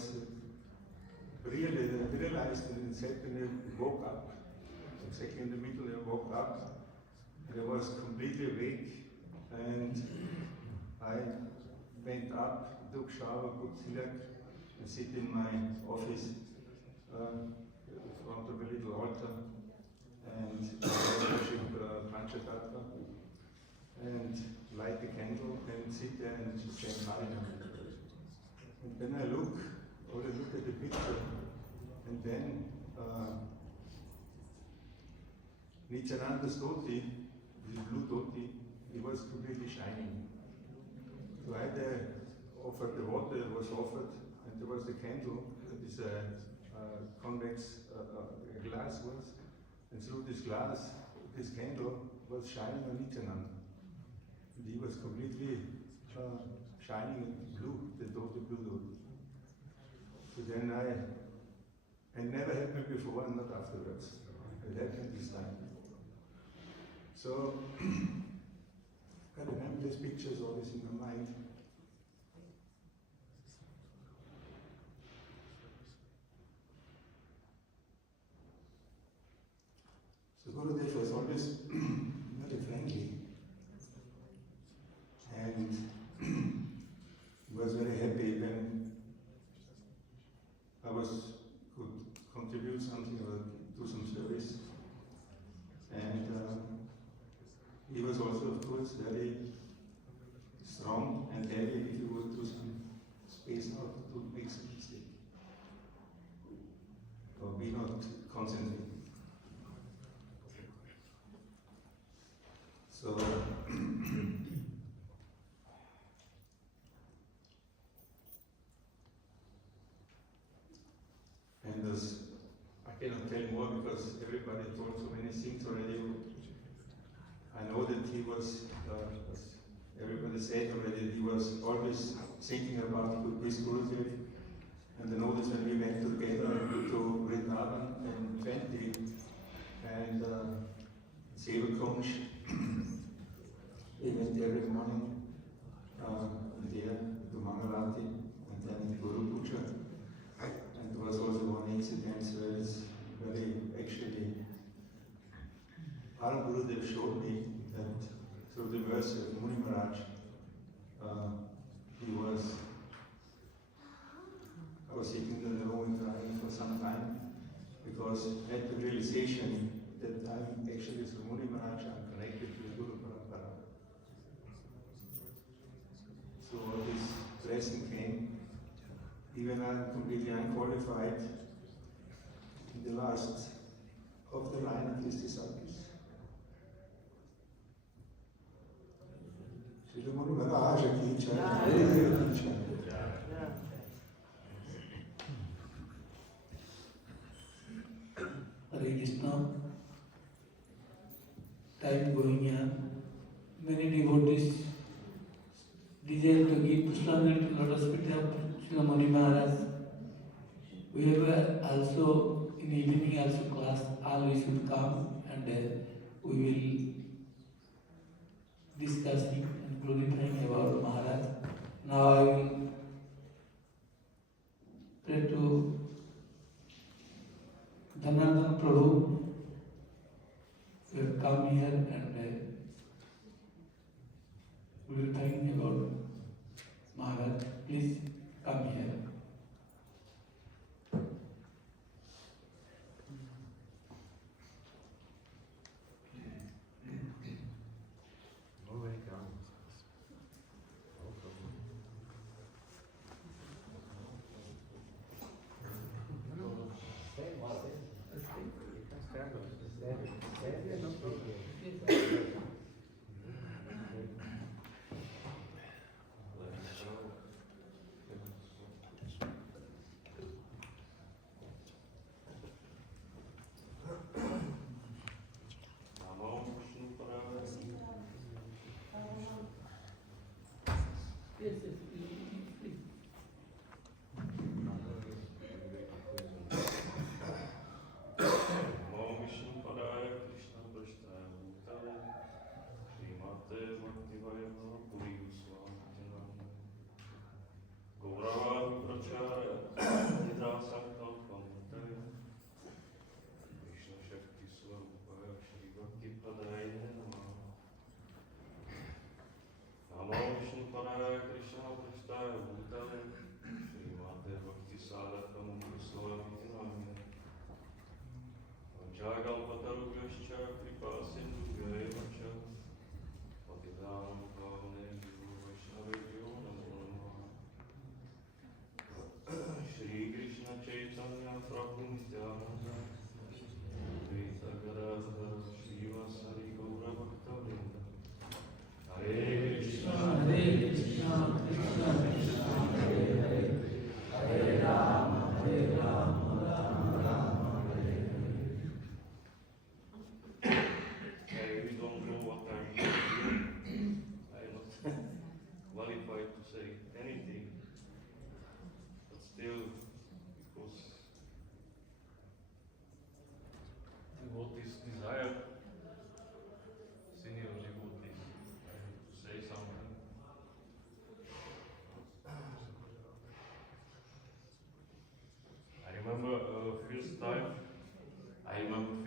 realized, and it said, when I woke up, exactly in the middle, I woke up, and I was completely awake, and I went up, took shower, put Sadhak, and sit in my office in front of a little altar, and worship Panchatattva, and light the candle, and sit there and just chant Harinam. And then I look at the picture, and then Nityananda's dhoti, this blue dhoti, it was completely shining. So I had offered, the water was offered, and there was the candle, this convex glass was, and through this glass, this candle was shining on Nityananda. And he was completely shining blue, the blue dhoti. So then it never happened before and not afterwards. It happened this time. So I remember these pictures always in my mind. So Gurudev was always very friendly, and he was very happy when I could contribute something or do some service. And he was also, of course, very strong and heavy if you would do some space out to make some mistake or be not concentrated. So and I cannot tell more because everybody told so many things already. I know that he was, everybody said already, he was always thinking about his Gurudev. And I know that when we went together to Vrindavan in 20, and Sevakunj, we went every morning there to Mangalati, and then Guru Puja. And there was also one incident where it's very actually, our Gurudev showed me that through the mercy of Muni Maharaj, I was sitting in the room and crying for some time because I had the realization that I'm actually through Muni Maharaj, I'm connected to the Guru Parampara. So this blessing came, even I'm completely unqualified in the last of the line of his disciples. Shri Muni Maharaj ki jai, Gurudev ki jai. Hare Krishna. time going on. Many devotees desire to give Pushpanjali to lotus feet of Srila Muni Maharaj. We have also in evening also class, all we should come and we will discussing and glorifying about Maharaj. Now I will pray to Dhananjana Prabhu. We have come here and glorifying about Maharaj. Please come here.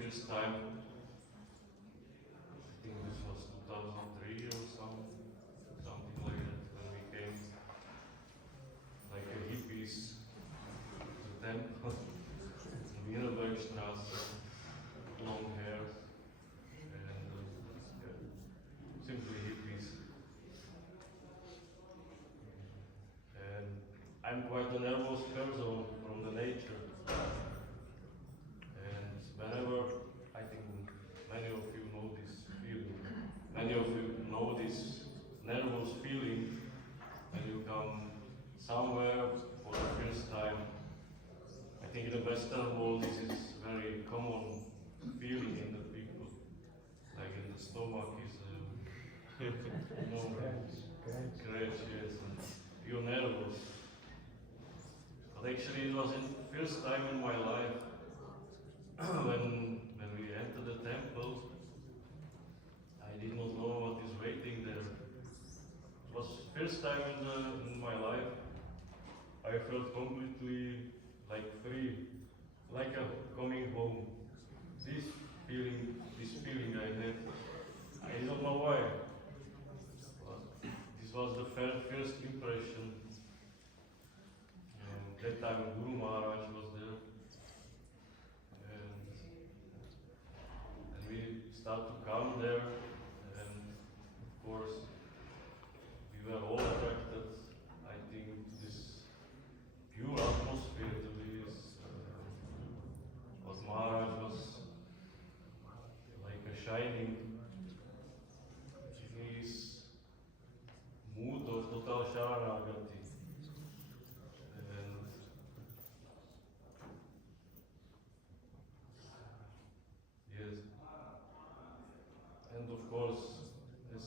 First time, I think this was 2003 or something like that, when we came like a hippies to the temple, Wienerbergstrasse, long hair, and simply hippies. And I'm quite a nervous person from the nature. And whenever, I think many of you know this feeling, many of you know this nervous feeling when you come somewhere for the first time. I think in the Western world this is very common feeling in the people, like in the stomach is, scratch, yes, and you're nervous. But actually it was the first time in my life when we entered the temple, I did not know what is waiting there. It was first time in my life I felt completely like free, like a coming home. This feeling I had, I don't know why, but this was the first impression. That time Guru Maharaj was there. And we start to come there, and of course we were all attracted, I think, to this pure atmosphere, to this what Maharaj was like a shining in his mood of total Sharanagati. and of course, as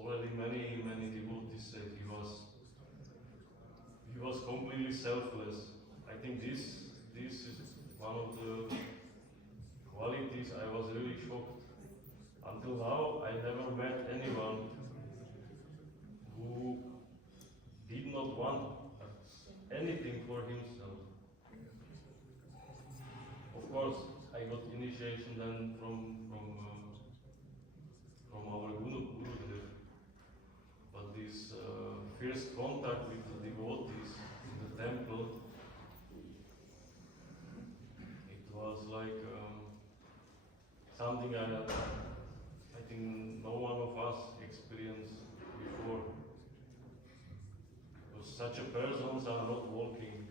already many devotees said, he was completely selfless. I think this is one of the qualities I was really shocked. Until now, I never met anyone who did not want anything for himself. Of course, I got initiation then from our Gurudev, but this first contact with the devotees in the temple, it was like something I think no one of us experienced before. Because such a persons are not walking